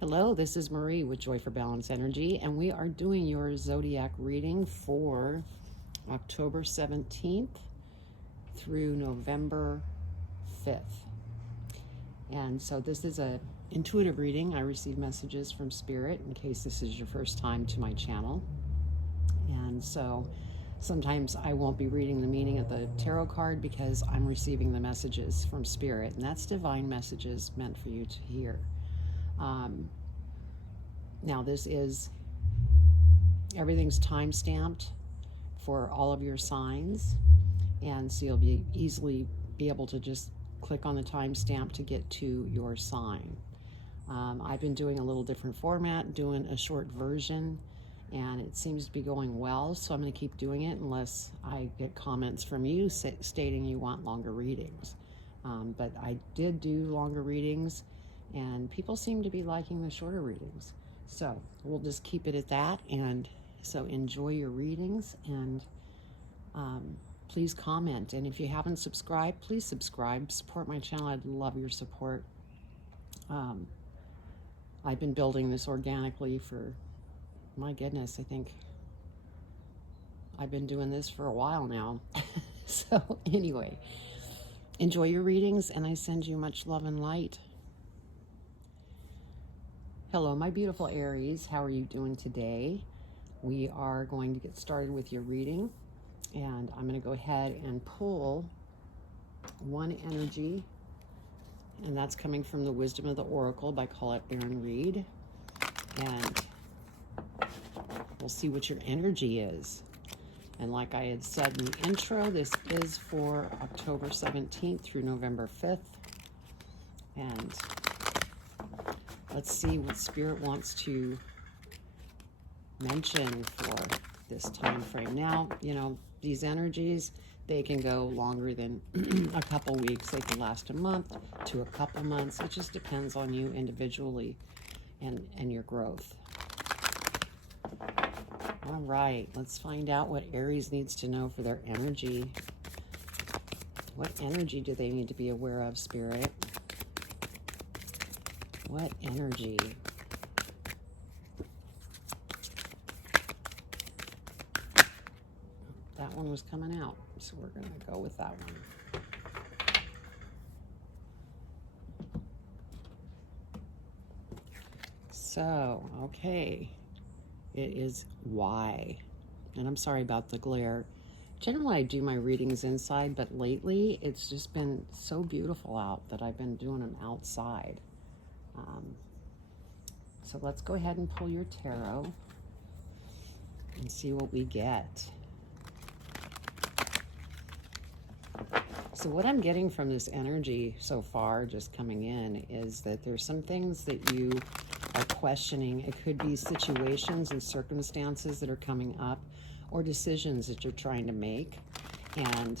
Hello, this is Marie with Joy for Balance Energy, and we are doing your zodiac reading for October 17th through November 5th. And so this is a intuitive reading. I receive messages from Spirit in case this is your first time to my channel. And so sometimes I won't be reading the meaning of the tarot card because I'm receiving the messages from Spirit, and that's divine messages meant for you to hear. Now everything's time stamped for all of your signs, and so you'll easily be able to just click on the timestamp to get to your sign. I've been doing a little different format, doing a short version, and it seems to be going well, so I'm going to keep doing it unless I get comments from you stating you want longer readings. But I did do longer readings, and people seem to be liking the shorter readings. So we'll just keep it at that. And so enjoy your readings, and please comment. And if you haven't subscribed, please subscribe. Support my channel. I'd love your support. I've been building this organically for, my goodness, I think I've been doing this for a while now. So anyway, enjoy your readings, and I send you much love and light. Hello, my beautiful Aries. How are you doing today? We are going to get started with your reading, and I'm going to go ahead and pull one energy, and that's coming from the Wisdom of the Oracle by Colette Baron Reed, and we'll see what your energy is. And like I had said in the intro, this is for October 17th through November 5th, and let's see what Spirit wants to mention for this time frame. Now, you know, these energies, they can go longer than a couple weeks. They can last a month to a couple months. It just depends on you individually and your growth. All right, let's find out what Aries needs to know for their energy. What energy do they need to be aware of, Spirit? What energy? That one was coming out, so we're going to go with that one. So, okay, it is Y. And I'm sorry about the glare. Generally, I do my readings inside, but lately it's just been so beautiful out that I've been doing them outside. So let's go ahead and pull your tarot and see what we get. So what I'm getting from this energy so far, just coming in, is that there's some things that you are questioning. It could be situations and circumstances that are coming up, or decisions that you're trying to make, and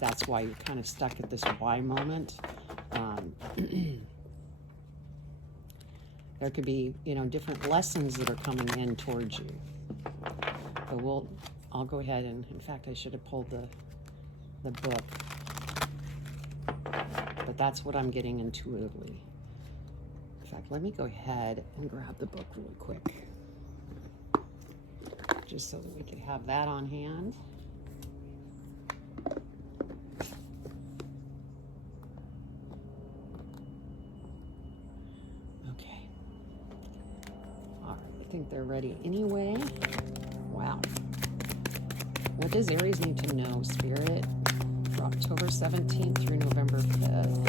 that's why you're kind of stuck at this why moment. There could be, you know, different lessons that are coming in towards you. But I'll go ahead and, in fact, I should have pulled the book. But that's what I'm getting intuitively. In fact, let me go ahead and grab the book really quick, just so that we could have that on hand. Okay. All right, I think they're ready anyway. Wow. What does Aries need to know, Spirit, for October 17th through November 5th?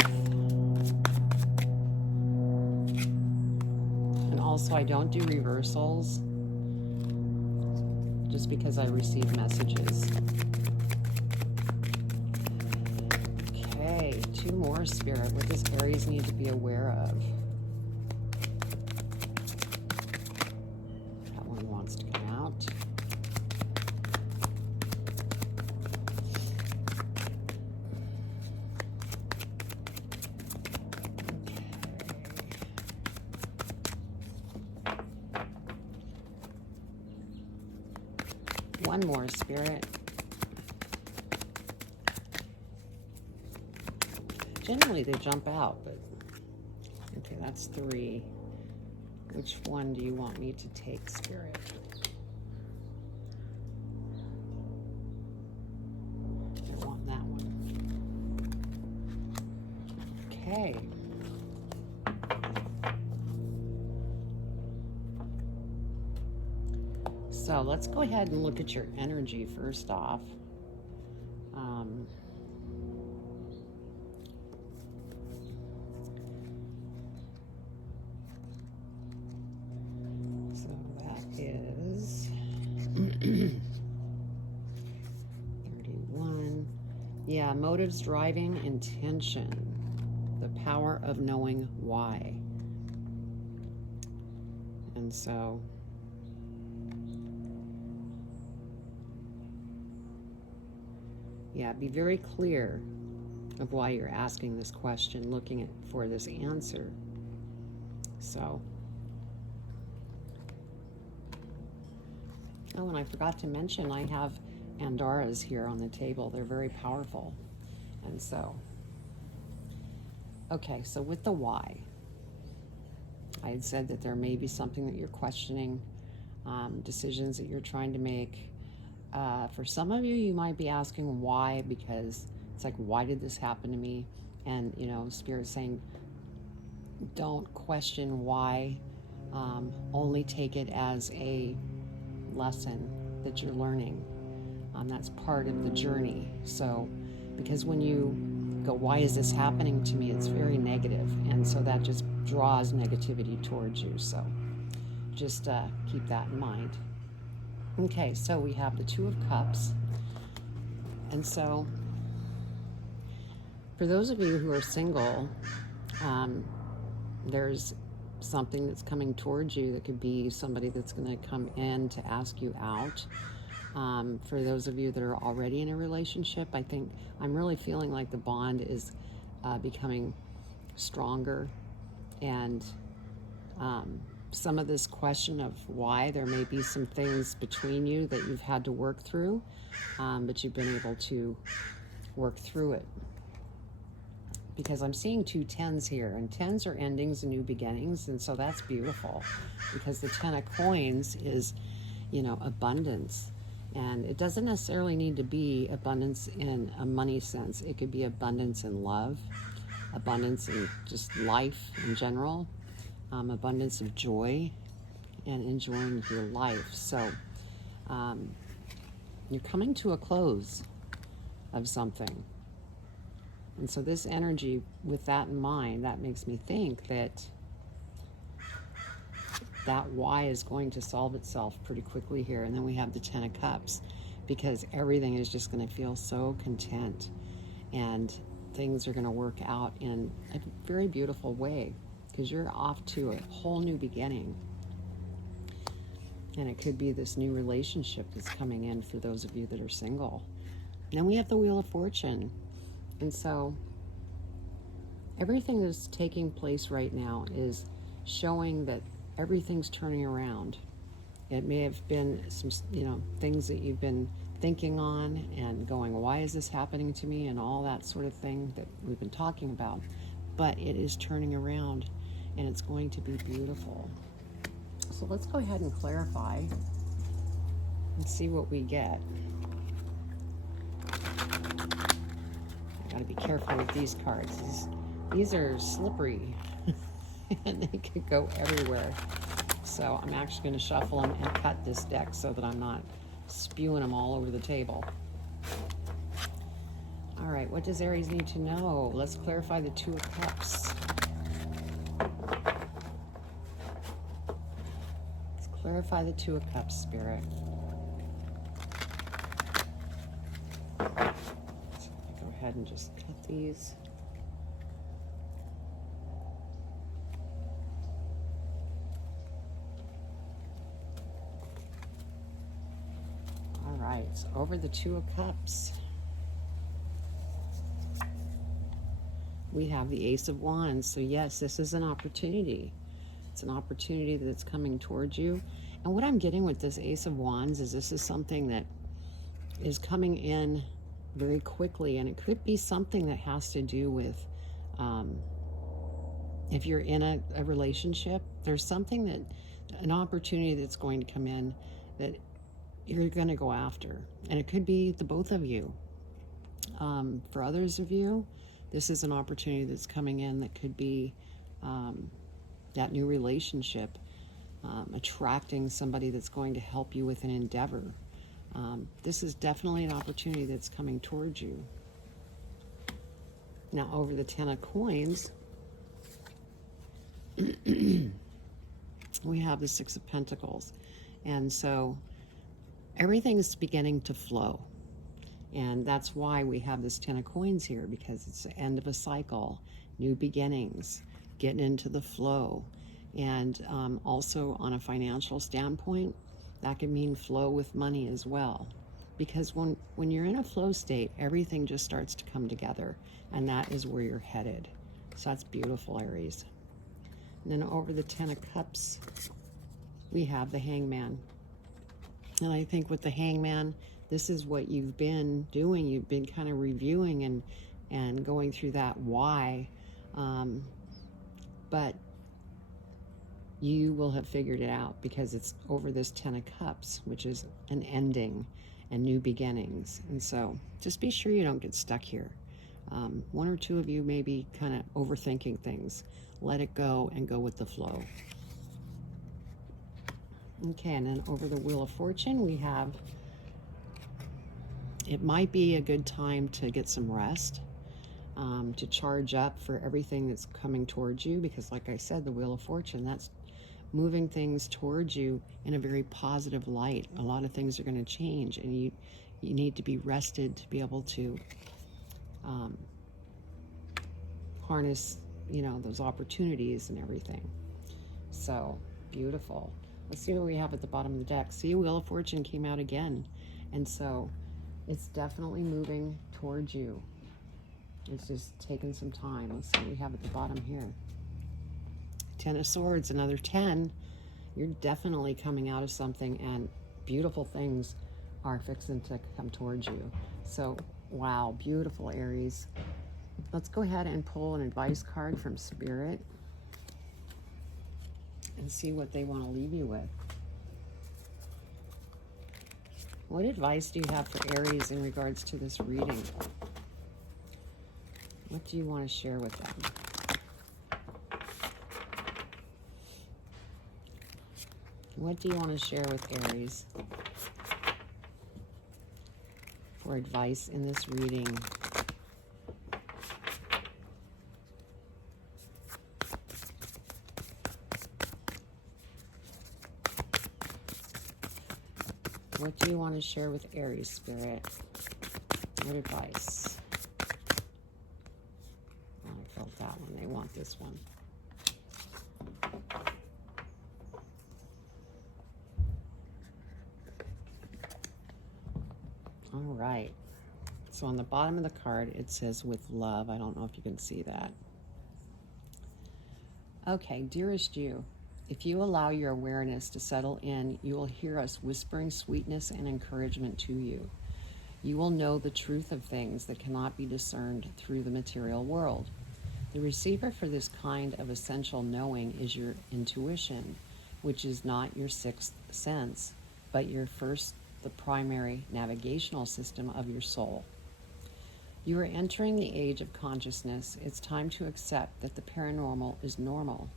And also, I don't do reversals just because I receive messages. Okay, two more, Spirit. What does Aries need to be aware of? That one wants to come out. One more, Spirit. Generally they jump out, but okay, that's 3. Which one do you want me to take, Spirit? I want that one. Okay. So let's go ahead and look at your energy first off. So that is 31. Yeah, motives, driving, intention. The power of knowing why. And so yeah, be very clear of why you're asking this question, looking for this answer. So, oh, and I forgot to mention, I have Andaras here on the table. They're very powerful. And so, okay, so with the why, I had said that there may be something that you're questioning, decisions that you're trying to make. For some of you, you might be asking why, because it's like, why did this happen to me? And, you know, Spirit's saying, don't question why. Only take it as a lesson that you're learning. That's part of the journey. So, because when you go, why is this happening to me? It's very negative. And so that just draws negativity towards you. So just keep that in mind. Okay, so we have the Two of Cups. And so for those of you who are single, there's something that's coming towards you that could be somebody that's going to come in to ask you out. For those of you that are already in a relationship, I think I'm really feeling like the bond is becoming stronger. And some of this question of why, there may be some things between you that you've had to work through, but you've been able to work through it. Because I'm seeing 2 10s here, and 10s are endings and new beginnings, and so that's beautiful, because the 10 of coins is, you know, abundance. And it doesn't necessarily need to be abundance in a money sense. It could be abundance in love, abundance in just life in general, abundance of joy, and enjoying your life. So you're coming to a close of something. And so this energy, with that in mind, that makes me think that that why is going to solve itself pretty quickly here. And then we have the 10 of Cups, because everything is just going to feel so content, and things are going to work out in a very beautiful way, because you're off to a whole new beginning. And it could be this new relationship that's coming in for those of you that are single. And then we have the Wheel of Fortune. And so everything that's taking place right now is showing that everything's turning around. It may have been some, you know, things that you've been thinking on and going, why is this happening to me? And all that sort of thing that we've been talking about. But it is turning around, and it's going to be beautiful. So let's go ahead and clarify and see what we get. I gotta be careful with these cards. These are slippery and they could go everywhere. So I'm actually going to shuffle them and cut this deck so that I'm not spewing them all over the table. All right, what does Aries need to know? Let's clarify the Two of Cups. Let's clarify the Two of Cups, Spirit. So go ahead and just cut these. All right, so over the Two of Cups, we have the Ace of Wands. So yes, this is an opportunity. It's an opportunity that's coming towards you. And what I'm getting with this Ace of Wands is this is something that is coming in very quickly, and it could be something that has to do with If you're in a relationship, there's something that, an opportunity that's going to come in that you're going to go after. And it could be the both of you. For others of you, this is an opportunity that's coming in that could be that new relationship, attracting somebody that's going to help you with an endeavor. This is definitely an opportunity that's coming towards you. Now, over the 10 of coins, we have the 6 of Pentacles. And so everything is beginning to flow. And that's why we have this 10 of coins here, because it's the end of a cycle, new beginnings, getting into the flow. And also on a financial standpoint, that can mean flow with money as well. Because when you're in a flow state, everything just starts to come together. And that is where you're headed. So that's beautiful, Aries. And then over the 10 of Cups, we have the Hangman. And I think with the Hangman, this is what you've been doing. You've been kind of reviewing and going through that why. But you will have figured it out, because it's over this 10 of Cups, which is an ending and new beginnings. And so just be sure you don't get stuck here. One or two of you may be kind of overthinking things. Let it go and go with the flow. Okay, and then over the Wheel of Fortune, we have, it might be a good time to get some rest, to charge up for everything that's coming towards you, because like I said, the Wheel of Fortune, that's moving things towards you in a very positive light. A lot of things are going to change, and you need to be rested to be able to harness, you know, those opportunities and everything. So beautiful. Let's see what we have at the bottom of the deck. See, Wheel of Fortune came out again, and so it's definitely moving towards you. It's just taking some time. Let's see what we have at the bottom here. 10 of Swords, another 10. You're definitely coming out of something, and beautiful things are fixing to come towards you. So, wow, beautiful, Aries. Let's go ahead and pull an advice card from Spirit and see what they want to leave you with. What advice do you have for Aries in regards to this reading? What do you want to share with them? What do you want to share with Aries for advice in this reading? What do you want to share with Aries, Spirit? What advice? Oh, I felt that one. They want this one. All right. So on the bottom of the card, it says with love. I don't know if you can see that. Okay, dearest you. If you allow your awareness to settle in, you will hear us whispering sweetness and encouragement to you. You will know the truth of things that cannot be discerned through the material world. The receiver for this kind of essential knowing is your intuition, which is not your sixth sense, but the primary navigational system of your soul. You are entering the age of consciousness. It's time to accept that the paranormal is normal.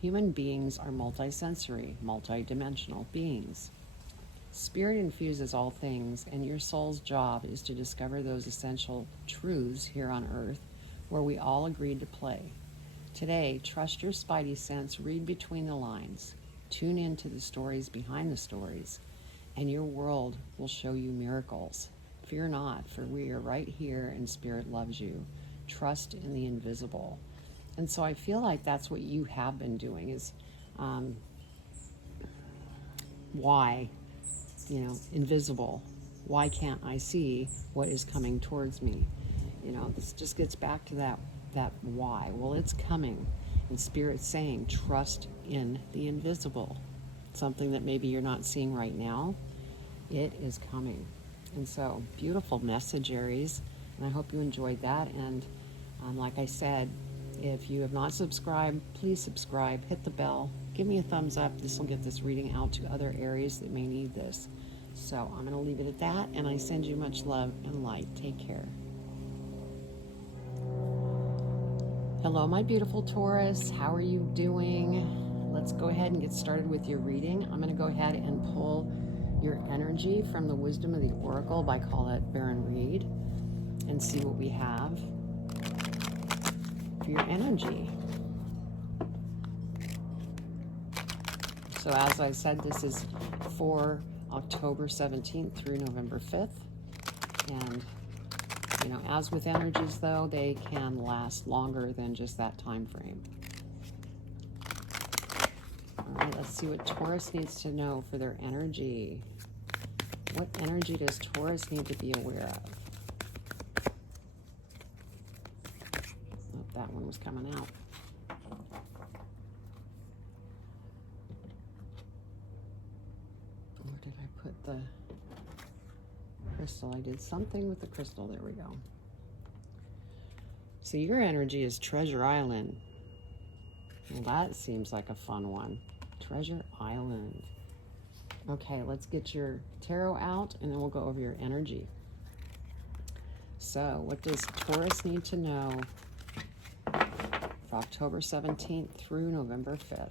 Human beings are multisensory, multidimensional beings. Spirit infuses all things, and your soul's job is to discover those essential truths here on Earth where we all agreed to play. Today, trust your spidey sense, read between the lines, tune into the stories behind the stories, and your world will show you miracles. Fear not, for we are right here and Spirit loves you. Trust in the invisible. And so I feel like that's what you have been doing is, why, you know, invisible. Why can't I see what is coming towards me? You know, this just gets back to that why. Well, it's coming. And Spirit's saying, trust in the invisible. Something that maybe you're not seeing right now. It is coming. And so, beautiful message, Aries. And I hope you enjoyed that. And like I said, If you have not subscribed, please subscribe, hit the bell, give me a thumbs up. This will get this reading out to other Aries that may need this. So I'm going to leave it at that, and I send you much love and light. Take care. Hello, my beautiful Taurus. How are you doing? Let's go ahead and get started with your reading. I'm going to go ahead and pull your energy from the Wisdom of the Oracle by Colette Baron Reed and see what we have for your energy. So as I said, this is for October 17th through November 5th. And, you know, as with energies, though, they can last longer than just that time frame. All right, let's see what Taurus needs to know for their energy. What energy does Taurus need to be aware of? Oh, that one was coming out. Where did I put the crystal? I did something with the crystal. There we go. So your energy is Treasure Island. Well, that seems like a fun one. Treasure Island. Okay, let's get your tarot out and then we'll go over your energy. So, what does Taurus need to know for October 17th through November 5th?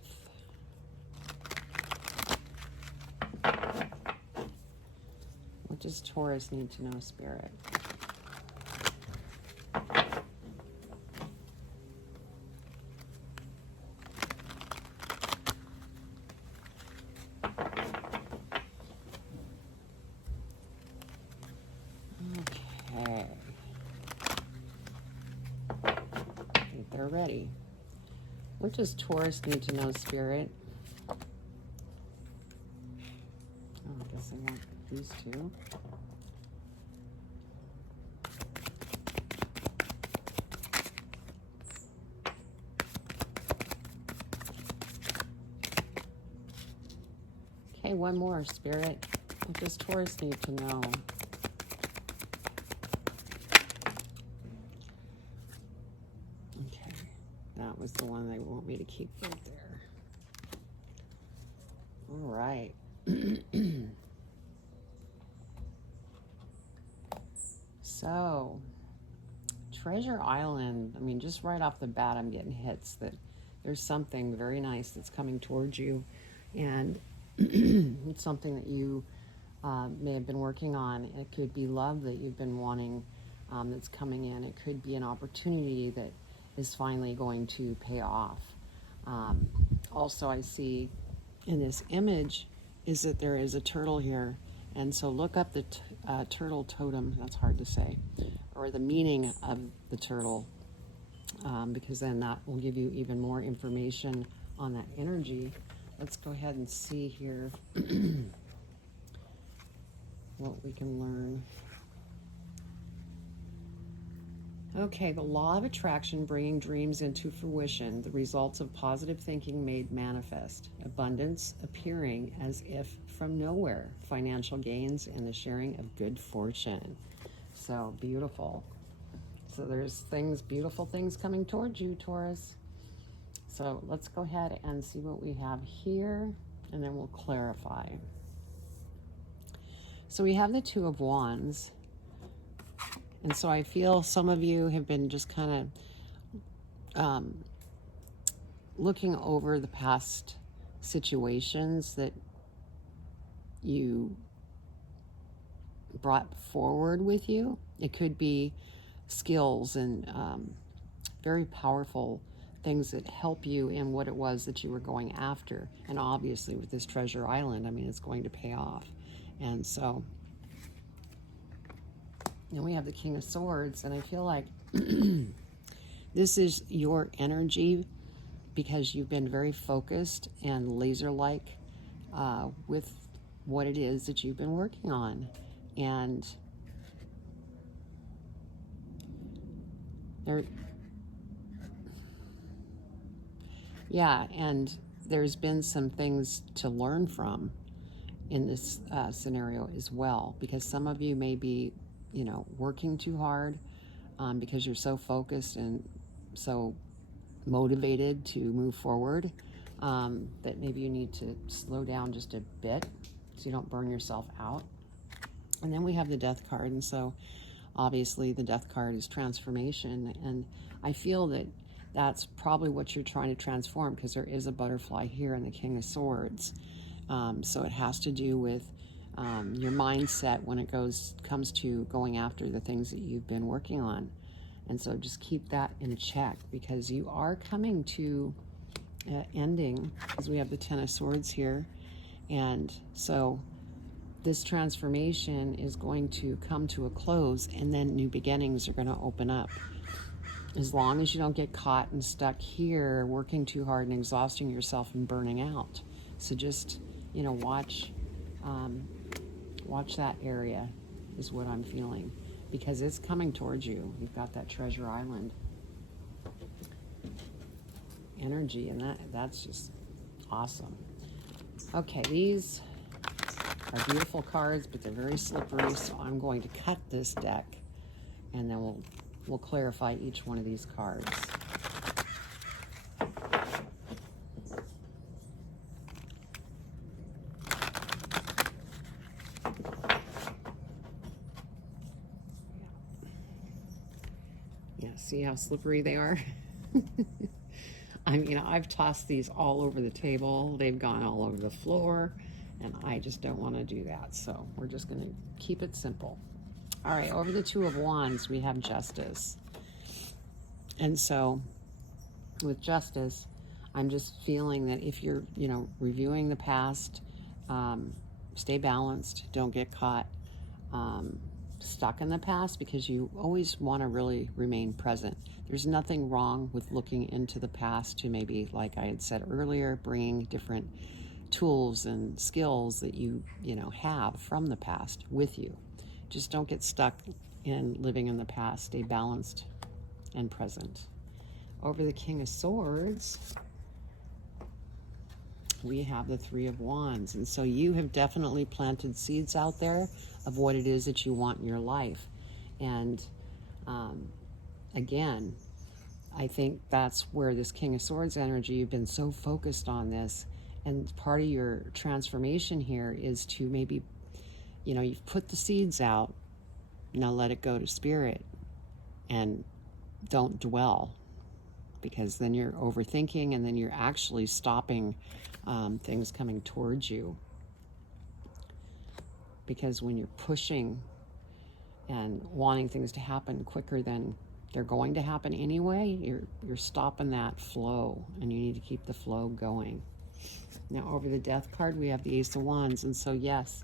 What does Taurus need to know, Spirit? Okay. I think they're ready. What does Taurus need to know, Spirit? Oh, I guess I want these two. Okay, one more, Spirit. What does Taurus need to know? Okay, that was the one they want me to keep right there. All right. So, Treasure Island, I mean, just right off the bat, I'm getting hits that there's something very nice that's coming towards you, and it's something that you may have been working on. It could be love that you've been wanting that's coming in. It could be an opportunity that is finally going to pay off. Also, I see in this image is that there is a turtle here. And so look up the turtle totem, that's hard to say, or the meaning of the turtle, because then that will give you even more information on that energy. Let's go ahead and see here what we can learn. Okay, the law of attraction bringing dreams into fruition, the results of positive thinking made manifest, abundance appearing as if from nowhere, financial gains and the sharing of good fortune. So beautiful. So there's things, beautiful things coming towards you, Taurus. So let's go ahead and see what we have here, and then we'll clarify. So we have the Two of Wands. And so I feel some of you have been just kind of looking over the past situations that you brought forward with you. It could be skills and very powerful things that help you in what it was that you were going after. And obviously with this Treasure Island, I mean, it's going to pay off. And so then we have the King of Swords, and I feel like this is your energy because you've been very focused and laser-like with what it is that you've been working on. And and there's been some things to learn from in this scenario as well, because some of you may be, you know, working too hard because you're so focused and so motivated to move forward, that maybe you need to slow down just a bit so you don't burn yourself out. And then we have the Death card, and so obviously the Death card is transformation, and I feel that that's probably what you're trying to transform, because there is a butterfly here in the King of Swords. So it has to do with your mindset when it comes to going after the things that you've been working on. And so just keep that in check, because you are coming to ending, because we have the Ten of Swords here. And so this transformation is going to come to a close, and then new beginnings are going to open up. As long as you don't get caught and stuck here working too hard and exhausting yourself and burning out. So just, you know, watch that area is what I'm feeling, because it's coming towards you. You've got that Treasure Island energy, and that's just awesome. Okay, these are beautiful cards, but they're very slippery, so I'm going to cut this deck, and then we'll clarify each one of these cards. Yeah, see how slippery they are? I mean, I've tossed these all over the table. They've gone all over the floor, and I just don't want to do that. So we're just going to keep it simple. All right, over the Two of Wands, we have Justice. And so with Justice, I'm just feeling that if you're, you know, reviewing the past, stay balanced, don't get caught stuck in the past, because you always want to really remain present. There's nothing wrong with looking into the past to maybe, like I had said earlier, bringing different tools and skills that you know, have from the past with you. Just don't get stuck in living in the past. Stay balanced and present. Over the King of Swords, we have the Three of Wands. And so you have definitely planted seeds out there of what it is that you want in your life. And again, I think that's where this King of Swords energy, you've been so focused on this, and part of your transformation here is to maybe, you know, you've put the seeds out, now let it go to Spirit, and don't dwell, because then you're overthinking, and then you're actually stopping things coming towards you. Because when you're pushing and wanting things to happen quicker than they're going to happen anyway, you're stopping that flow, and you need to keep the flow going. Now over the Death card, we have the Ace of Wands. And so yes,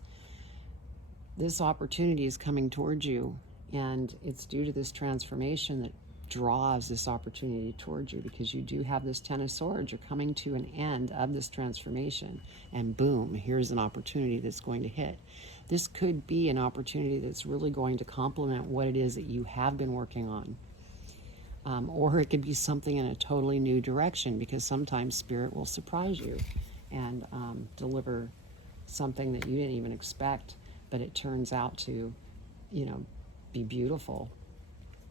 this opportunity is coming towards you, and it's due to this transformation that draws this opportunity towards you, because you do have this Ten of Swords. You're coming to an end of this transformation, and boom, here's an opportunity that's going to hit. This could be an opportunity that's really going to complement what it is that you have been working on. Or it could be something in a totally new direction, because sometimes Spirit will surprise you and deliver something that you didn't even expect, but it turns out to, you know, be beautiful.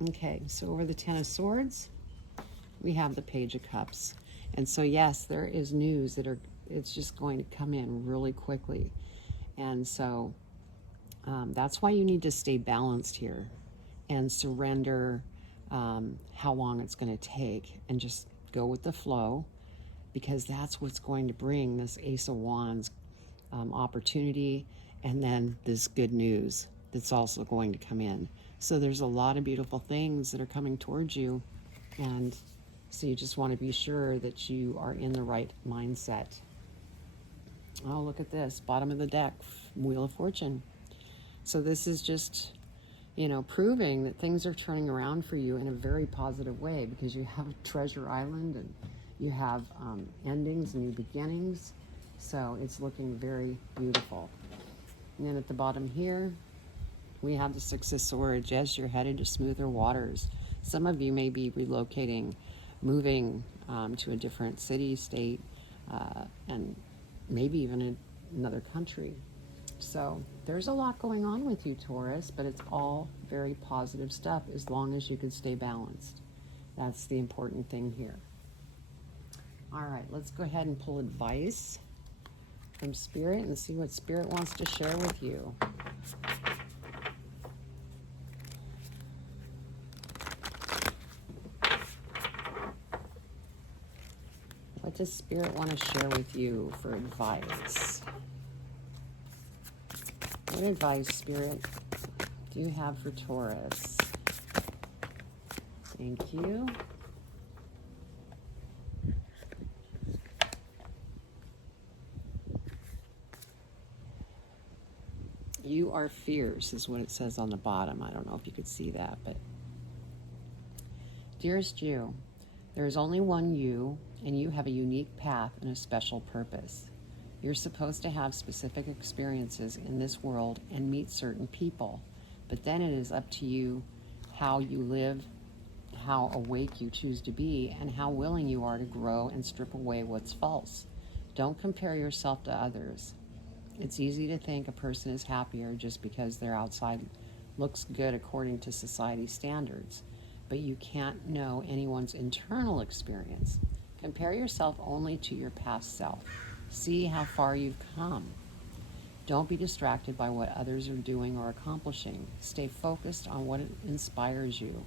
Okay, so over the Ten of Swords, we have the Page of Cups. And so yes, there is news it's just going to come in really quickly. And so that's why you need to stay balanced here and surrender how long it's going to take, and just go with the flow, because that's what's going to bring this Ace of Wands opportunity, and then this good news that's also going to come in. So there's a lot of beautiful things that are coming towards you, and so you just want to be sure that you are in the right mindset. Oh, look at this, bottom of the deck, Wheel of Fortune. So this is just, you know, proving that things are turning around for you in a very positive way, because you have Treasure Island, and you have endings, new beginnings. So it's looking very beautiful. And then at the bottom here, we have the Six of Swords. Yes, you're headed to smoother waters. Some of you may be relocating, moving to a different city, state, and maybe even another country. So there's a lot going on with you, Taurus, but it's all very positive stuff, as long as you can stay balanced. That's the important thing here. All right, let's go ahead and pull advice from Spirit and see what Spirit wants to share with you. What does Spirit want to share with you for advice? What advice, Spirit, do you have for Taurus? Thank you. You are fierce is what it says on the bottom. I don't know if you could see that, but dearest you, there is only one you, and you have a unique path and a special purpose. You're supposed to have specific experiences in this world and meet certain people, but then it is up to you how you live, how awake you choose to be, and how willing you are to grow and strip away what's false. Don't compare yourself to others. It's easy to think a person is happier just because their outside looks good according to society standards, but you can't know anyone's internal experience. Compare yourself only to your past self. See how far you've come. Don't be distracted by what others are doing or accomplishing. Stay focused on what inspires you.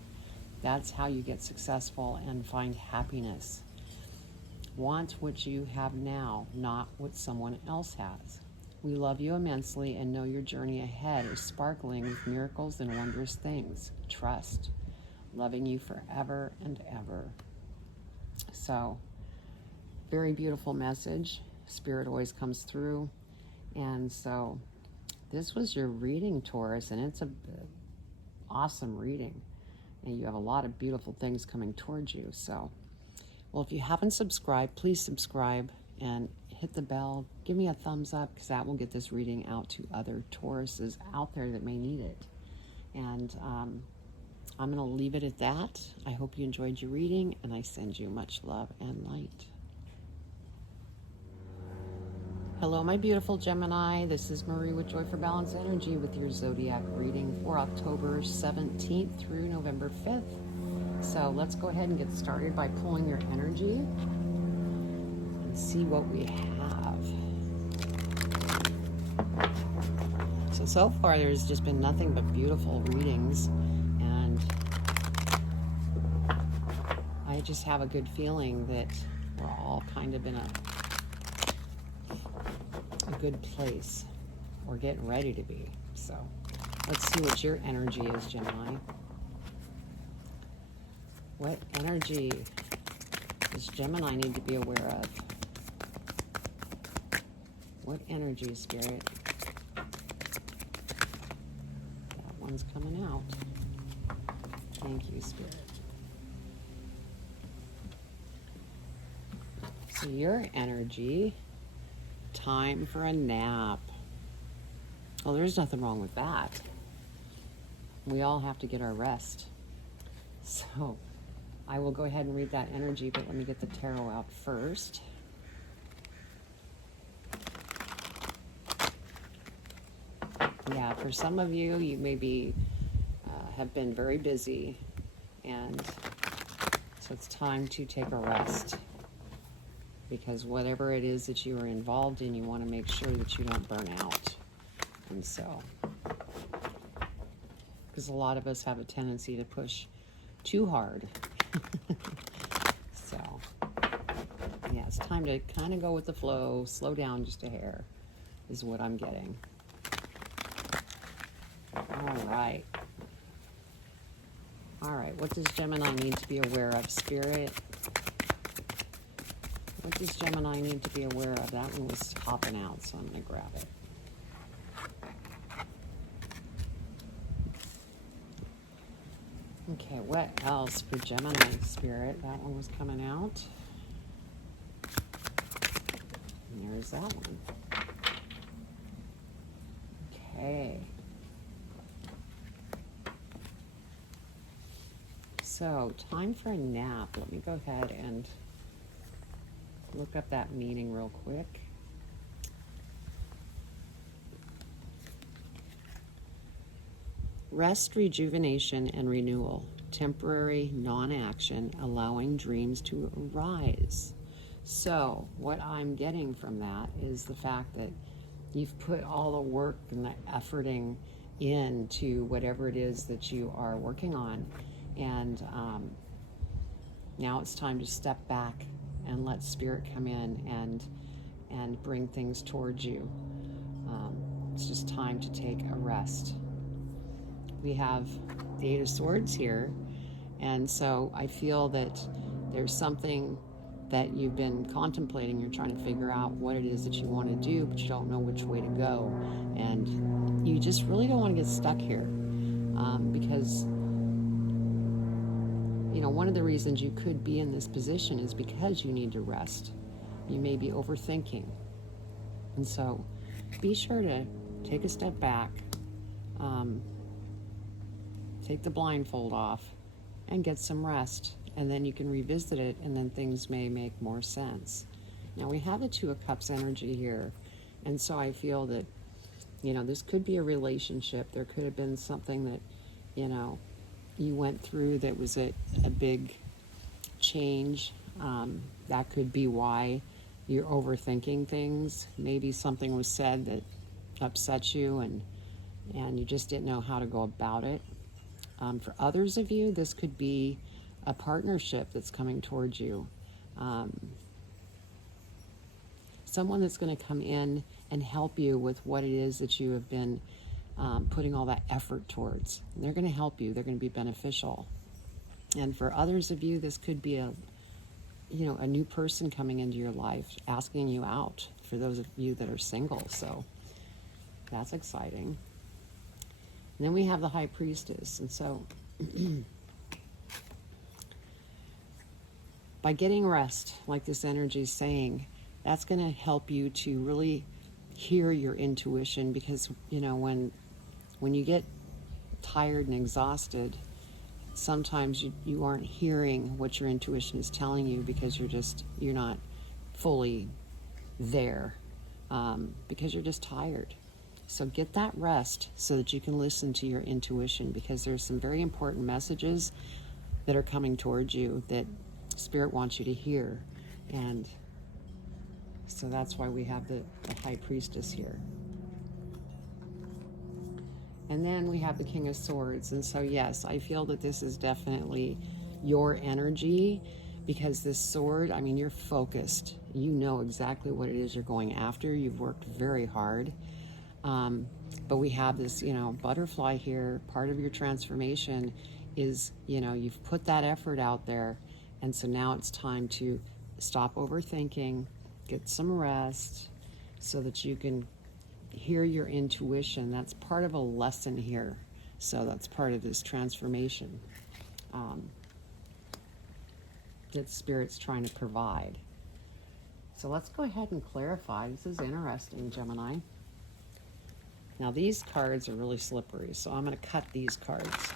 That's how you get successful and find happiness. Want what you have now, not what someone else has. We love you immensely and know your journey ahead is sparkling with miracles and wondrous things. Trust. Loving you forever and ever. So, very beautiful message. Spirit always comes through. And so, this was your reading, Taurus, and it's a awesome reading. And you have a lot of beautiful things coming towards you. So, well, if you haven't subscribed, please subscribe and hit the bell. Give me a thumbs up because that will get this reading out to other Tauruses out there that may need it. And I'm going to leave it at that. I hope you enjoyed your reading, and I send you much love and light. Hello, my beautiful Gemini. This is Marie with Joy for Balance Energy with your Zodiac reading for October 17th through November 5th. So let's go ahead and get started by pulling your energy and see what we have. So far there's just been nothing but beautiful readings, and I just have a good feeling that we're all kind of in a good place. We're getting ready to be. So let's see what your energy is, Gemini. What energy does Gemini need to be aware of? What energy, Spirit? That one's coming out. Thank you, Spirit. So your energy, time for a nap. Well, there's nothing wrong with that. We all have to get our rest. So I will go ahead and read that energy, but let me get the tarot out first. Yeah, for some of you, you maybe have been very busy, and so it's time to take a rest. Because whatever it is that you are involved in, you want to make sure that you don't burn out. And so, because a lot of us have a tendency to push too hard. So, yeah, it's time to kind of go with the flow, slow down just a hair, is what I'm getting. All right. All right, what does Gemini need to be aware of, Spirit? What does Gemini need to be aware of? That one was hopping out, so I'm going to grab it. Okay, what else for Gemini, Spirit? That one was coming out. And there's that one. Okay. So, time for a nap. Let me go ahead and look up that meaning real quick. Rest, rejuvenation, and renewal. Temporary non-action, allowing dreams to arise. So what I'm getting from that is the fact that you've put all the work and the efforting into whatever it is that you are working on. And now it's time to step back and let spirit come in and bring things towards you. It's just time to take a rest. We have the Eight of Swords here, and so I feel that there's something that you've been contemplating. You're trying to figure out what it is that you want to do, but you don't know which way to go, and you just really don't want to get stuck here, because one of the reasons you could be in this position is because you need to rest. You may be overthinking, and so be sure to take a step back, take the blindfold off, and get some rest, and then you can revisit it, and then things may make more sense. Now we have the Two of Cups energy here, and so I feel that this could be a relationship. There could have been something that you went through that was a big change. That could be why you're overthinking things. Maybe something was said that upset you, and you just didn't know how to go about it. For others of you, this could be a partnership that's coming towards you. Someone that's going to come in and help you with what it is that you have been putting all that effort towards. And they're going to help you. They're going to be beneficial. And for others of you, this could be a new person coming into your life, asking you out, for those of you that are single. So that's exciting. And then we have the High Priestess. And so by getting rest, like this energy is saying, that's going to help you to really hear your intuition, because when you get tired and exhausted, sometimes you aren't hearing what your intuition is telling you, because you're not fully there, because you're just tired. So get that rest so that you can listen to your intuition, because there's some very important messages that are coming towards you that Spirit wants you to hear. And so that's why we have the High Priestess here. And then we have the King of Swords. And so yes, I feel that this is definitely your energy, because this sword, you're focused. You know exactly what it is you're going after. You've worked very hard. But we have this, butterfly here. Part of your transformation is, you've put that effort out there. And so now it's time to stop overthinking, get some rest, so that you can hear your intuition. That's part of a lesson here. So that's part of this transformation that Spirit's trying to provide. So let's go ahead and clarify. This is interesting, Gemini. Now these cards are really slippery, so I'm going to cut these cards.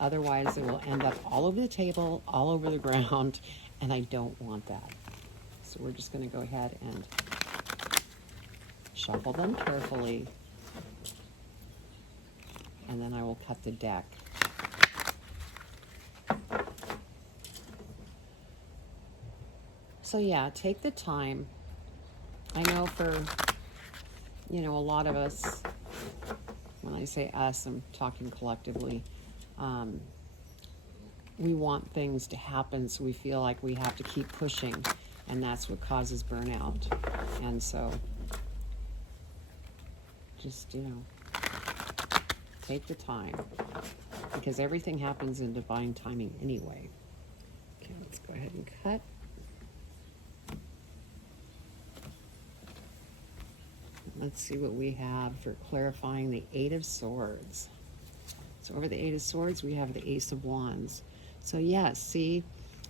Otherwise, it will end up all over the table, all over the ground, and I don't want that. So we're just going to go ahead and shuffle them carefully, and then I will cut the deck. So yeah, take the time. I know for a lot of us, when I say us, I'm talking collectively, we want things to happen, so we feel like we have to keep pushing, and that's what causes burnout. And so just, take the time, because everything happens in divine timing anyway. Okay, let's go ahead and cut. Let's see what we have for clarifying the Eight of Swords. So over the Eight of Swords, we have the Ace of Wands. So yes, see,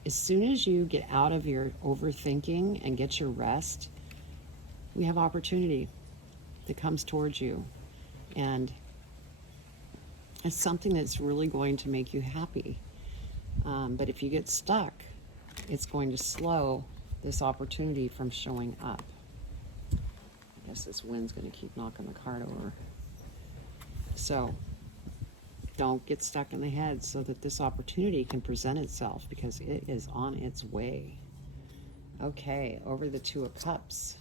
as soon as you get out of your overthinking and get your rest, we have opportunity that comes towards you. And it's something that's really going to make you happy. But if you get stuck, it's going to slow this opportunity from showing up. I guess this wind's going to keep knocking the card over. So don't get stuck in the head, so that this opportunity can present itself, because it is on its way. Okay, over the Two of Cups,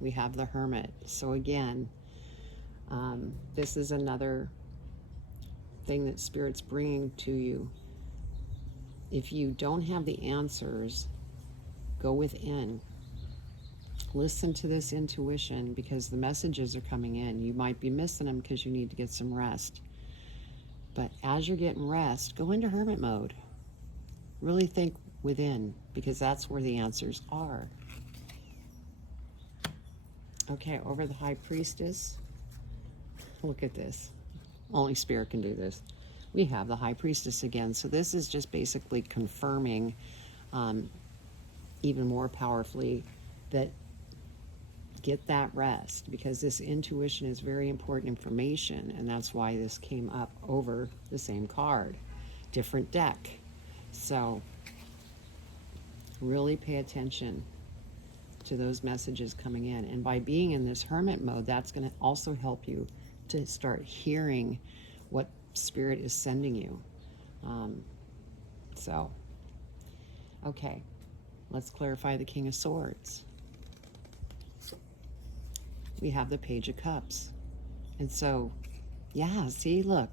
we have the Hermit. So again, this is another thing that Spirit's bringing to you. If you don't have the answers, go within. Listen to this intuition, because the messages are coming in. You might be missing them because you need to get some rest. But as you're getting rest, go into hermit mode. Really think within, because that's where the answers are. Okay, over the High Priestess. Look at this. Only Spirit can do this. We have the High Priestess again. So this is just basically confirming even more powerfully that get that rest, because this intuition is very important information, and that's why this came up over the same card. Different deck. So really pay attention to those messages coming in. And by being in this hermit mode, that's going to also help you to start hearing what Spirit is sending you. Okay, let's clarify the King of Swords. We have the Page of Cups. And so, yeah, see, look,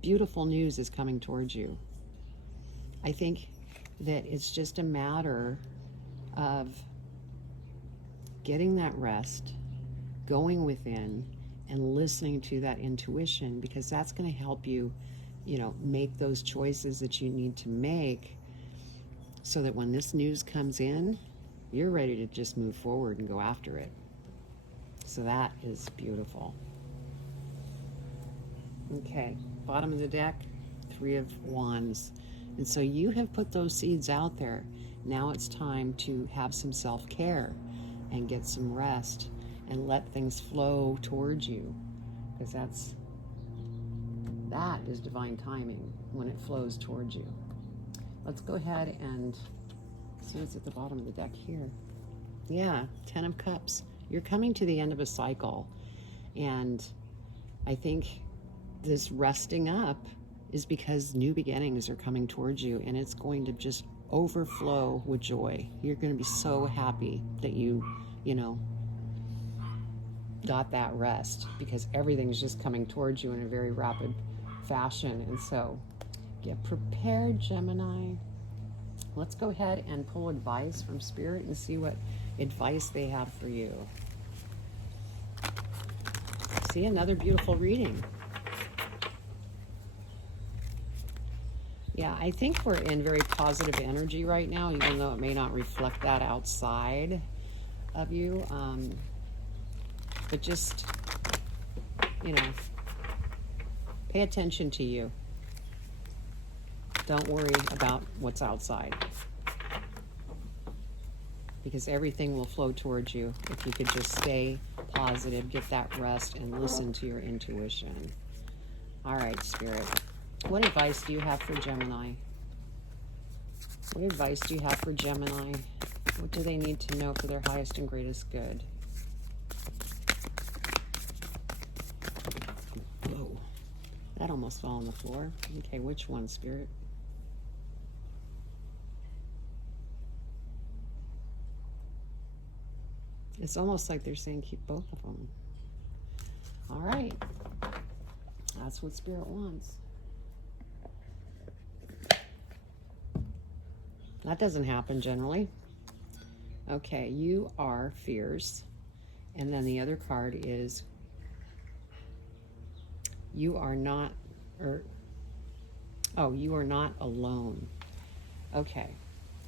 beautiful news is coming towards you. I think that it's just a matter of getting that rest, going within, and listening to that intuition, because that's going to help you, make those choices that you need to make, so that when this news comes in, you're ready to just move forward and go after it. So that is beautiful. Okay, bottom of the deck, Three of Wands. And so you have put those seeds out there. Now it's time to have some self-care and get some rest and let things flow towards you, because that is divine timing when it flows towards you. Let's go ahead and see what's at the bottom of the deck here. Yeah, Ten of Cups. You're coming to the end of a cycle, and I think this resting up is because new beginnings are coming towards you, and it's going to just overflow with joy. You're going to be so happy that you got that rest, because everything's just coming towards you in a very rapid fashion. And so get prepared, Gemini. Let's go ahead and pull advice from Spirit and see what advice they have for you. See, another beautiful reading. Yeah, I think we're in very positive energy right now, even though it may not reflect that outside of you. But just, pay attention to you. Don't worry about what's outside, because everything will flow towards you if you could just stay positive, get that rest, and listen to your intuition. All right, Spirit. What advice do you have for Gemini? What advice do you have for Gemini? What do they need to know for their highest and greatest good? Whoa, that almost fell on the floor. Okay, which one, Spirit? It's almost like they're saying keep both of them. All right. That's what Spirit wants. That doesn't happen generally. Okay, you are fierce. And then the other card is you are not alone. Okay,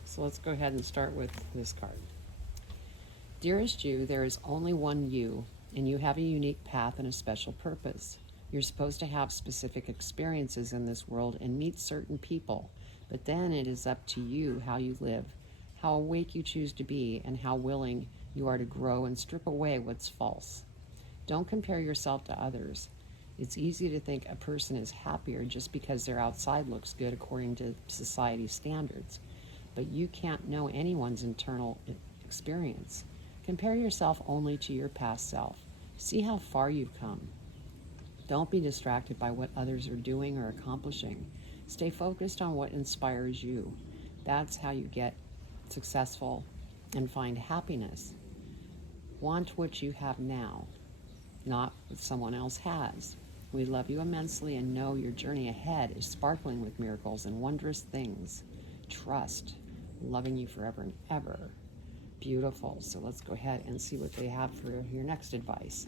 so let's go ahead and start with this card. Dearest you, there is only one you, and you have a unique path and a special purpose. You're supposed to have specific experiences in this world and meet certain people, but then it is up to you how you live, how awake you choose to be, and how willing you are to grow and strip away what's false. Don't compare yourself to others. It's easy to think a person is happier just because their outside looks good according to society's standards, but you can't know anyone's internal experience. Compare yourself only to your past self. See how far you've come. Don't be distracted by what others are doing or accomplishing. Stay focused on what inspires you. That's how you get successful and find happiness. Want what you have now, not what someone else has. We love you immensely and know your journey ahead is sparkling with miracles and wondrous things. Trust, loving you forever and ever. Beautiful. So let's go ahead and see what they have for your next advice.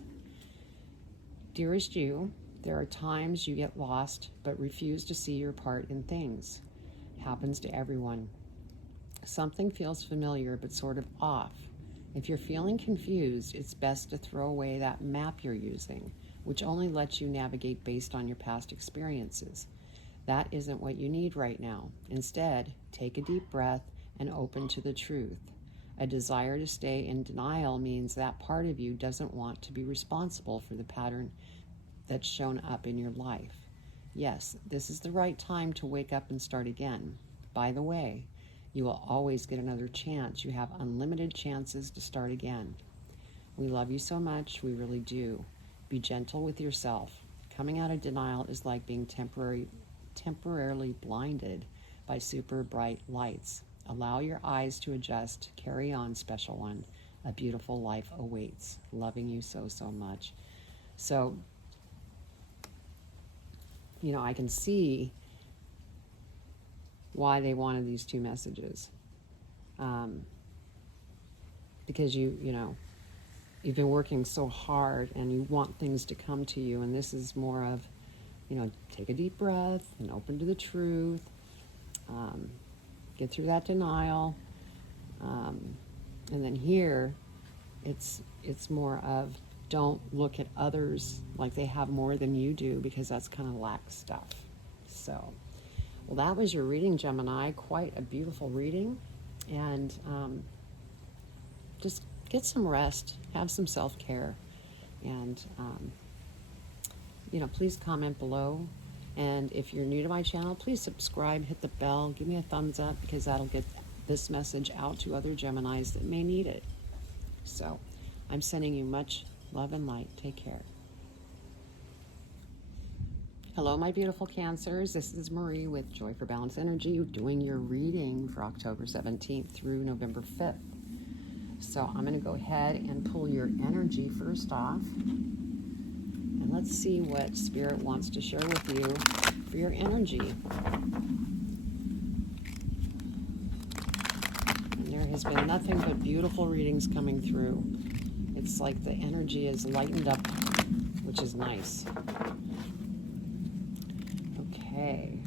Dearest you, there are times you get lost but refuse to see your part in things. Happens to everyone. Something feels familiar but sort of off. If you're feeling confused, it's best to throw away that map you're using, which only lets you navigate based on your past experiences. That isn't what you need right now. Instead, take a deep breath and open to the truth. A desire to stay in denial means that part of you doesn't want to be responsible for the pattern that's shown up in your life. Yes, this is the right time to wake up and start again. By the way, you will always get another chance. You have unlimited chances to start again. We love you so much, we really do. Be gentle with yourself. Coming out of denial is like being temporarily blinded by super bright lights. Allow your eyes to adjust. Carry on, special one. A beautiful life awaits. Loving you so, so much. So, you know, I can see why they wanted these two messages. Because you know, you've been working so hard and you want things to come to you, and this is more of, you know, take a deep breath and open to the truth, get through that denial, and then here it's more of, don't look at others like they have more than you do, because that's kind of lack stuff. So, well, that was your reading, Gemini. Quite a beautiful reading, and just get some rest, have some self-care, and you know, please comment below. And if you're new to my channel, please subscribe, hit the bell, give me a thumbs up, because that'll get this message out to other Geminis that may need it. So I'm sending you much love and light. Take care. Hello, my beautiful Cancers. This is Marie with Joy for Balance Energy, doing your reading for October 17th through November 5th. So I'm going to go ahead and pull your energy first off. And let's see what Spirit wants to share with you for your energy. And there has been nothing but beautiful readings coming through. It's like the energy is lightened up, which is nice. Okay,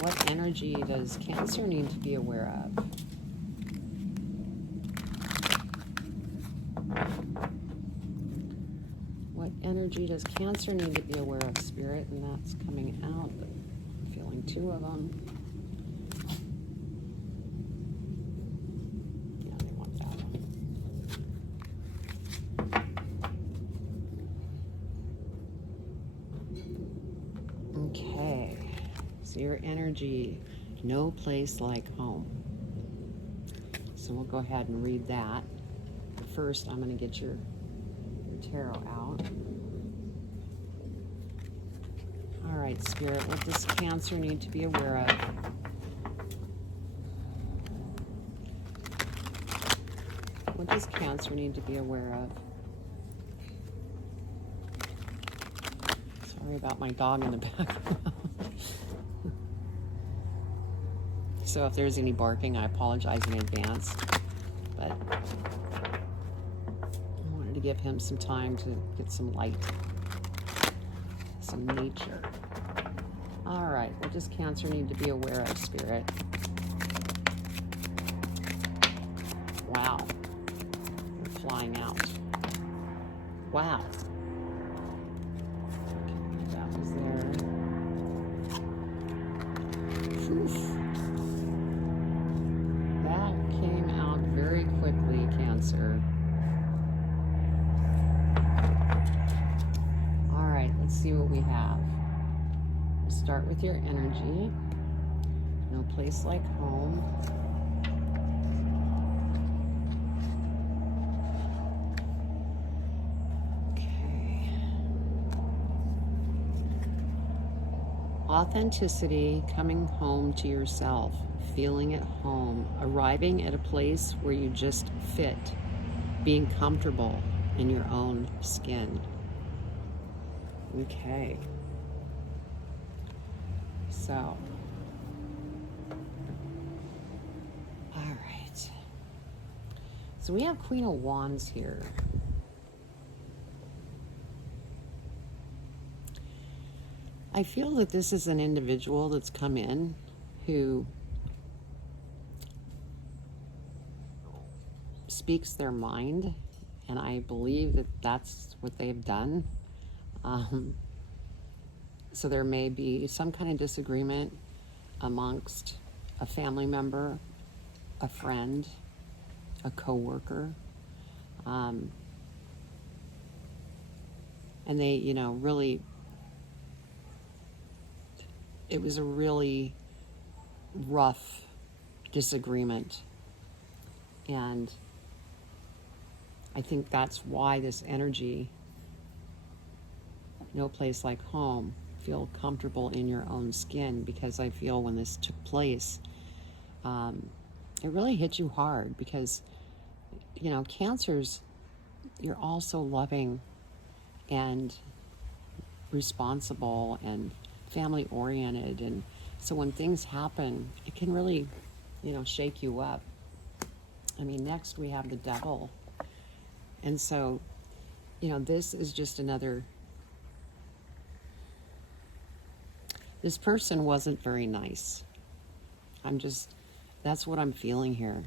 what energy does Cancer need to be aware of? What energy does Cancer need to be aware of, Spirit? And that's coming out, but I'm feeling two of them. Yeah, they want that one. Okay, so your energy, no place like home. So we'll go ahead and read that. But first, I'm going to get your tarot out. All right, Spirit, what does Cancer need to be aware of? What does Cancer need to be aware of? Sorry about my dog in the background. So if there's any barking, I apologize in advance. But to give him some time to get some light, some nature. All right, what does Cancer need to be aware of, Spirit? Wow, they're flying out. Wow. Okay, that was there. Oof. That came out very quickly, Cancer. Let's see what we have. We'll start with your energy. No place like home. Okay. Authenticity, coming home to yourself. feeling at home, arriving at a place where you just fit, being comfortable in your own skin. Okay. So, all right. So we have Queen of Wands here. I feel that this is an individual that's come in who speaks their mind, and I believe that that's what they've done. So there may be some kind of disagreement amongst a family member, a friend, a coworker, and they, you know, really, it was a really rough disagreement, and I think that's why this energy, no place like home, feel comfortable in your own skin, because I feel when this took place, it really hit you hard, because, you know, Cancers, you're also loving and responsible and family oriented, and so when things happen, it can really, you know, shake you up. I mean, next we have the Devil, and so, you know, this is just another, this person wasn't very nice. That's what I'm feeling here.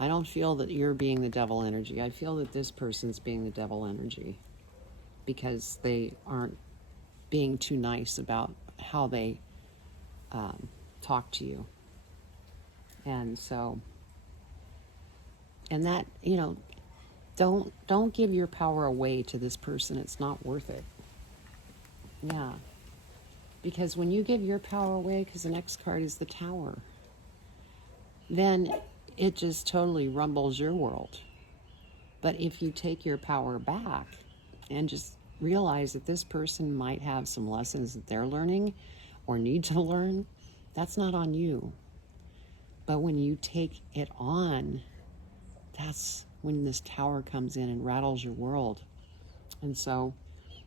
I don't feel that you're being the devil energy. I feel that this person's being the devil energy, because they aren't being too nice about how they talk to you. And so, and that, you know, don't give your power away to this person. It's not worth it. Yeah. Because when you give your power away, because the next card is the Tower, then it just totally rumbles your world. But if you take your power back and just realize that this person might have some lessons that they're learning or need to learn, that's not on you. But when you take it on, that's when this Tower comes in and rattles your world. And so,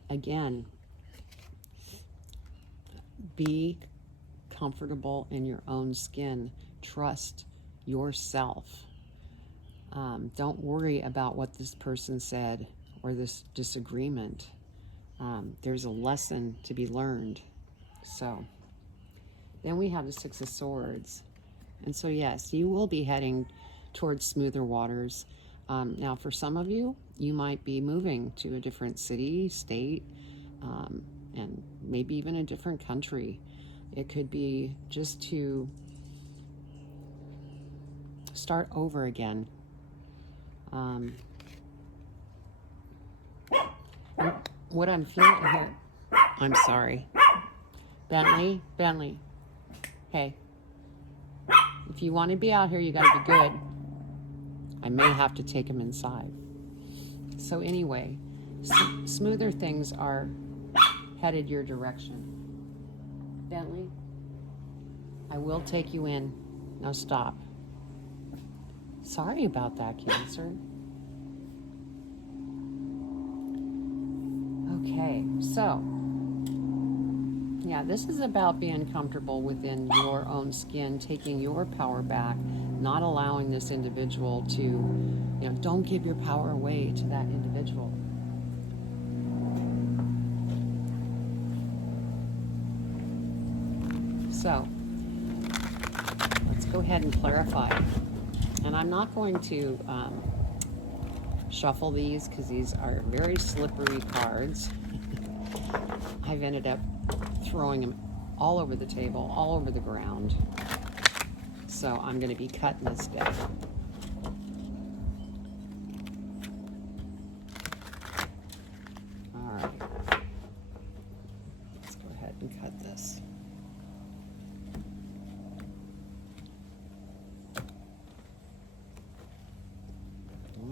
again, be comfortable in your own skin. Trust yourself. Don't worry about what this person said or this disagreement. There's a lesson to be learned. So, then we have the Six of Swords. And so, yes, you will be heading towards smoother waters. Now, for some of you, you might be moving to a different city, state, and maybe even a different country. It could be just to start over again. What I'm feeling here, I'm sorry. Bentley, hey, if you want to be out here, you got to be good. I may have to take him inside. So anyway, smoother things are headed your direction. Bentley, I will take you in. Now stop. Sorry about that, Cancer. Okay, so, yeah, this is about being comfortable within your own skin, taking your power back, not allowing this individual to, you know, don't give your power away to that individual. So, let's go ahead and clarify. And I'm not going to shuffle these, because these are very slippery cards. I've ended up throwing them all over the table, all over the ground. So I'm going to be cutting this deck. All right. Let's go ahead and cut this.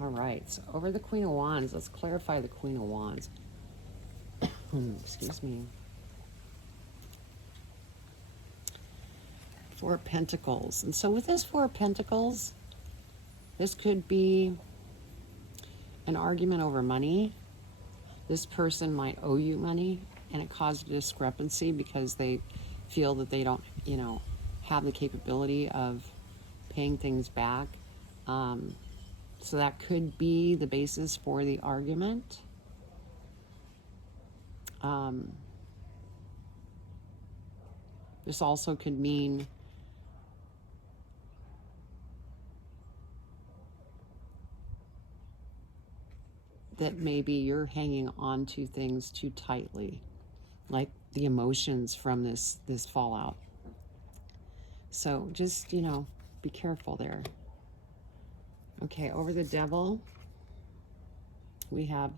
All right, so over the Queen of Wands, let's clarify the Queen of Wands. Excuse me. Four of Pentacles. And so with this Four of Pentacles, this could be an argument over money. This person might owe you money, and it caused a discrepancy because they feel that they don't, you know, have the capability of paying things back. So that could be the basis for the argument. This also could mean that maybe you're hanging on to things too tightly, like the emotions from this fallout. So just, you know, be careful there. Okay, over the Devil, we have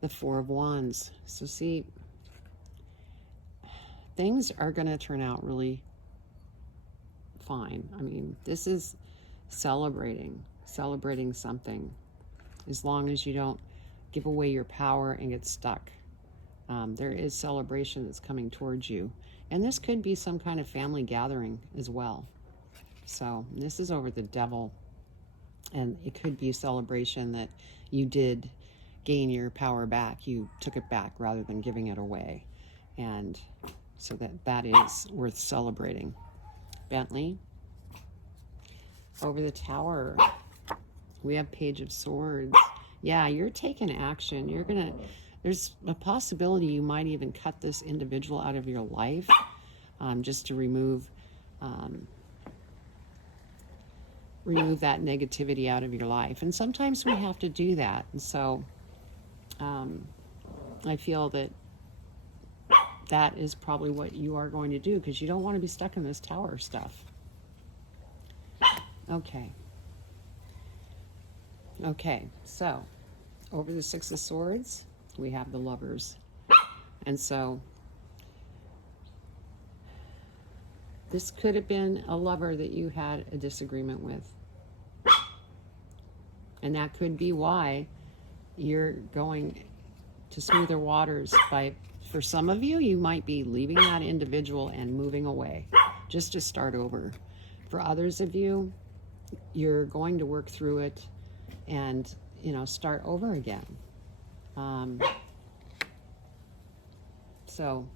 the Four of Wands. So see, things are going to turn out really fine. I mean, this is celebrating something, as long as you don't give away your power and get stuck. There is celebration that's coming towards you. And this could be some kind of family gathering as well. So this is over the Devil. And it could be a celebration that you did gain your power back. You took it back rather than giving it away. And so that is worth celebrating. Bentley. Over the Tower, we have Page of Swords. Yeah, you're taking action. You're gonna, there's a possibility you might even cut this individual out of your life, just to remove that negativity out of your life. And sometimes we have to do that. And so I feel that that is probably what you are going to do, because you don't want to be stuck in this Tower stuff. Okay, so over the Six of Swords, we have the Lovers. And so this could have been a lover that you had a disagreement with. And that could be why you're going to smoother waters by, for some of you, you might be leaving that individual and moving away just to start over. For others of you, you're going to work through it and, you know, start over again. So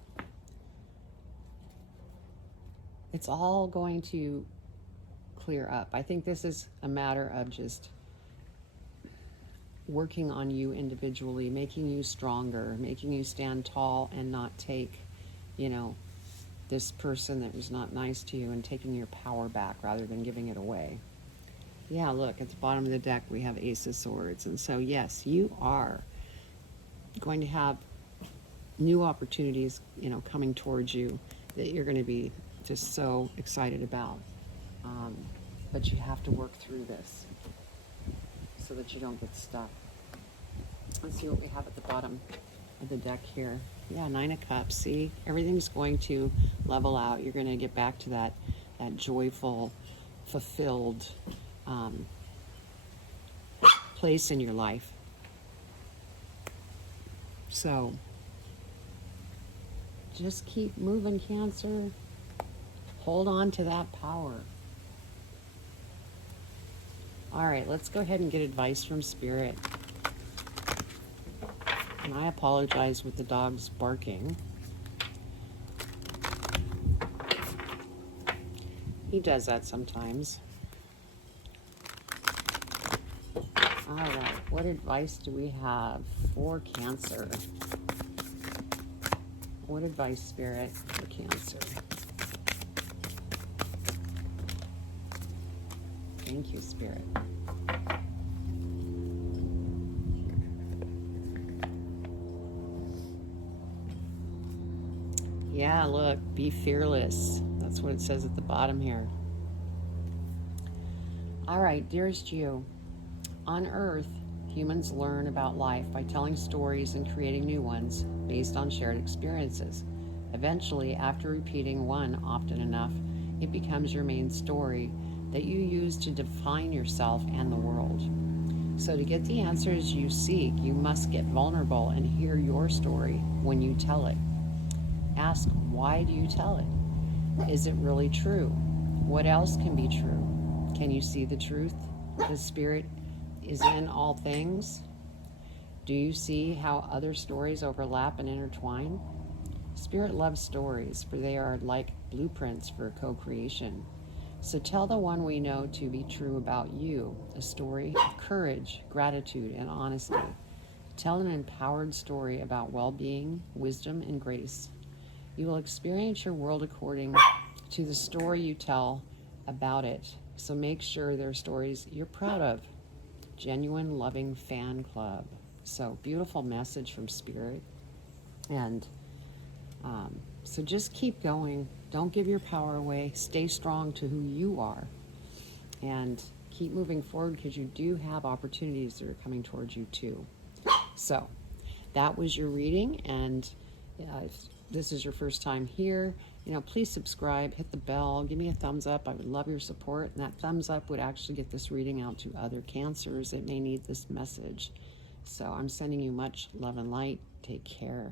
it's all going to clear up. I think this is a matter of just working on you individually, making you stronger, making you stand tall and not take, you know, this person that was not nice to you and taking your power back rather than giving it away. Yeah, look, at the bottom of the deck, we have Ace of Swords. And so, yes, you are going to have new opportunities, you know, coming towards you that you're going to be just so excited about. But you have to work through this so that you don't get stuck. Let's see what we have at the bottom of the deck here. Yeah, Nine of Cups. See, everything's going to level out. You're going to get back to that joyful, fulfilled place in your life. So just keep moving, Cancer. Hold on to that power. All right, let's go ahead and get advice from Spirit. And I apologize with the dogs barking. He does that sometimes. All right, what advice do we have for Cancer? What advice, Spirit, for Cancer? Thank you, Spirit. Yeah, look, be fearless. That's what it says at the bottom here. All right, dearest you. On Earth, humans learn about life by telling stories and creating new ones based on shared experiences. Eventually, after repeating one often enough, it becomes your main story that you use to define yourself and the world. So to get the answers you seek, you must get vulnerable and hear your story when you tell it. Ask, why do you tell it? Is it really true? What else can be true? Can you see the truth? The Spirit is in all things. Do you see how other stories overlap and intertwine? Spirit loves stories, for they are like blueprints for co-creation. So tell the one we know to be true about you, a story of courage, gratitude, and honesty. Tell an empowered story about well-being, wisdom, and grace. You will experience your world according to the story you tell about it. So make sure they're stories you're proud of. Genuine, loving fan club. So beautiful message from Spirit. And so just keep going. Don't give your power away. Stay strong to who you are. And keep moving forward, because you do have opportunities that are coming towards you too. So that was your reading. And if this is your first time here, please subscribe, hit the bell, give me a thumbs up. I would love your support. And that thumbs up would actually get this reading out to other Cancers that may need this message. So I'm sending you much love and light. Take care.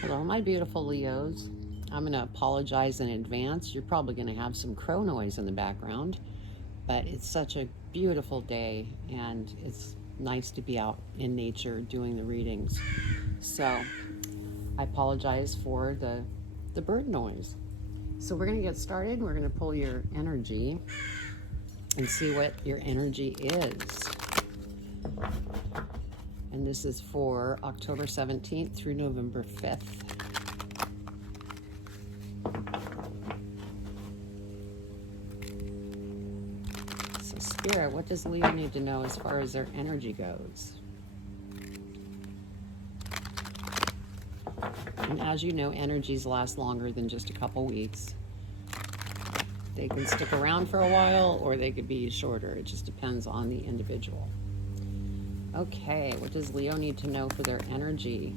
Hello, my beautiful Leos. I'm going to apologize in advance. You're probably going to have some crow noise in the background, but it's such a beautiful day, and it's nice to be out in nature doing the readings. So I apologize for the bird noise. So we're going to get started. We're going to pull your energy and see what your energy is. And this is for October 17th through November 5th. So Spirit, what does Leo need to know as far as their energy goes? And as you know, energies last longer than just a couple weeks. They can stick around for a while, or they could be shorter. It just depends on the individual. Okay, what does Leo need to know for their energy?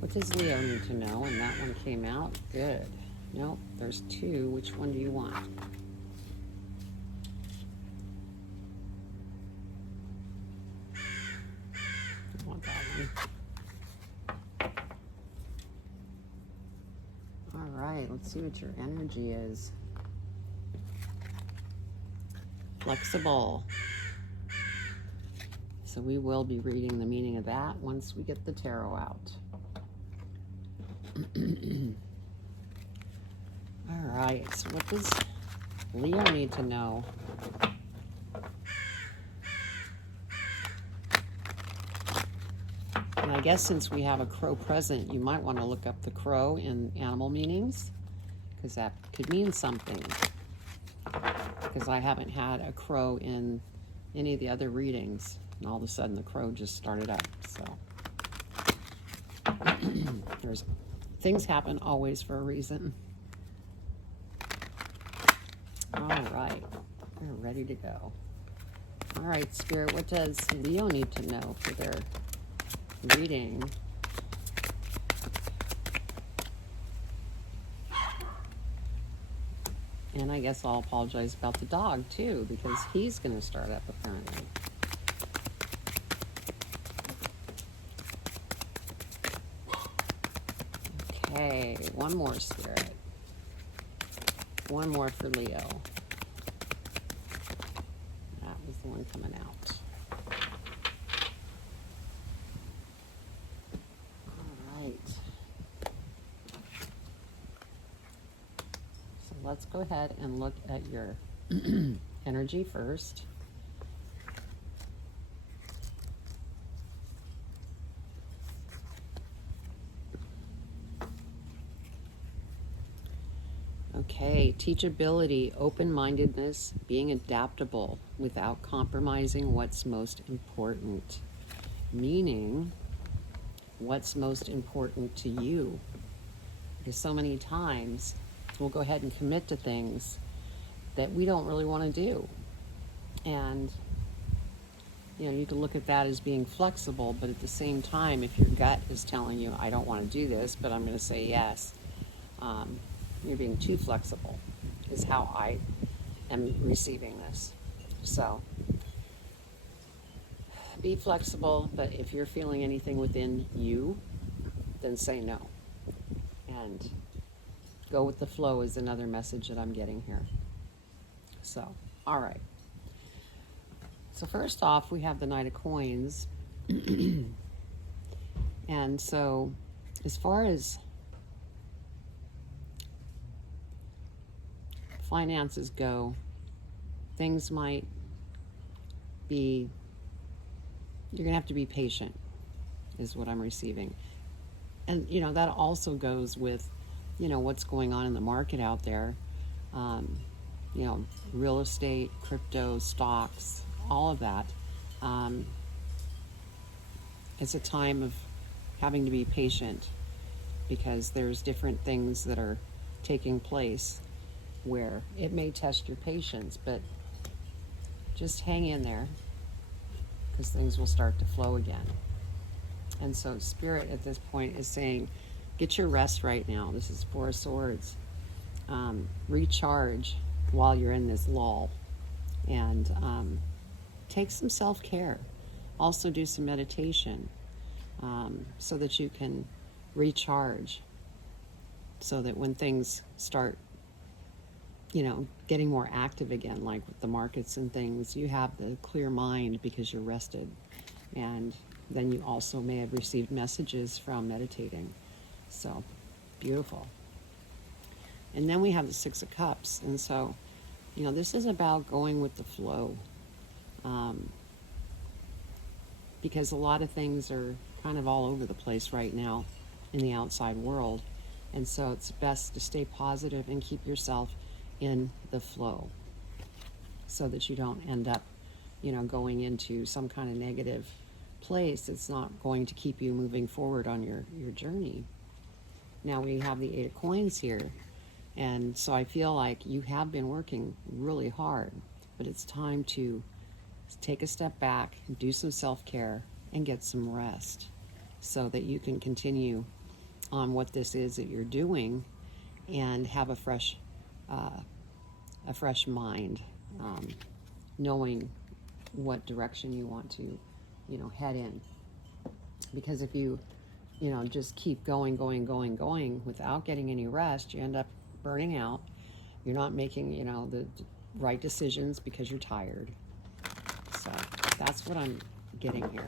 What does Leo need to know? And that one came out. Good. Nope, there's two. Which one do you want? I want that one. All right, let's see what your energy is. Flexible. So we will be reading the meaning of that once we get the tarot out. All right, so what does Leo need to know? And I guess since we have a crow present, you might want to look up the crow in animal meanings, because that could mean something. Because I haven't had a crow in any of the other readings, and all of a sudden the crow just started up. So things happen always for a reason. All right, we're ready to go. All right, Spirit, what does Leo need to know for their reading? And I guess I'll apologize about the dog too, because he's going to start up apparently. Okay, one more, Spirit. One more for Leo. That was the one coming out. All right. So let's go ahead and look at your energy first. Okay, teachability, open-mindedness, being adaptable without compromising what's most important. Meaning, what's most important to you. Because so many times, we'll go ahead and commit to things that we don't really want to do. And, you can look at that as being flexible, but at the same time, if your gut is telling you, I don't want to do this, but I'm going to say yes, you're being too flexible, is how I am receiving this. So, Be flexible, but if you're feeling anything within you, then say no. And go with the flow is another message that I'm getting here. So, all right. So first off, we have the Knight of Coins. And so, as far as finances go, things might be, you're going to have to be patient, is what I'm receiving. And, you know, that also goes with, you know, what's going on in the market out there. You know, real estate, crypto, stocks, all of that. It's a time of having to be patient because there's different things that are taking place where it may test your patience, but just hang in there because things will start to flow again. And so Spirit at this point is saying, get your rest right now. This is Four of Swords. Recharge while you're in this lull, and take some self-care. Also do some meditation so that you can recharge, so that when things start, you know, getting more active again, like with the markets and things, you have the clear mind because you're rested. And then you also may have received messages from meditating. So, beautiful. And then we have the Six of Cups. And so, you know, this is about going with the flow. Because a lot of things are kind of all over the place right now in the outside world. And so it's best to stay positive and keep yourself in the flow so that you don't end up, you know, going into some kind of negative place. It's not going to keep you moving forward on your journey. Now we have the Eight of Coins here. And so I feel like you have been working really hard, but it's time to take a step back, do some self-care, and get some rest so that you can continue on what this is that you're doing and have a fresh mind, knowing what direction you want to, you know, head in. Because if you know, just keep going without getting any rest, you end up burning out. You're not making, you know, the right decisions because you're tired. So that's what I'm getting here.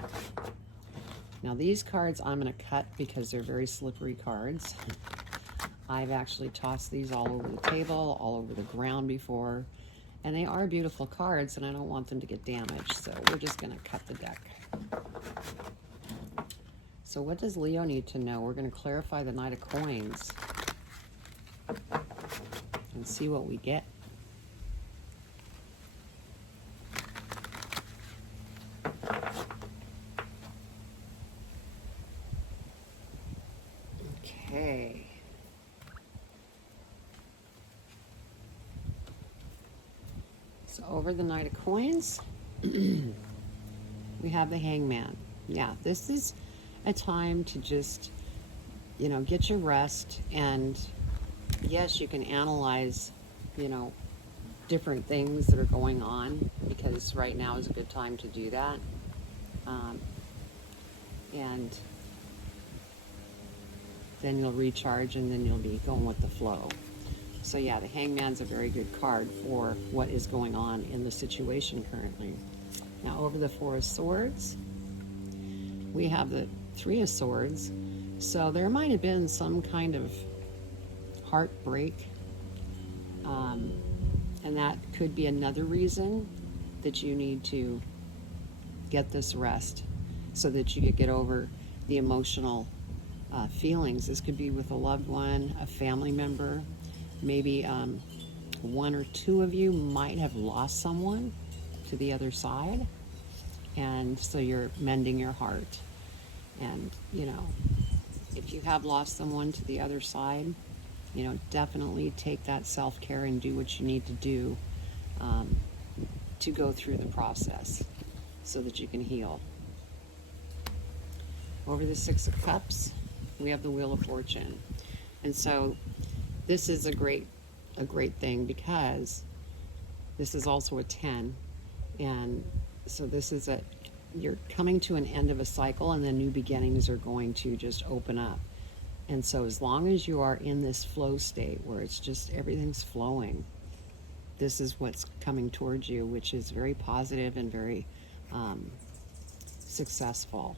Now these cards I'm going to cut because they're very slippery cards. I've actually tossed these all over the table, all over the ground before, and they are beautiful cards, and I don't want them to get damaged, so we're just going to cut the deck. So what does Leo need to know? We're going to clarify the Knight of Coins and see what we get. Okay. So over the Knight of Coins, we have the Hangman. Yeah, this is a time to just, you know, get your rest. And yes, you can analyze, you know, different things that are going on, because right now is a good time to do that. And then you'll recharge, and then you'll be going with the flow. So yeah, the Hangman's a very good card for what is going on in the situation currently. Now over the Four of Swords, we have the Three of Swords. So there might have been some kind of heartbreak, and that could be another reason that you need to get this rest so that you could get over the emotional feelings. This could be with a loved one, a family member. Maybe one or two of you might have lost someone to the other side, and so you're mending your heart. And, you know, if you have lost someone to the other side, you know, definitely take that self-care and do what you need to do to go through the process so that you can heal. Over the Six of Cups, we have the Wheel of Fortune. And so this is a great thing, because this is also a 10. And so this is you're coming to an end of a cycle, and then new beginnings are going to just open up. And so as long as you are in this flow state where it's just everything's flowing, this is what's coming towards you, which is very positive and very successful.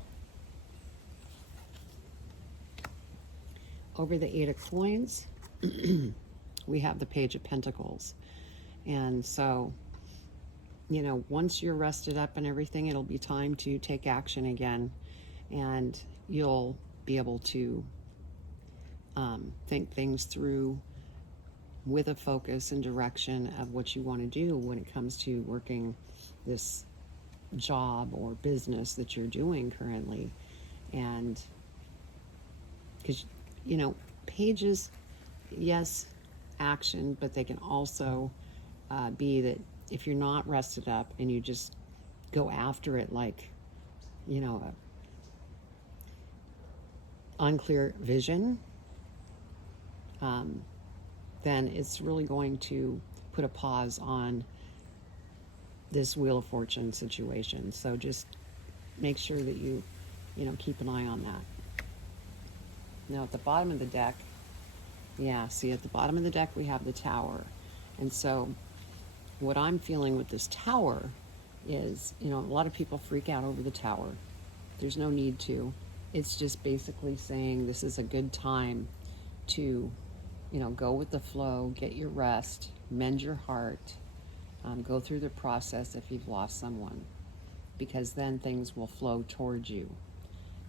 Over the Eight of Coins, we have the Page of Pentacles. And so, you know, once you're rested up and everything, it'll be time to take action again. And you'll be able to think things through with a focus and direction of what you want to do when it comes to working this job or business that you're doing currently. And because, you know, pages, yes, action, but they can also be that if you're not rested up and you just go after it like, you know, unclear vision, then it's really going to put a pause on this Wheel of Fortune situation. So just make sure that you know, keep an eye on that. Now at the bottom of the deck, yeah, see at the bottom of the deck we have the Tower. And so what I'm feeling with this Tower is, you know, a lot of people freak out over the Tower. There's no need to. It's just basically saying this is a good time to, you know, go with the flow, get your rest, mend your heart, go through the process if you've lost someone, because then things will flow towards you,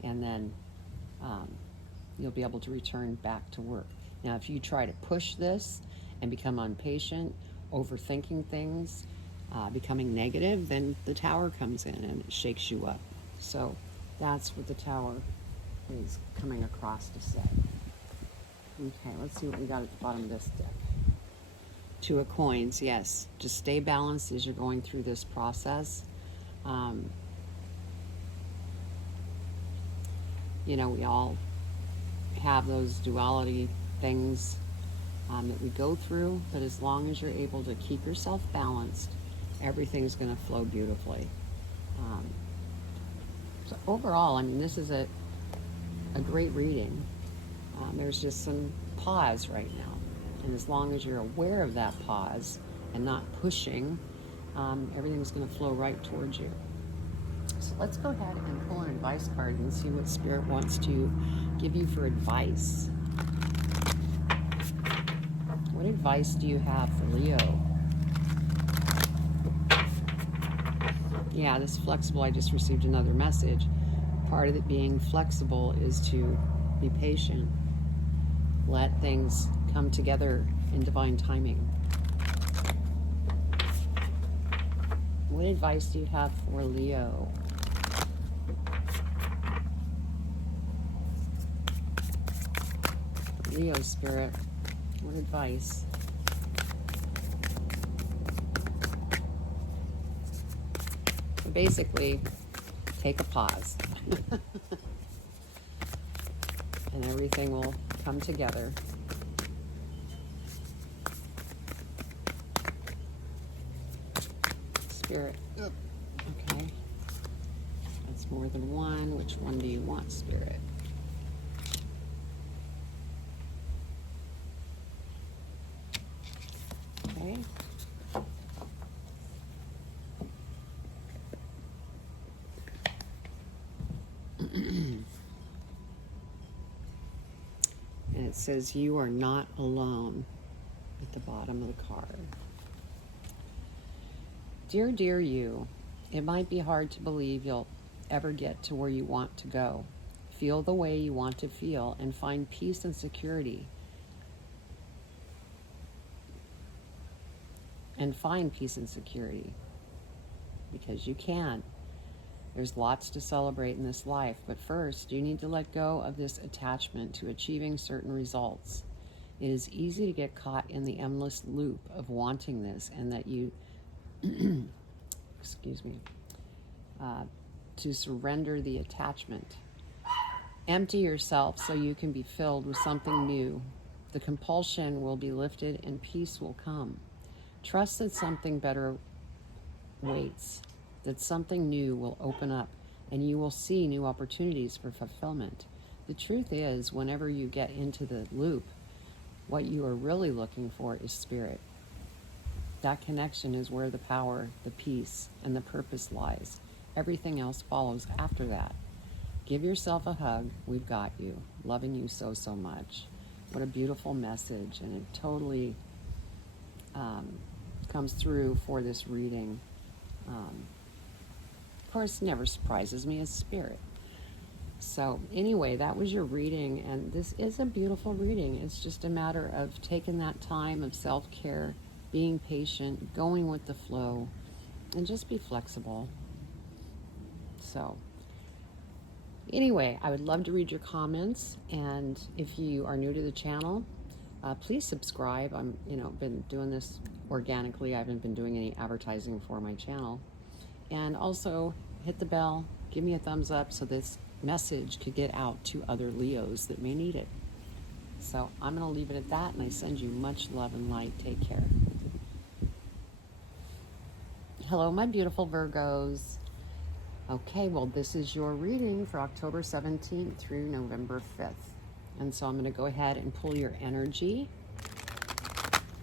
and then you'll be able to return back to work. Now, if you try to push this and become impatient, overthinking things, becoming negative, then the Tower comes in and it shakes you up. So that's what the Tower is coming across to say. Okay, let's see what we got at the bottom of this deck. Two of Coins, yes. Just stay balanced as you're going through this process. You know, we all have those duality things that we go through, but as long as you're able to keep yourself balanced, everything's going to flow beautifully. So overall, I mean, this is a great reading. There's just some pause right now. And as long as you're aware of that pause and not pushing, everything's going to flow right towards you. So let's go ahead and pull an advice card and see what Spirit wants to give you for advice. What advice do you have for Leo? Yeah, this flexible, I just received another message. Part of it being flexible is to be patient. Let things come together in divine timing. What advice do you have for Leo? Leo Spirit, what advice? So basically, take a pause. And everything will come together. Spirit. Okay. That's more than one. Which one do you want, Spirit? Okay. And it says you are not alone at the bottom of the card. Dear you, it might be hard to believe you'll ever get to where you want to go. Feel the way you want to feel and find peace and security. And find peace and security. Because you can. There's lots to celebrate in this life, but first you need to let go of this attachment to achieving certain results. It is easy to get caught in the endless loop of wanting this, and that you excuse me, to surrender the attachment. Empty yourself so you can be filled with something new. The compulsion will be lifted and peace will come. Trust that something better waits, that something new will open up and you will see new opportunities for fulfillment. The truth is, whenever you get into the loop, what you are really looking for is spirit. That connection is where the power, the peace, and the purpose lies. Everything else follows after that. Give yourself a hug. We've got you. Loving you so, so much. What a beautiful message, and it totally comes through for this reading. Of course, never surprises me as spirit. So anyway, that was your reading, and this is a beautiful reading. It's just a matter of taking that time of self-care, being patient, going with the flow, and just be flexible. So anyway, I would love to read your comments, and if you are new to the channel, please subscribe. I'm, been doing this organically. I haven't been doing any advertising for my channel. And also hit the bell, give me a thumbs up so this message could get out to other Leos that may need it. So I'm going to leave it at that, and I send you much love and light. Take care. Hello, my beautiful Virgos. Okay, well, this is your reading for October 17th through November 5th. And so I'm going to go ahead and pull your energy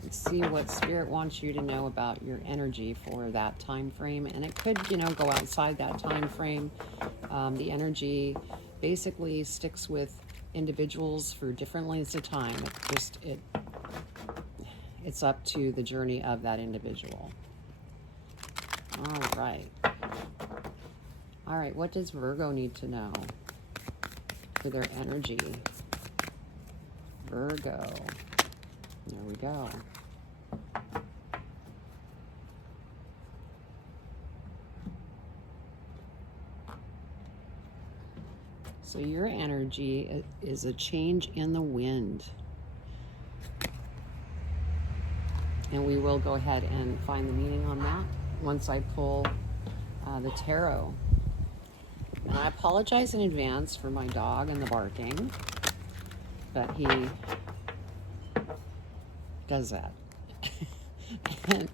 and see what Spirit wants you to know about your energy for that time frame. And it could, go outside that time frame. The energy basically sticks with individuals for different lengths of time. It's up to the journey of that individual. All right, what does Virgo need to know for their energy? Virgo. There we go. So your energy is a change in the wind. And we will go ahead and find the meaning on that once I pull the tarot. And I apologize in advance for my dog and the barking, but he does that. And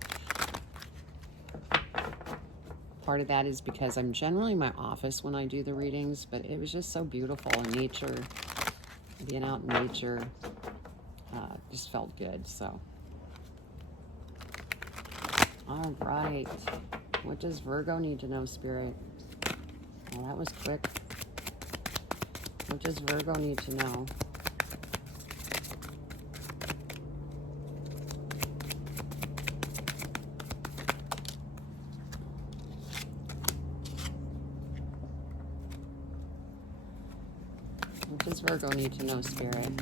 part of that is because I'm generally in my office when I do the readings, but it was just so beautiful in nature. Being out in nature just felt good. So, all right. What does Virgo need to know, Spirit? Well, that was quick. What does Virgo need to know? What does Virgo need to know, Spirit?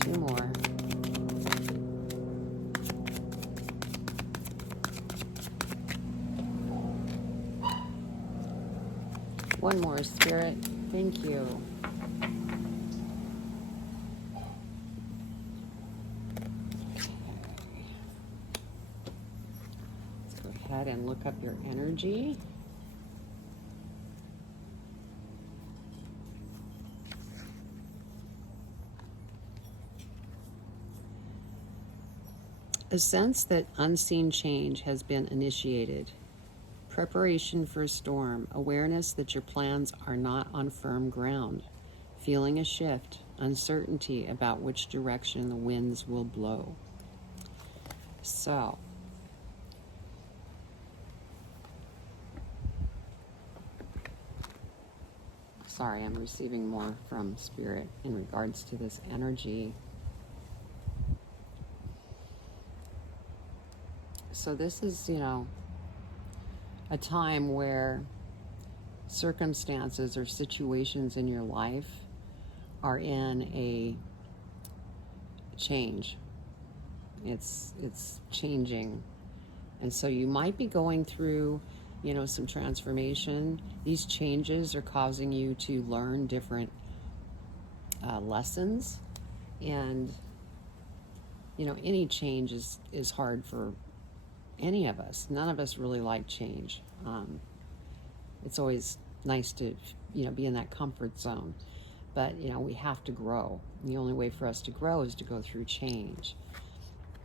Two more. One more, Spirit. Thank you. Let's go ahead and look up your energy. A sense that unseen change has been initiated. Preparation for a storm, awareness that your plans are not on firm ground, feeling a shift, uncertainty about which direction the winds will blow. So, sorry, I'm receiving more from Spirit in regards to this energy. So this is, a time where circumstances or situations in your life are in a change. It's changing. And so you might be going through, some transformation. These changes are causing you to learn different lessons. And, any change is hard for any of us. None of us really like change. It's always nice to, be in that comfort zone. But, we have to grow. And the only way for us to grow is to go through change.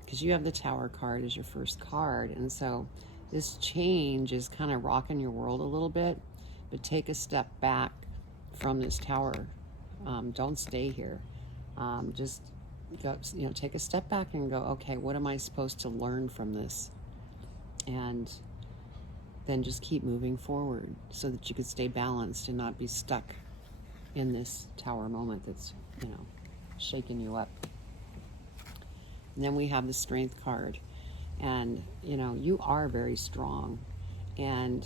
Because you have the Tower card as your first card. And so this change is kind of rocking your world a little bit, but take a step back from this tower. Don't stay here. Just go, take a step back and go, okay, what am I supposed to learn from this? And then just keep moving forward so that you could stay balanced and not be stuck in this tower moment that's, shaking you up. And then we have the Strength card. And, you are very strong. And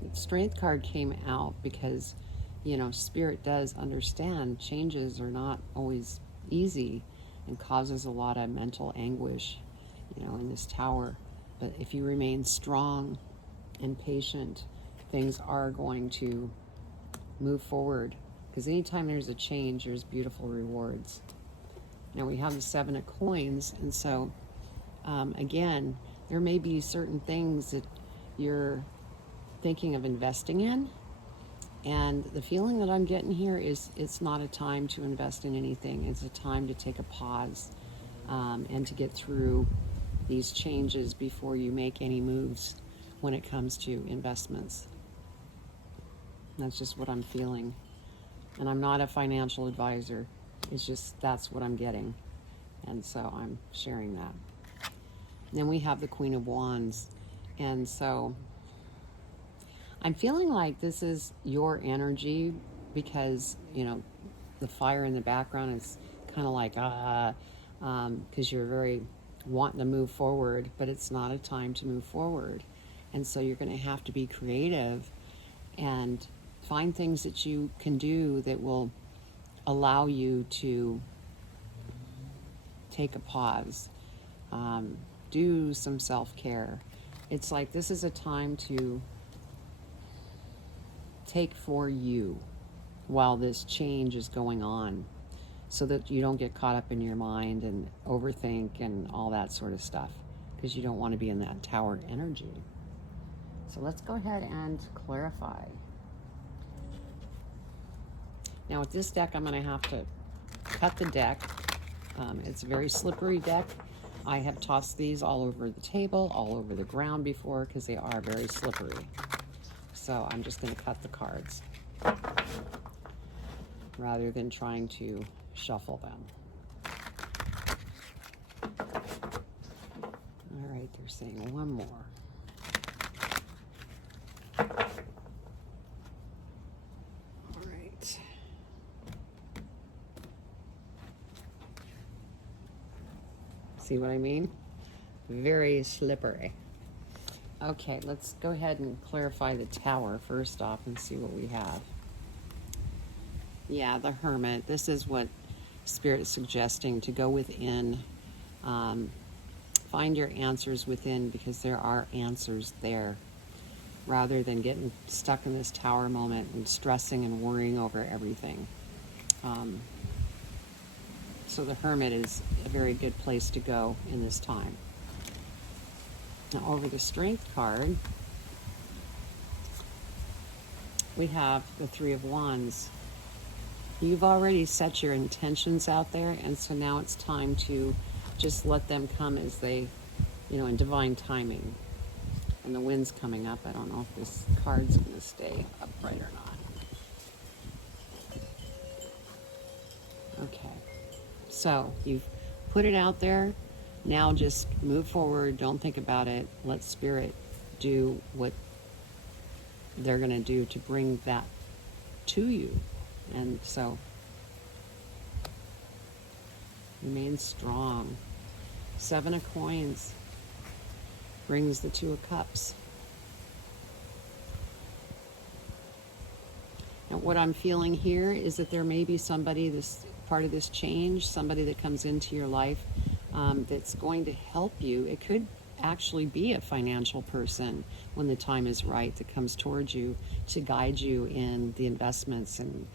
the Strength card came out because, Spirit does understand changes are not always easy and causes a lot of mental anguish, in this tower. But if you remain strong and patient, things are going to move forward. Because anytime there's a change, there's beautiful rewards. Now we have the 7 of coins, and so again, there may be certain things that you're thinking of investing in, and the feeling that I'm getting here is it's not a time to invest in anything. It's a time to take a pause and to get through these changes before you make any moves when it comes to investments. That's just what I'm feeling. And I'm not a financial advisor. It's just that's what I'm getting. And so I'm sharing that. And then we have the Queen of Wands. And so I'm feeling like this is your energy because, the fire in the background is kind of like, because you're very wanting to move forward, but it's not a time to move forward. And so you're going to have to be creative and find things that you can do that will allow you to take a pause, do some self-care. It's like this is a time to take for you while this change is going on, so that you don't get caught up in your mind and overthink and all that sort of stuff, because you don't want to be in that tower energy. So let's go ahead and clarify. Now with this deck, I'm going to have to cut the deck. It's a very slippery deck. I have tossed these all over the table, all over the ground before, because they are very slippery. So I'm just going to cut the cards rather than trying to shuffle them. All right, they're saying one more. All right. See what I mean? Very slippery. Okay, let's go ahead and clarify the tower first off and see what we have. Yeah, the Hermit. This is what Spirit is suggesting, to go within. Find your answers within, because there are answers there, rather than getting stuck in this tower moment and stressing and worrying over everything. So the Hermit is a very good place to go in this time. Now over the Strength card, we have the 3 of Wands. You've already set your intentions out there, and so now it's time to just let them come as they, in divine timing. And the wind's coming up. I don't know if this card's going to stay upright or not. Okay. So you've put it out there. Now just move forward. Don't think about it. Let Spirit do what they're going to do to bring that to you. And so remain strong. 7 of Coins brings the 2 of Cups. Now what I'm feeling here is that there may be somebody, this part of this change, somebody that comes into your life that's going to help you. It could actually be a financial person when the time is right, that comes towards you to guide you in the investments and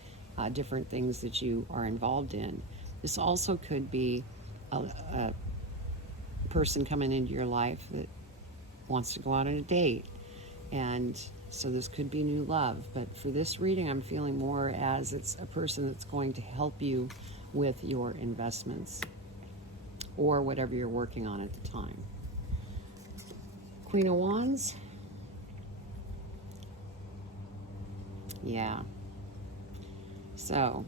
different things that you are involved in. This also could be a person coming into your life that wants to go out on a date, and so this could be new love. But for this reading, I'm feeling more as it's a person that's going to help you with your investments or whatever you're working on at the time. Queen of Wands. Yeah. So,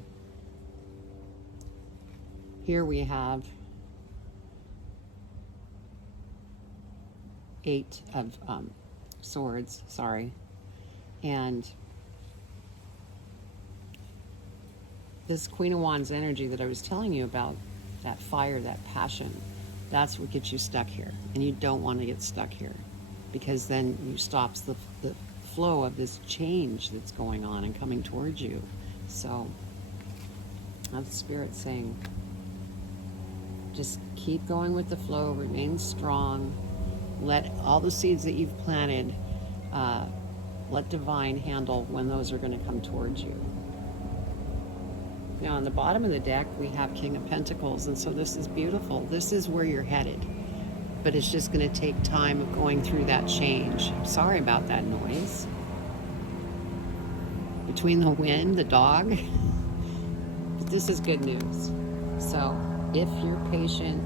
here we have 8 of Swords, sorry. And this Queen of Wands energy that I was telling you about, that fire, that passion, that's what gets you stuck here. And you don't want to get stuck here, because then you stops the flow of this change that's going on and coming towards you. So that's Spirit saying, just keep going with the flow, remain strong, let all the seeds that you've planted, let divine handle when those are going to come towards you. Now on the bottom of the deck we have King of Pentacles, and so this is beautiful. This is where you're headed, but it's just going to take time of going through that change. Sorry about that noise. Between the wind, the dog. But this is good news. So if you're patient,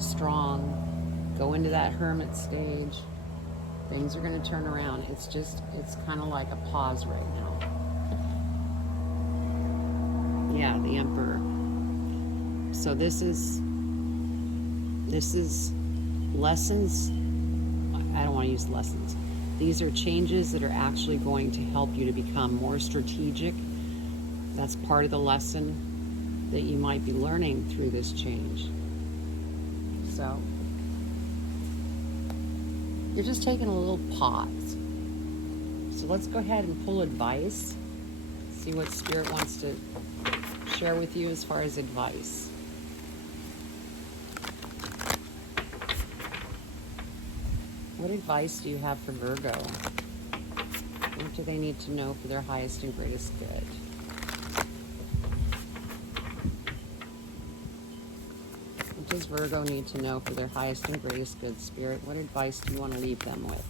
strong, go into that hermit stage, things are going to turn around. It's kind of like a pause right now. Yeah, the Emperor. So this is lessons. I don't want to use lessons. These are changes that are actually going to help you to become more strategic. That's part of the lesson that you might be learning through this change. So you're just taking a little pause. So let's go ahead and pull advice. See what Spirit wants to share with you as far as advice. What advice do you have for Virgo? What do they need to know for their highest and greatest good? What does Virgo need to know for their highest and greatest good, Spirit? What advice do you want to leave them with?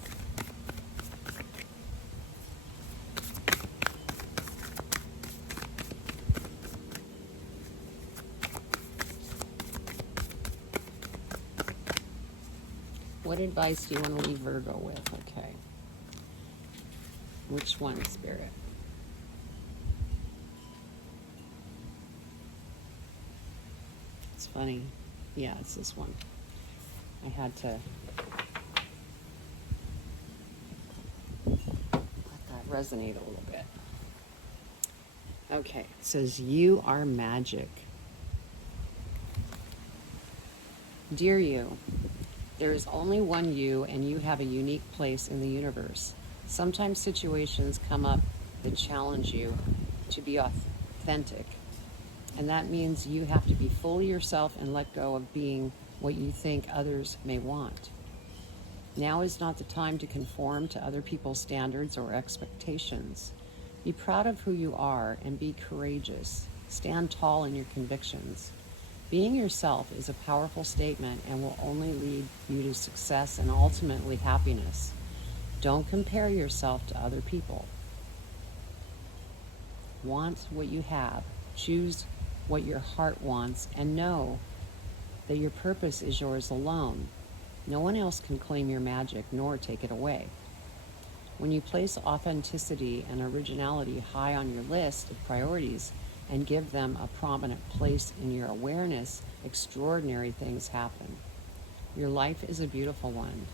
What advice do you want to leave Virgo with? Okay. Which one, Spirit? It's funny. Yeah, it's this one. I had to let that resonate a little bit. Okay, it says, you are magic. Dear you, there is only one you, and you have a unique place in the universe. Sometimes situations come up that challenge you to be authentic. And that means you have to be fully yourself and let go of being what you think others may want. Now is not the time to conform to other people's standards or expectations. Be proud of who you are and be courageous. Stand tall in your convictions. Being yourself is a powerful statement and will only lead you to success and ultimately happiness. Don't compare yourself to other people. Want what you have. Choose what your heart wants, and know that your purpose is yours alone. No one else can claim your magic nor take it away. When you place authenticity and originality high on your list of priorities and give them a prominent place in your awareness, extraordinary things happen. Your life is a beautiful one.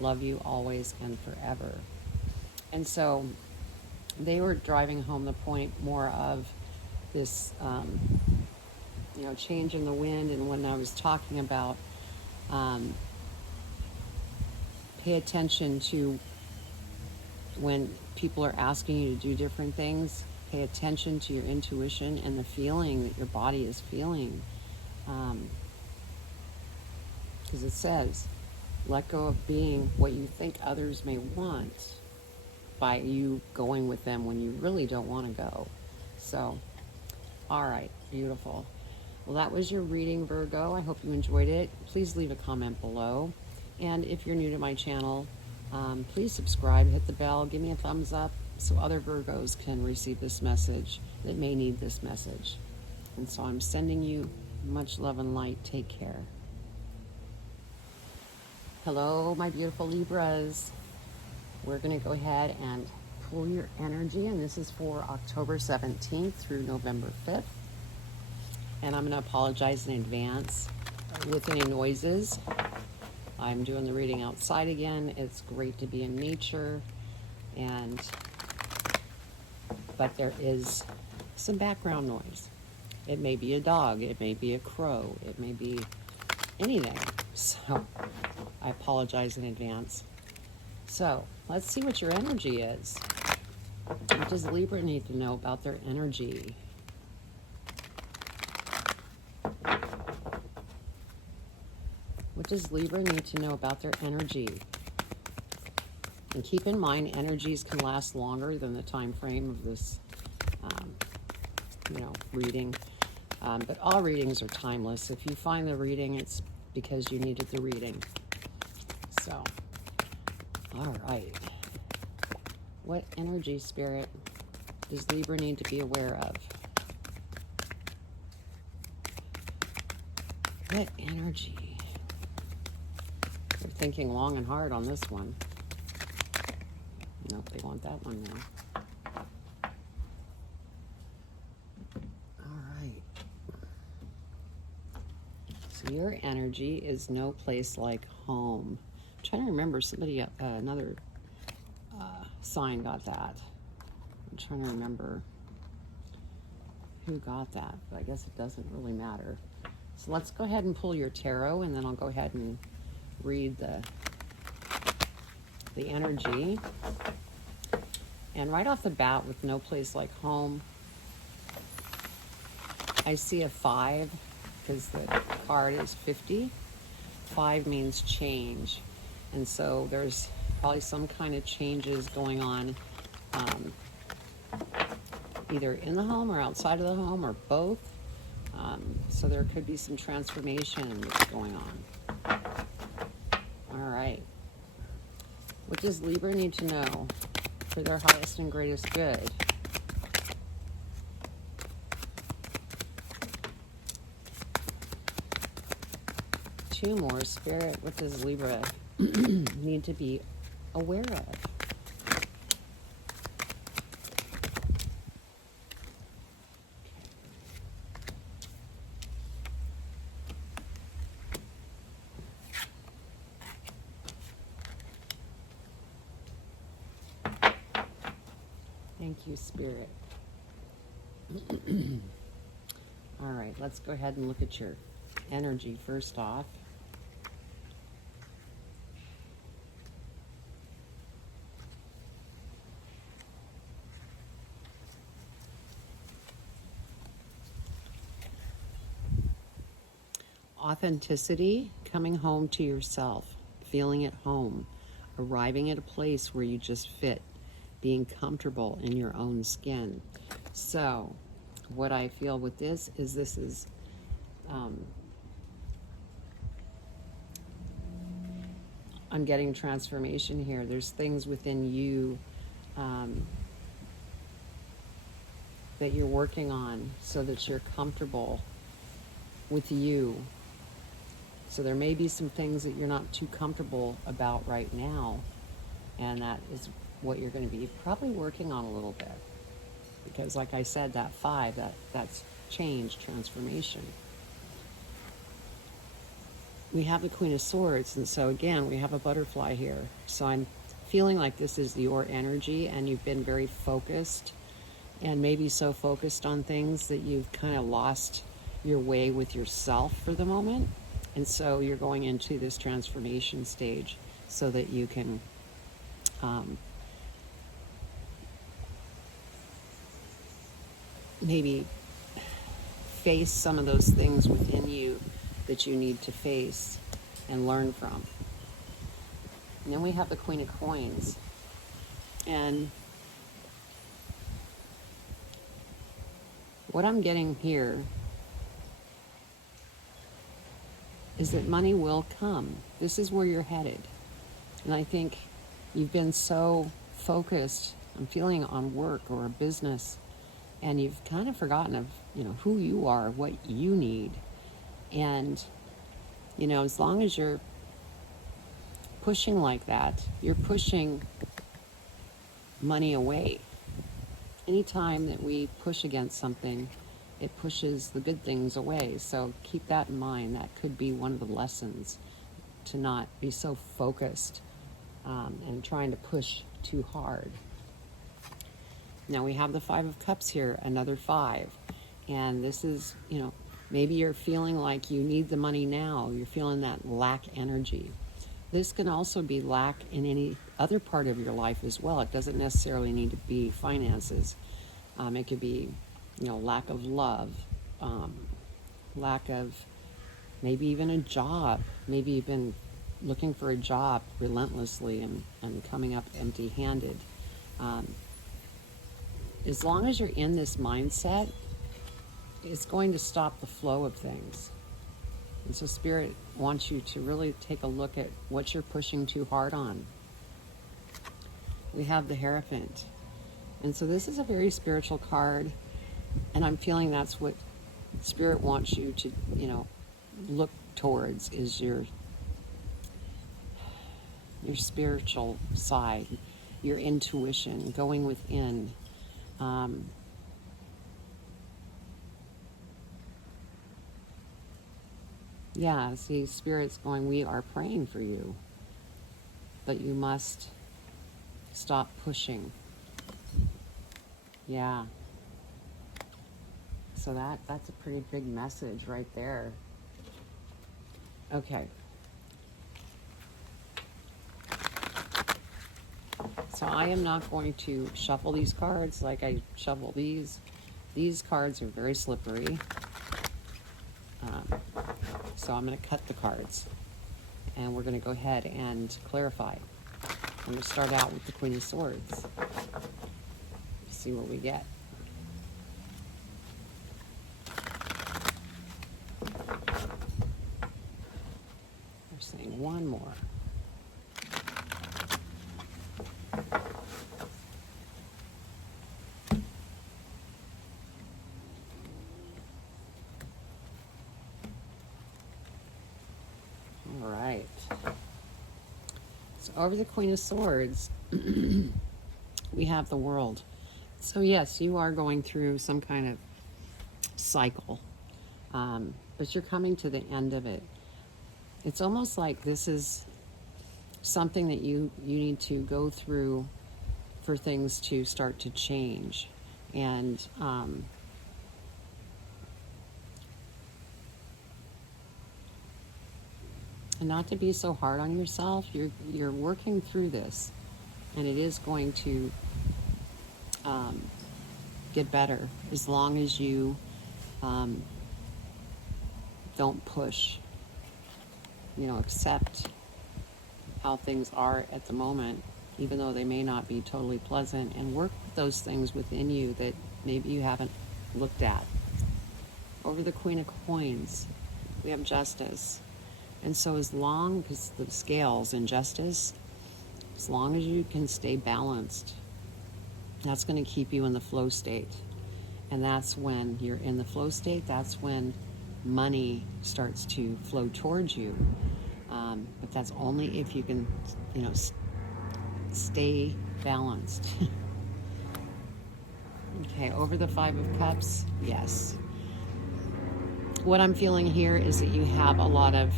Love you always and forever. And so they were driving home the point more of this, change in the wind. And when I was talking about pay attention to when people are asking you to do different things, pay attention to your intuition and the feeling that your body is feeling. Because it says, let go of being what you think others may want by you going with them when you really don't want to go. So, all right, beautiful. Well, that was your reading, Virgo. I hope you enjoyed it. Please leave a comment below. And if you're new to my channel, please subscribe, hit the bell, give me a thumbs up so other Virgos can receive this message that may need this message. And so I'm sending you much love and light. Take care. Hello, my beautiful Libras. We're going to go ahead and pull your energy, and this is for October 17th through November 5th. And I'm going to apologize in advance with any noises. I'm doing the reading outside again. It's great to be in nature, but there is some background noise. It may be a dog, it may be a crow, it may be anything. So I apologize in advance. So let's see what your energy is. What does Libra need to know about their energy? What does Libra need to know about their energy? And keep in mind, energies can last longer than the time frame of this, reading. But all readings are timeless. If you find the reading, it's because you needed the reading. So, all right. What energy, Spirit, does Libra need to be aware of? What energy? They're thinking long and hard on this one. Nope, they want that one now. All right. So your energy is no place like home. I'm trying to remember, somebody, another sign got that. I'm trying to remember who got that, but I guess it doesn't really matter. So let's go ahead and pull your tarot, and then I'll go ahead and read the energy. And right off the bat, with no place like home, I see a 5, because the card is 50. 5 means change. And so there's probably some kind of changes going on, either in the home or outside of the home, or both. So there could be some transformation that's going on. All right. What does Libra need to know for their highest and greatest good? Two more, Spirit. What does Libra need to be aware of? Thank you, Spirit. All right, let's go ahead and look at your energy first off. Authenticity, coming home to yourself, feeling at home, arriving at a place where you just fit, being comfortable in your own skin. So what I feel with this is I'm getting transformation here. There's things within you that you're working on so that you're comfortable with you. So there may be some things that you're not too comfortable about right now, and that is what you're going to be probably working on a little bit. Because like I said, that 5, that's change, transformation. We have the Queen of Swords, and so again, we have a butterfly here. So I'm feeling like this is your energy, and you've been very focused, and maybe so focused on things that you've kind of lost your way with yourself for the moment. And so you're going into this transformation stage so that you can maybe face some of those things within you that you need to face and learn from. And then we have the Queen of Coins. And what I'm getting here is that money will come. This is where you're headed. And I think you've been so focused, I'm feeling, on work or a business, and you've kind of forgotten of, who you are, what you need. And, as long as you're pushing like that, you're pushing money away. Anytime that we push against something, it pushes the good things away. So keep that in mind. That could be one of the lessons, to not be so focused and trying to push too hard. Now we have the Five of Cups here, another 5. And this is, maybe you're feeling like you need the money now. You're feeling that lack energy. This can also be lack in any other part of your life as well. It doesn't necessarily need to be finances. It could be, lack of love, lack of maybe even a job. Maybe you've been looking for a job relentlessly and coming up empty-handed. As long as you're in this mindset, it's going to stop the flow of things. And so Spirit wants you to really take a look at what you're pushing too hard on. We have the Hierophant. And so this is a very spiritual card. And I'm feeling that's what Spirit wants you to, look towards, is your spiritual side, your intuition, going within. Yeah, see, Spirit's going, we are praying for you, but you must stop pushing. Yeah. So that's a pretty big message right there. Okay. So I am not going to shuffle these cards like I shuffle these. These cards are very slippery. So I'm going to cut the cards. And we're going to go ahead and clarify. I'm going to start out with the Queen of Swords. See what we get. We're saying one more. All right. So over the Queen of Swords, we have the World. So yes, you are going through some kind of cycle, but you're coming to the end of it. It's almost like this is something that you need to go through for things to start to change. And not to be so hard on yourself. You're working through this, and it is going to get better as long as you don't push. Accept how things are at the moment, even though they may not be totally pleasant, and work with those things within you that maybe you haven't looked at. Over the Queen of Coins, we have Justice. And so as long as the scales in Justice, as long as you can stay balanced, that's going to keep you in the flow state. And that's when you're in the flow state, that's when money starts to flow towards you. But that's only if you can, stay balanced. Okay, over the Five of Cups, yes. What I'm feeling here is that you have a lot of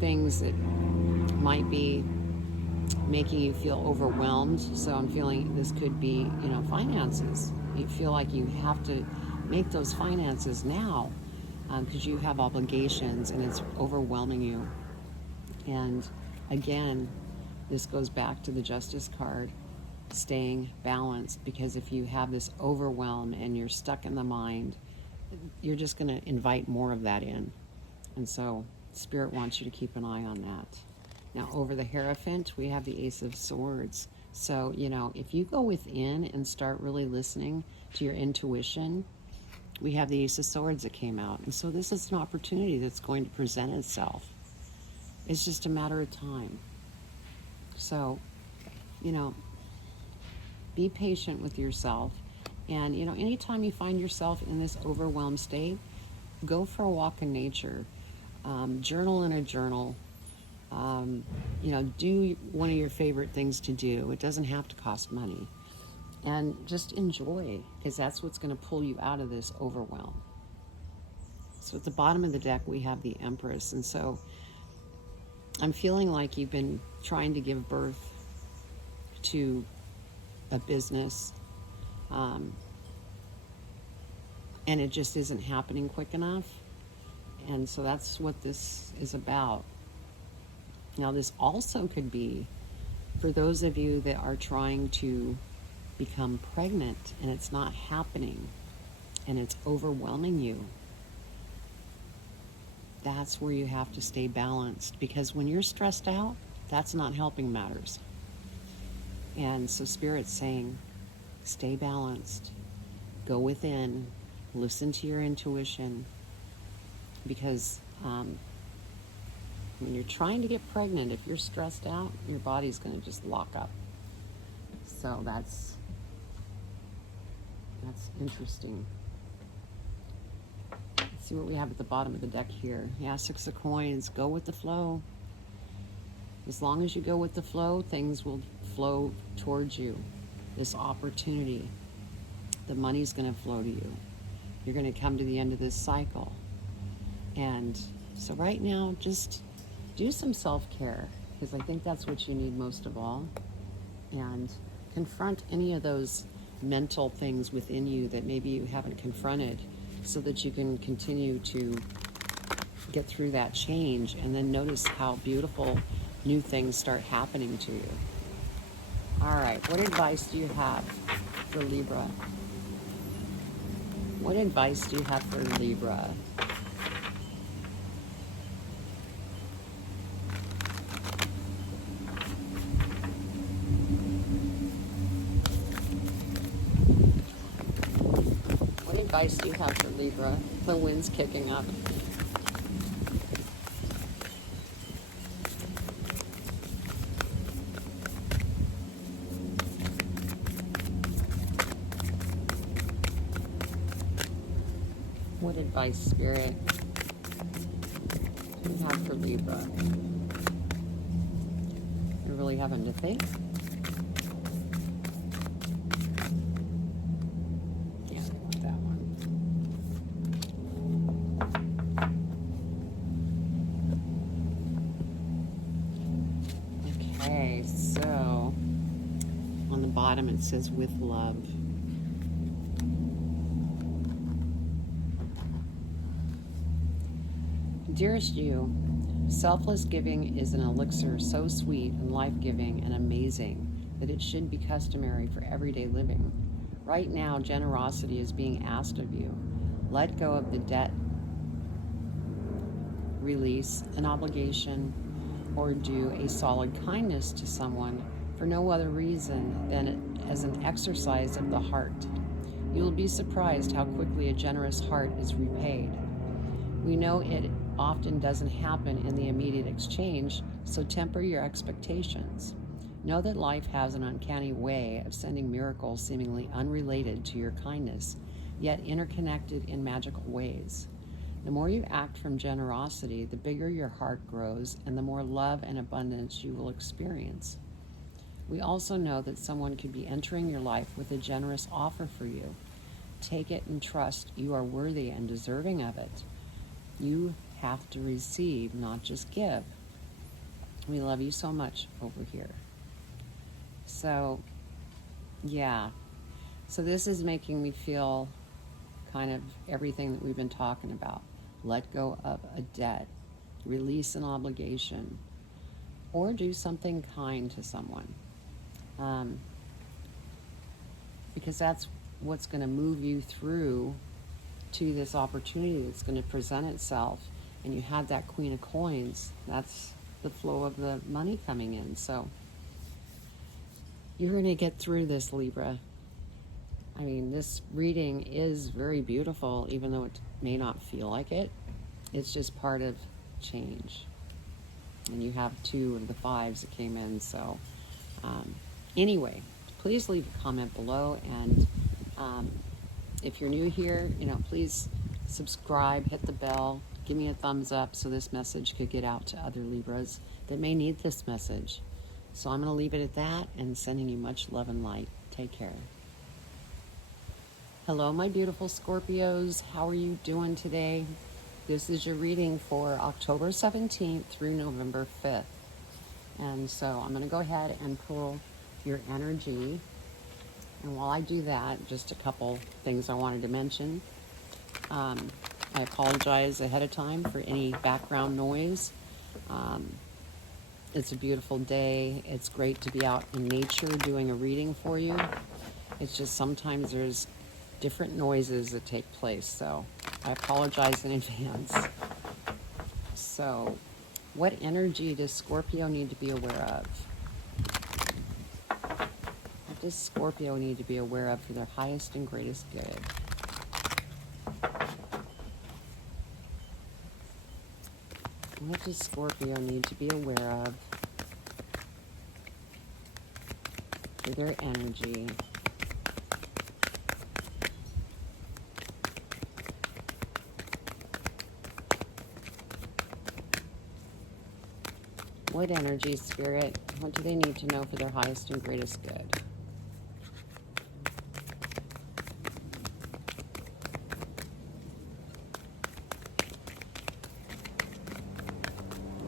things that might be making you feel overwhelmed. So I'm feeling this could be, finances. You feel like you have to make those finances now because you have obligations and it's overwhelming you. And again, this goes back to the Justice card, staying balanced, because if you have this overwhelm and you're stuck in the mind, you're just going to invite more of that in. And so Spirit wants you to keep an eye on that. Now, over the Hierophant, we have the Ace of Swords. So, if you go within and start really listening to your intuition, we have the Ace of Swords that came out. And so this is an opportunity that's going to present itself. It's just a matter of time. So, be patient with yourself. And, anytime you find yourself in this overwhelmed state, go for a walk in nature. Journal in a journal. You know, do one of your favorite things to do. It doesn't have to cost money. And just enjoy, because that's what's going to pull you out of this overwhelm. So at the bottom of the deck, we have the Empress. And so I'm feeling like you've been trying to give birth to a business, and it just isn't happening quick enough. And so that's what this is about. Now, this also could be for those of you that are trying to become pregnant and it's not happening and it's overwhelming you. That's where you have to stay balanced, because when you're stressed out, that's not helping matters. And so Spirit's saying, stay balanced, go within, listen to your intuition, because when you're trying to get pregnant, if you're stressed out, your body's going to just lock up. So that's interesting. Let's see what we have at the bottom of the deck here. Yeah, 6 of coins. Go with the flow. As long as you go with the flow, things will flow towards you. This opportunity, the money's going to flow to you. You're going to come to the end of this cycle. And so right now, just do some self-care, because I think that's what you need most of all. And confront any of those mental things within you that maybe you haven't confronted, so that you can continue to get through that change, and then notice how beautiful new things start happening to you. All right, what advice do you have for Libra? What advice do you have for Libra? What advice do you have for Libra? The wind's kicking up. What advice, Spirit, do you have for Libra? You're really having to think. Yeah, I want that one. Okay, so on the bottom it says with love. Dearest you, selfless giving is an elixir so sweet and life-giving and amazing that it should be customary for everyday living. Right now, generosity is being asked of you. Let go of the debt, release an obligation, or do a solid kindness to someone for no other reason than as an exercise of the heart. You will be surprised how quickly a generous heart is repaid. We know it often doesn't happen in the immediate exchange, so temper your expectations. Know that life has an uncanny way of sending miracles seemingly unrelated to your kindness, yet interconnected in magical ways. The more you act from generosity, the bigger your heart grows and the more love and abundance you will experience. We also know that someone could be entering your life with a generous offer for you. Take it and trust you are worthy and deserving of it. You have to receive, not just give. We love you so much over here. So, yeah. So this is making me feel kind of everything that we've been talking about. Let go of a debt, release an obligation, or do something kind to someone. Because that's what's going to move you through to this opportunity that's going to present itself. And you had that Queen of Coins. That's the flow of the money coming in. So you're going to get through this, Libra. I mean, this reading is very beautiful, even though it may not feel like it. It's just part of change. And you have 2 of the 5s that came in. So anyway, please leave a comment below. And if you're new here, please subscribe, hit the bell. give me a thumbs up so this message could get out to other Libras that may need this message. So I'm going to leave it at that and sending you much love and light. Take care. Hello, my beautiful Scorpios. How are you doing today? This is your reading for October 17th through November 5th. And so I'm going to go ahead and pull your energy. And while I do that, just a couple things I wanted to mention. I apologize ahead of time for any background noise. It's a beautiful day. It's great to be out in nature doing a reading for you. It's just sometimes there's different noises that take place, so I apologize in advance. So, what energy does Scorpio need to be aware of? What does Scorpio need to be aware of for their highest and greatest good? What does Scorpio need to be aware of for their energy? What energy, Spirit? What do they need to know for their highest and greatest good?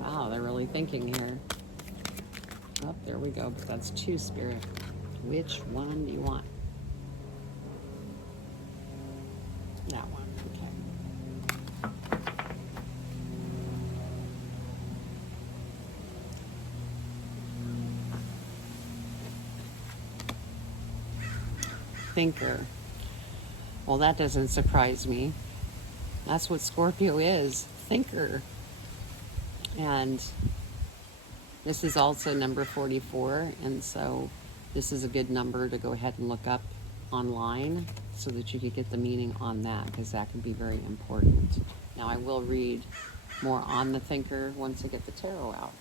Wow, they're really thinking here. Oh, there we go. But that's 2, Spirit. Which one do you want? That one. Okay. Thinker. Well, that doesn't surprise me. That's what Scorpio is. Thinker. And this is also number 44, and so this is a good number to go ahead and look up online so that you can get the meaning on that, because that can be very important. Now, I will read more on the Thinker once I get the tarot out.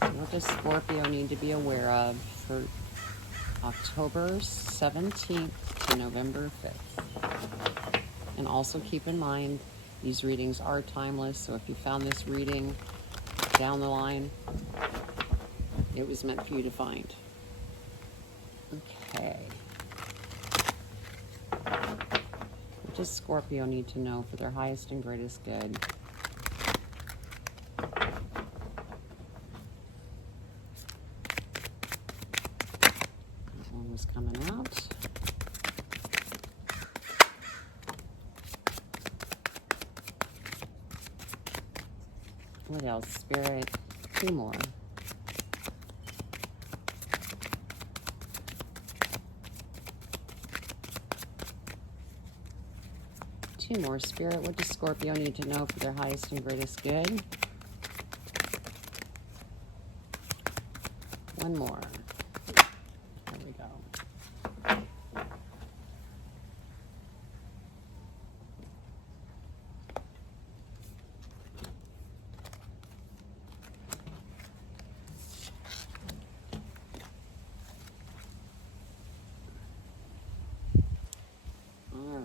What does Scorpio need to be aware of for October 17th to November 5th? And also keep in mind, these readings are timeless, so if you found this reading down the line, it was meant for you to find. Okay. What does Scorpio need to know for their highest and greatest good? Coming out. What else, Spirit? 2 more. Two more, Spirit. What does Scorpio need to know for their highest and greatest good? 1 more.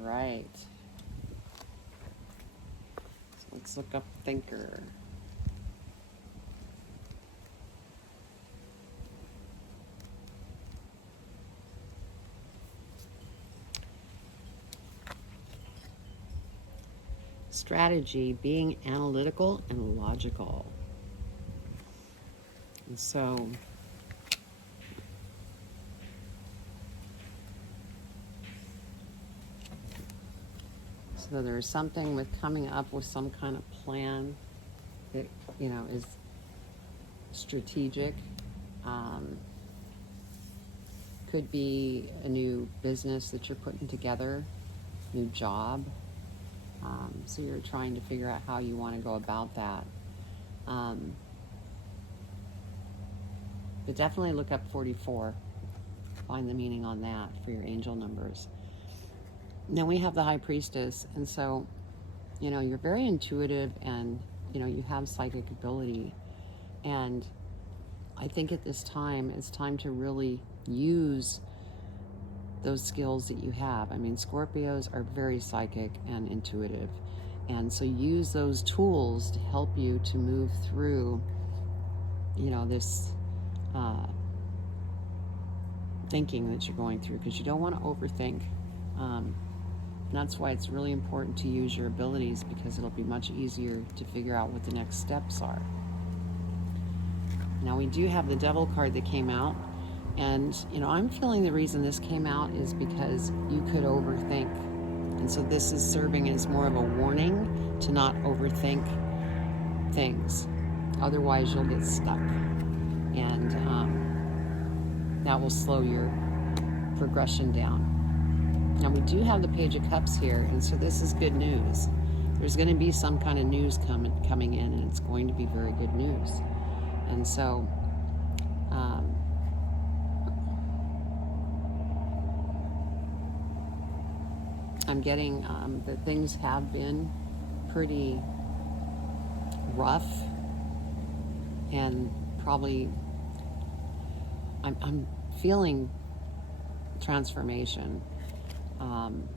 Right. So let's look up Thinker. Strategy, being analytical and logical. And so there's something with coming up with some kind of plan that, you know, is strategic. Could be a new business that you're putting together, new job. So you're trying to figure out how you want to go about that. But definitely look up 44. Find the meaning on that for your angel numbers. Now we have the High Priestess, and so, you know, you're very intuitive and, you know, you have psychic ability. And I think at this time, it's time to really use those skills that you have. I mean, Scorpios are very psychic and intuitive. And so use those tools to help you to move through, you know, this thinking that you're going through, because you don't want to overthink. And that's why it's really important to use your abilities, because it'll be much easier to figure out what the next steps are. Now we do have the Devil card that came out. And, you know, I'm feeling the reason this came out is because you could overthink. And so this is serving as more of a warning to not overthink things. Otherwise, you'll get stuck. And that will slow your progression down. Now, we do have the Page of Cups here. And so this is good news. There's going to be some kind of news coming in, and it's going to be very good news. And so... I'm getting that things have been pretty rough, and probably I'm feeling transformation, and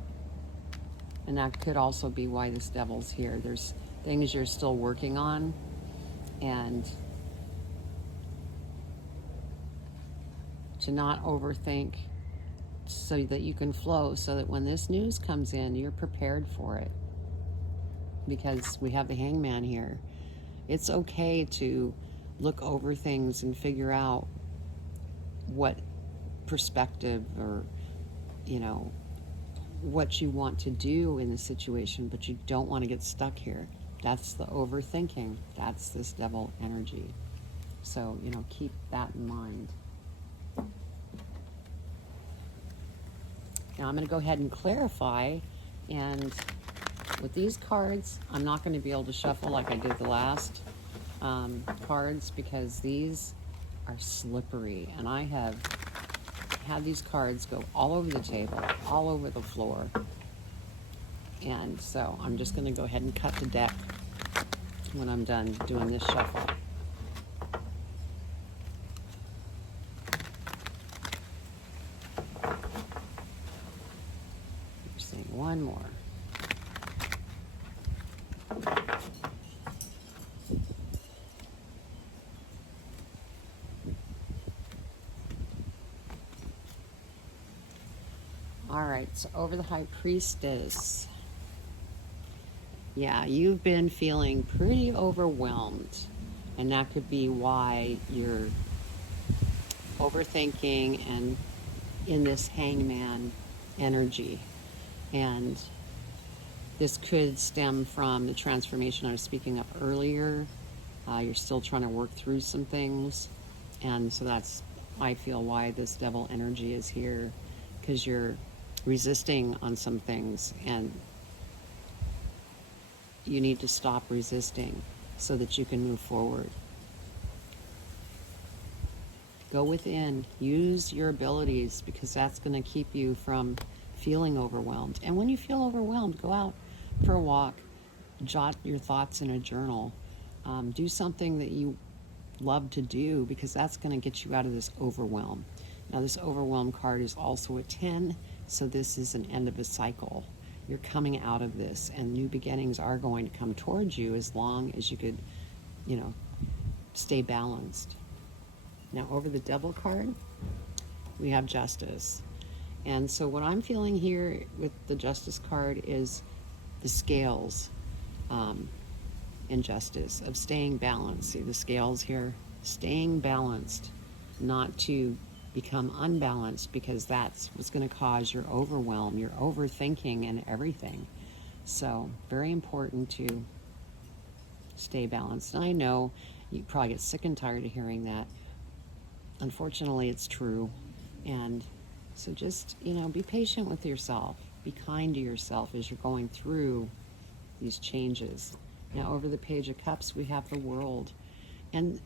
that could also be why this Devil's here. There's things you're still working on, and to not overthink, so that you can flow, so that when this news comes in, you're prepared for it. Because we have the Hangman here. It's okay to look over things and figure out what perspective, or, you know, what you want to do in the situation, but you don't want to get stuck here. That's the overthinking. That's this Devil energy. So, you know, keep that in mind. Now I'm going to go ahead and clarify, and with these cards, I'm not going to be able to shuffle like I did the last cards, because these are slippery, and I have had these cards go all over the table, all over the floor, and so I'm just going to go ahead and cut the deck when I'm done doing this shuffle. One more. All right, so over the High Priestess. Yeah, you've been feeling pretty overwhelmed, and that could be why you're overthinking and in this Hangman energy. And this could stem from the transformation I was speaking of earlier. You're still trying to work through some things. And so that's, I feel, why this Devil energy is here. Because you're resisting on some things, and you need to stop resisting so that you can move forward. Go within. Use your abilities, because that's going to keep you from feeling overwhelmed. And when you feel overwhelmed, go out for a walk, jot your thoughts in a journal, do something that you love to do, because that's going to get you out of this overwhelm. Now this overwhelm card is also a 10, so this is an end of a cycle. You're coming out of this, and new beginnings are going to come towards you, as long as you could, you know, stay balanced. Now over the Devil card, we have Justice. And so what I'm feeling here with the Justice card is the scales in Justice, of staying balanced. See the scales here? Staying balanced, not to become unbalanced, because that's what's going to cause your overwhelm, your overthinking and everything. So very important to stay balanced. And I know you probably get sick and tired of hearing that. Unfortunately, it's true. And so just, you know, be patient with yourself. Be kind to yourself as you're going through these changes. Now, over the Page of Cups, we have the World. And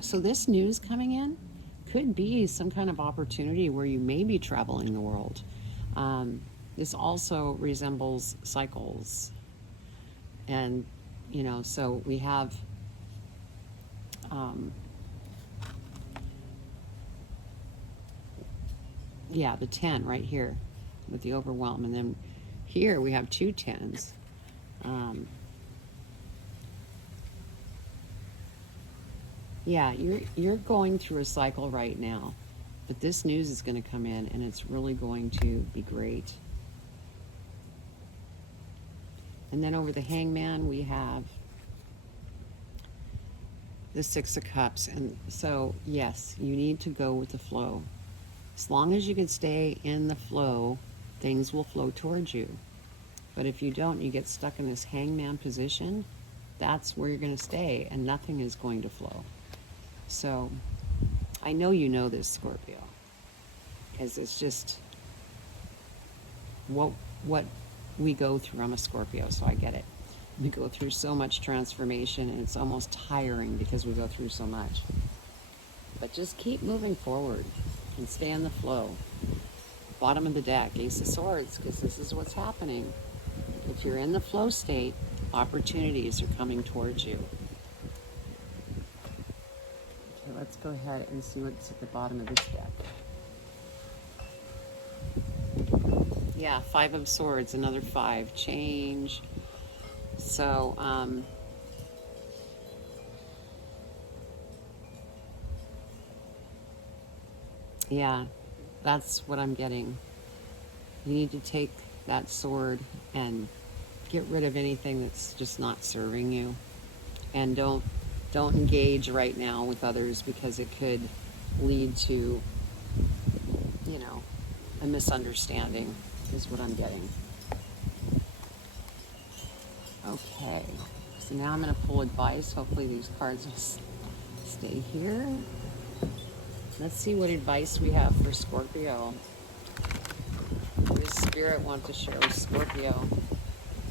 so this news coming in could be some kind of opportunity where you may be traveling the world. This also resembles cycles. And, you know, so we have yeah, the 10 right here with the overwhelm. And then here we have 2 10s. Yeah, you're going through a cycle right now, but this news is going to come in and it's really going to be great. And then over the Hangman, we have the 6 of Cups. And so, yes, you need to go with the flow. As long as you can stay in the flow, things will flow towards you. But if you don't, you get stuck in this Hangman position, that's where you're going to stay and nothing is going to flow. So I know you know this, Scorpio, because it's just what we go through. I'm a Scorpio, so I get it. We go through so much transformation and it's almost tiring because we go through so much. But just keep moving forward and stay in the flow. Bottom of the deck, Ace of Swords, because this is what's happening. If you're in the flow state, opportunities are coming towards you. Okay, let's go ahead and see what's at the bottom of this deck. Yeah, 5 of Swords, another 5. Change. So, yeah, that's what I'm getting. You need to take that sword and get rid of anything that's just not serving you. And don't engage right now with others because it could lead to, you know, a misunderstanding is what I'm getting. Okay, so now I'm going to pull advice. Hopefully these cards will stay here. Let's see what advice we have for Scorpio. What does Spirit want to share with Scorpio?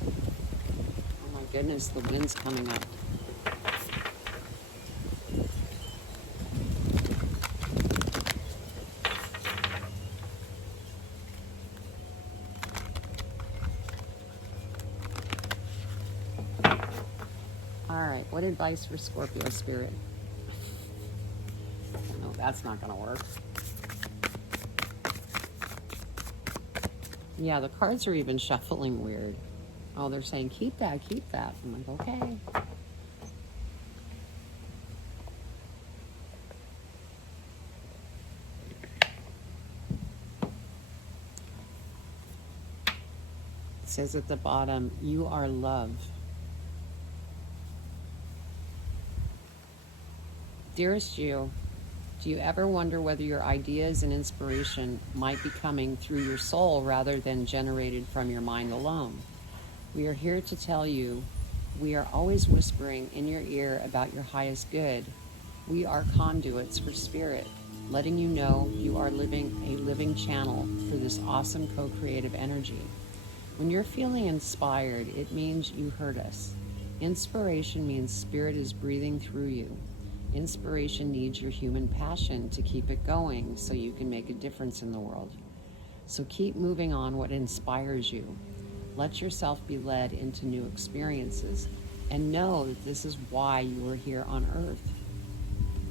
Oh my goodness, the wind's coming up. Alright, what advice for Scorpio, Spirit? No, that's not going to work. Yeah, the cards are even shuffling weird. Oh, they're saying, keep that, keep that. I'm like, okay. It says at the bottom, you are love. Dearest you, do you ever wonder whether your ideas and inspiration might be coming through your soul rather than generated from your mind alone? We are here to tell you we are always whispering in your ear about your highest good. We are conduits for Spirit, letting you know you are living a living channel for this awesome co-creative energy. When you're feeling inspired, it means you heard us. Inspiration means Spirit is breathing through you. Inspiration needs your human passion to keep it going so you can make a difference in the world. So keep moving on what inspires you. Let yourself be led into new experiences and know that this is why you are here on Earth.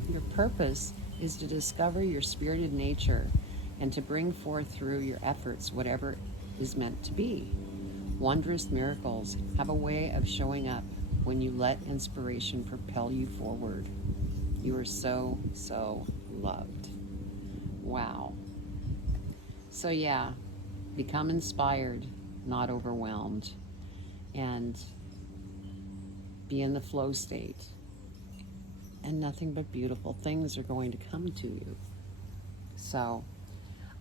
Your purpose is to discover your spirited nature and to bring forth through your efforts whatever is meant to be. Wondrous miracles have a way of showing up when you let inspiration propel you forward. You are so, so loved. Wow. So yeah, become inspired, not overwhelmed, and be in the flow state. And nothing but beautiful things are going to come to you. So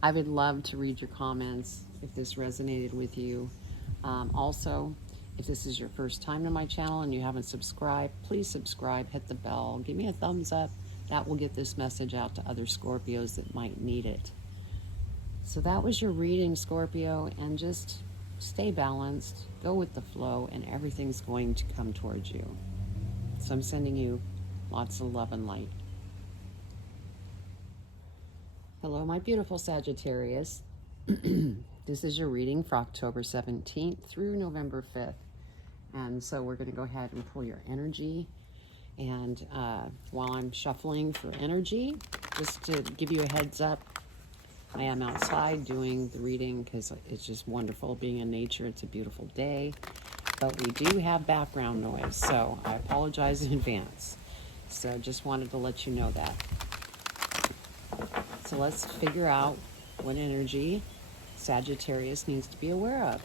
I would love to read your comments if this resonated with you. Also, if this is your first time to my channel and you haven't subscribed, please subscribe, hit the bell, give me a thumbs up. That will get this message out to other Scorpios that might need it. So that was your reading, Scorpio, and just stay balanced, go with the flow, and everything's going to come towards you. So I'm sending you lots of love and light. Hello, my beautiful Sagittarius. This is your reading for October 17th through November 5th. And so we're going to go ahead and pull your energy. And while I'm shuffling for energy, just to give you a heads up, I am outside doing the reading because it's just wonderful being in nature. It's a beautiful day. But we do have background noise, so I apologize in advance. So just wanted to let you know that. So let's figure out what energy Sagittarius needs to be aware of.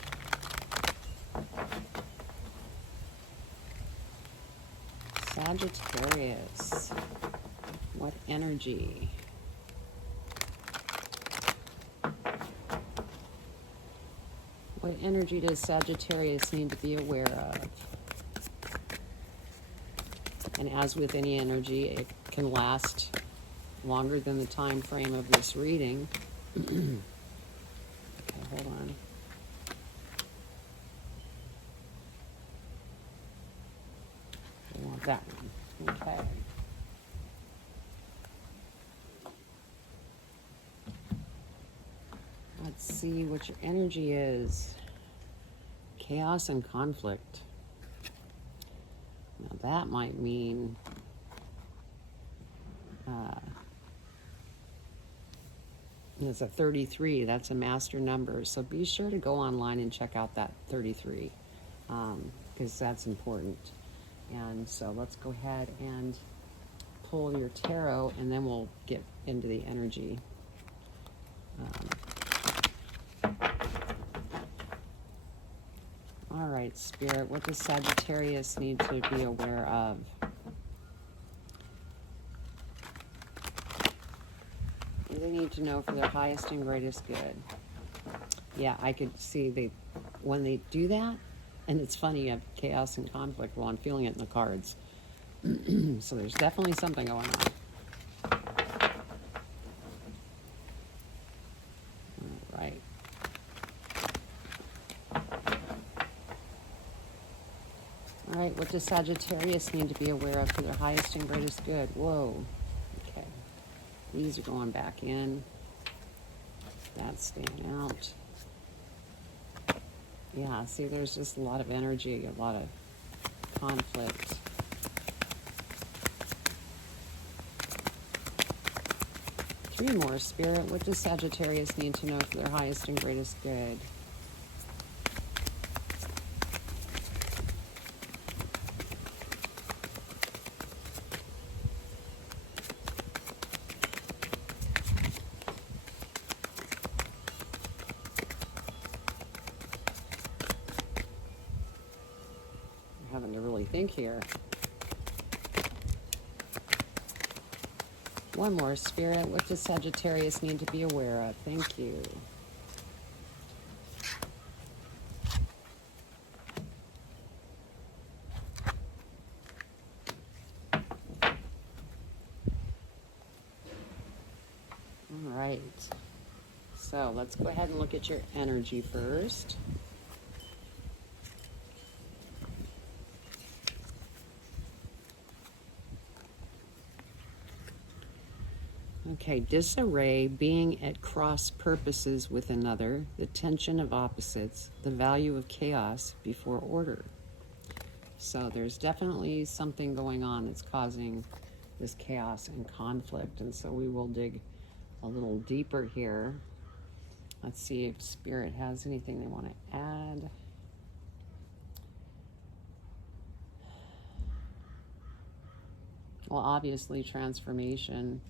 Sagittarius, what energy? What energy does Sagittarius need to be aware of? And as with any energy, it can last longer than the time frame of this reading. Okay, hold on. I want that one. Okay. Let's see what your energy is. Chaos and conflict. Now that might mean it's a 33. That's a master number. So be sure to go online and check out that 33 because that's important. And so let's go ahead and pull your tarot, and then we'll get into the energy. All right, Spirit, what does Sagittarius need to be aware of? What do they need to know for their highest and greatest good? Yeah, I could see when they do that, and it's funny, you have chaos and conflict. Well, I'm feeling it in the cards. So there's definitely something going on. All right. All right, what does Sagittarius need to be aware of for their highest and greatest good? Whoa. Okay. These are going back in. That's staying out. Yeah, see, there's just a lot of energy, a lot of conflict. Three more, Spirit. What does Sagittarius need to know for their highest and greatest good? I'm having to really think here. One more, Spirit. What does Sagittarius need to be aware of? Thank you. All right. So let's go ahead and look at your energy first. Okay, disarray, being at cross purposes with another, the tension of opposites, the value of chaos before order. So there's definitely something going on that's causing this chaos and conflict. And so we will dig a little deeper here. Let's see if Spirit has anything they want to add. Well, obviously transformation.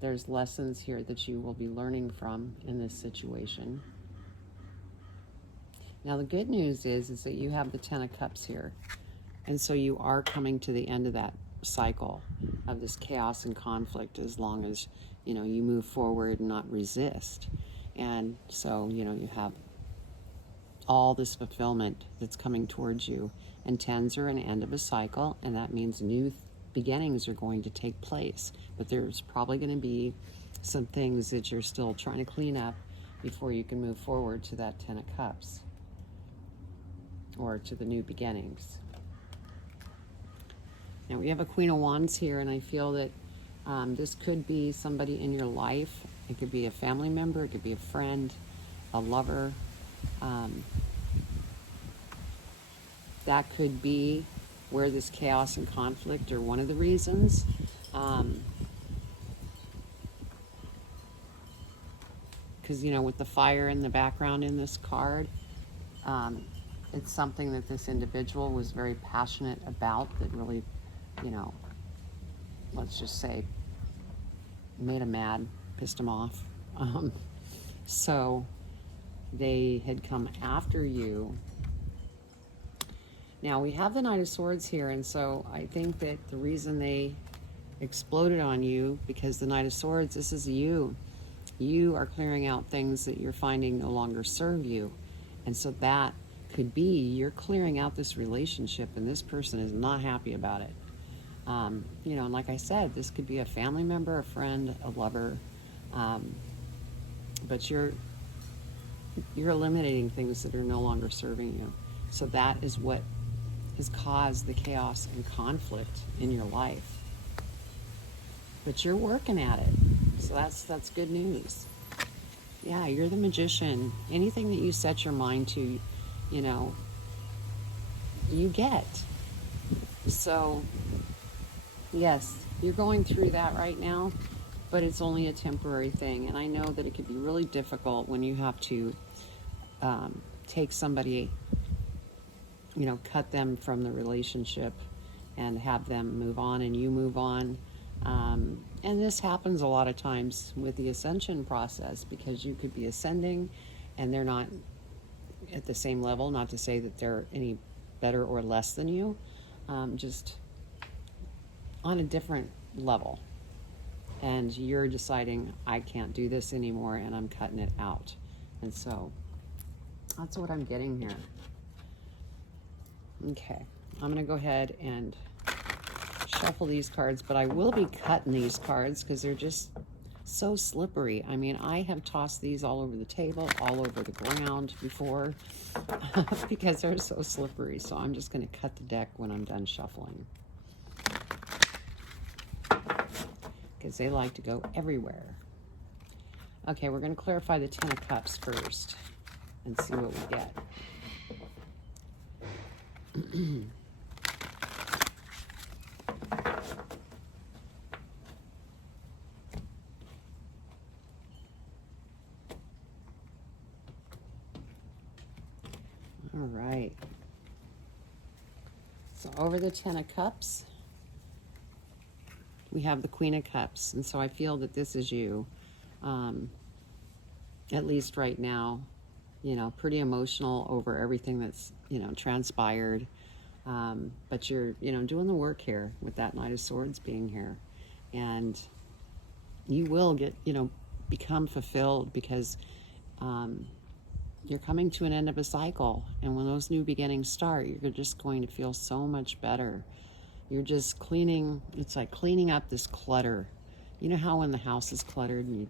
There's lessons here that you will be learning from in this situation. Now, the good news is that you have the Ten of Cups here. And so you are coming to the end of that cycle of this chaos and conflict as long as, you move forward and not resist. And so, you have all this fulfillment that's coming towards you. And tens are an end of a cycle, and that means new beginnings are going to take place, but there's probably going to be some things that you're still trying to clean up before you can move forward to that Ten of Cups or to the new beginnings. Now we have a Queen of Wands here, and I feel that this could be somebody in your life. It could be a family member, it could be a friend, a lover. That could be where this chaos and conflict are one of the reasons. because, you know, with the fire in the background in this card, it's something that this individual was very passionate about that really, you know, let's just say, made him mad, pissed him off. So they had come after you. Now we have the Knight of Swords here, and so I think that the reason they exploded on you, because the Knight of Swords, this is you. You are clearing out things that you're finding no longer serve you. And so that could be you're clearing out this relationship and this person is not happy about it. You know, and like I said, this could be a family member, a friend, a lover, but you're eliminating things that are no longer serving you. So that is what has caused the chaos and conflict in your life. But you're working at it. So that's good news. Yeah, you're the magician. Anything that you set your mind to, you know, you get. So, yes, you're going through that right now, but it's only a temporary thing. And I know that it can be really difficult when you have to take somebody, you know, cut them from the relationship and have them move on and you move on. And this happens a lot of times with the ascension process, because you could be ascending and they're not at the same level, not to say that they're any better or less than you, just on a different level. And you're deciding, I can't do this anymore, and I'm cutting it out. And so that's what I'm getting here. Okay, I'm going to go ahead and shuffle these cards, but I will be cutting these cards because they're just so slippery. I mean, I have tossed these all over the table, all over the ground before because they're so slippery. So I'm just going to cut the deck when I'm done shuffling, because they like to go everywhere. Okay, we're going to clarify the Ten of Cups first and see what we get. All right. So over the Ten of Cups, we have the Queen of Cups. And so I feel that this is you, at least right now, you know, pretty emotional over everything that's, you know, transpired. But you're, you know, doing the work here with that Knight of Swords being here. And you will get, you know, become fulfilled, because you're coming to an end of a cycle. And when those new beginnings start, you're just going to feel so much better. You're just cleaning, it's like cleaning up this clutter. You know how when the house is cluttered and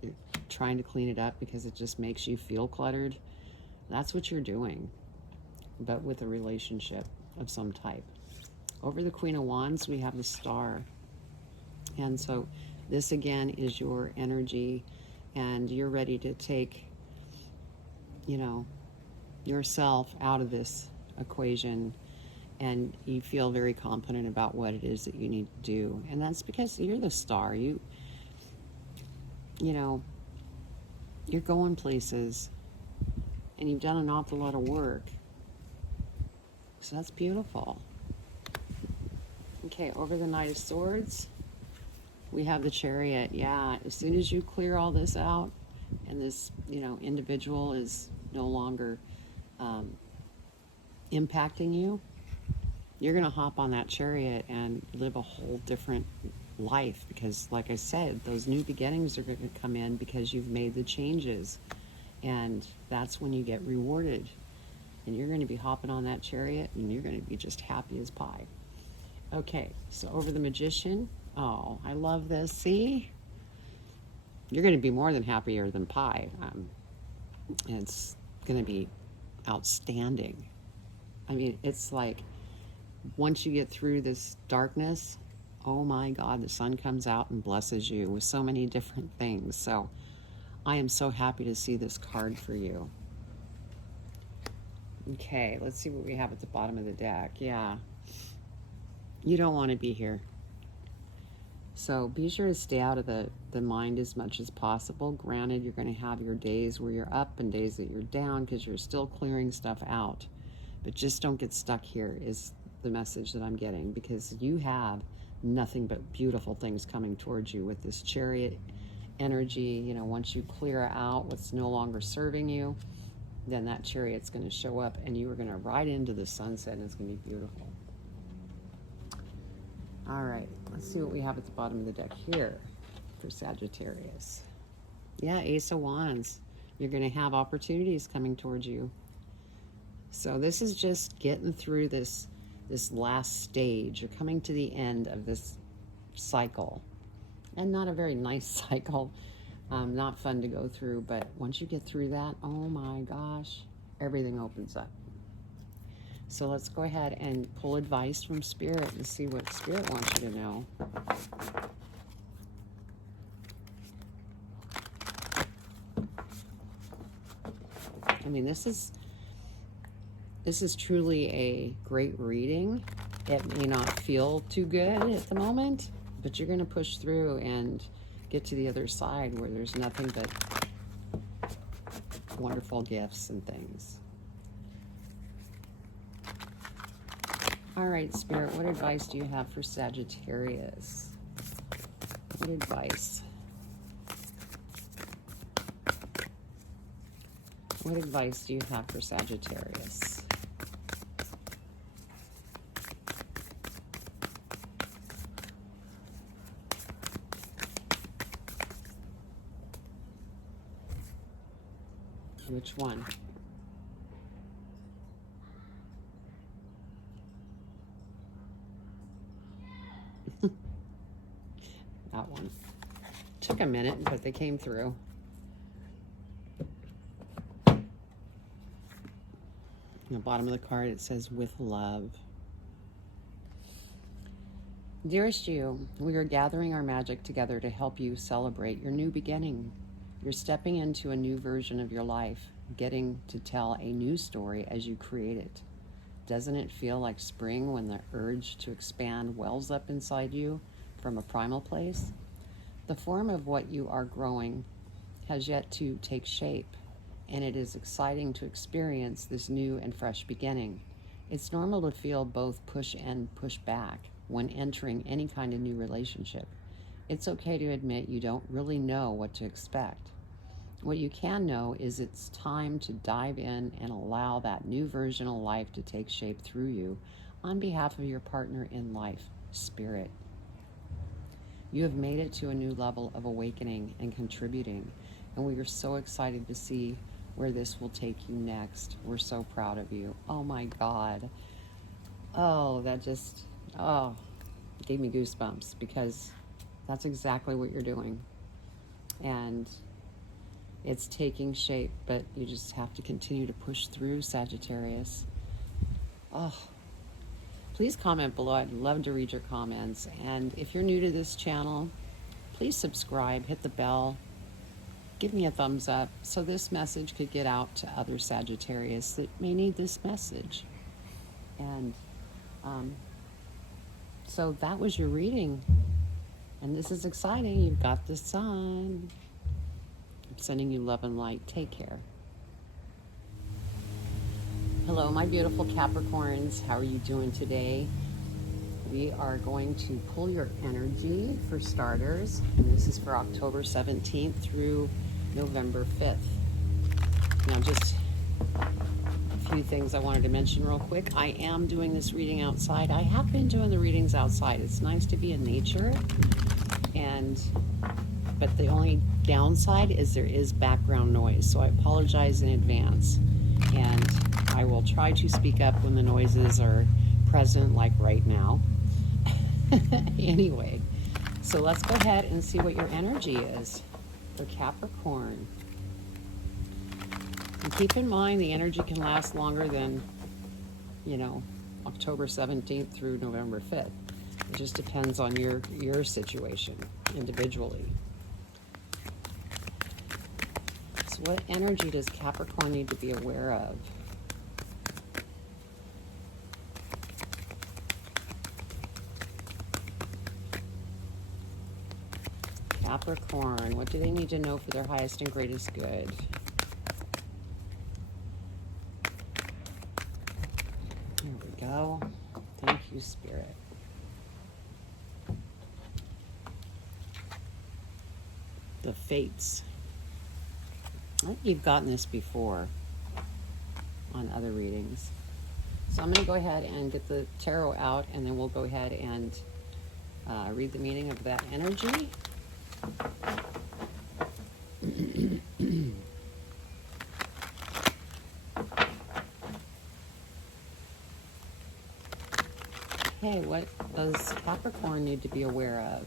you're trying to clean it up because it just makes you feel cluttered? That's what you're doing, but with a relationship of some type. Over the Queen of Wands, we have the Star. And so this again is your energy, and you're ready to take, you know, yourself out of this equation, and you feel very confident about what it is that you need to do. And that's because you're the Star. You know, you're going places, and you've done an awful lot of work. So that's beautiful. Okay, over the Knight of Swords, we have the Chariot. Yeah, as soon as you clear all this out, and this, you know, individual is no longer impacting you, you're going to hop on that Chariot and live a whole different life, because like I said, those new beginnings are going to come in because you've made the changes, and that's when you get rewarded. And you're going to be hopping on that Chariot, and you're going to be just happy as pie. Okay, so over the Magician. Oh, I love this. See? You're going to be more than happier than pie. It's going to be outstanding. I mean, it's like once you get through this darkness, oh my God, the sun comes out and blesses you with so many different things. So I am so happy to see this card for you. Okay, let's see what we have at the bottom of the deck. Yeah. You don't want to be here. So be sure to stay out of the mind as much as possible. Granted, you're going to have your days where you're up and days that you're down because you're still clearing stuff out. But just don't get stuck here is the message that I'm getting, because you have nothing but beautiful things coming towards you with this Chariot energy. You know, once you clear out what's no longer serving you, then that Chariot's going to show up and you are going to ride into the sunset, and it's going to be beautiful. All right, let's see what we have at the bottom of the deck here for Sagittarius. Yeah, Ace of Wands. You're going to have opportunities coming towards you. So this is just getting through this last stage. You're coming to the end of this cycle. And not a very nice cycle. Not fun to go through, but once you get through that, oh my gosh, everything opens up. So let's go ahead and pull advice from Spirit and see what Spirit wants you to know. I mean, this is truly a great reading. It may not feel too good at the moment, but you're going to push through and get to the other side where there's nothing but wonderful gifts and things. All right, Spirit, what advice do you have for Sagittarius? What advice? What advice do you have for Sagittarius? Which one? That one. Took a minute, but they came through. On the bottom of the card, it says, with love. Dearest you, we are gathering our magic together to help you celebrate your new beginning. You're stepping into a new version of your life, getting to tell a new story as you create it. Doesn't it feel like spring when the urge to expand wells up inside you from a primal place? The form of what you are growing has yet to take shape, and it is exciting to experience this new and fresh beginning. It's normal to feel both push and push back when entering any kind of new relationship. It's okay to admit you don't really know what to expect. What you can know is it's time to dive in and allow that new version of life to take shape through you on behalf of your partner in life, Spirit. You have made it to a new level of awakening and contributing, and we are so excited to see where this will take you next. We're so proud of you. Oh my God. Oh, that just, gave me goosebumps, because that's exactly what you're doing. And it's taking shape, but you just have to continue to push through, Sagittarius. Oh, please comment below. I'd love to read your comments. And if you're new to this channel, please subscribe, hit the bell, give me a thumbs up so this message could get out to other Sagittarius that may need this message. And so that was your reading. And this is exciting. You've got the sun. I'm sending you love and light. Take care. Hello, my beautiful Capricorns. How are you doing today? We are going to pull your energy for starters. And this is for October 17th through November 5th. Now, just a few things I wanted to mention real quick. I am doing this reading outside. I have been doing the readings outside. It's nice to be in nature. But the only downside is there is background noise, so I apologize in advance. And I will try to speak up when the noises are present, like right now. Anyway, so let's go ahead and see what your energy is for Capricorn. And keep in mind, the energy can last longer than, October 17th through November 5th. It just depends on your situation individually. So what energy does Capricorn need to be aware of? Capricorn, what do they need to know for their highest and greatest good? There we go. Thank you, Spirit. The Fates. I think you've gotten this before on other readings. So I'm going to go ahead and get the tarot out, and then we'll go ahead and read the meaning of that energy. Okay, what does Capricorn need to be aware of?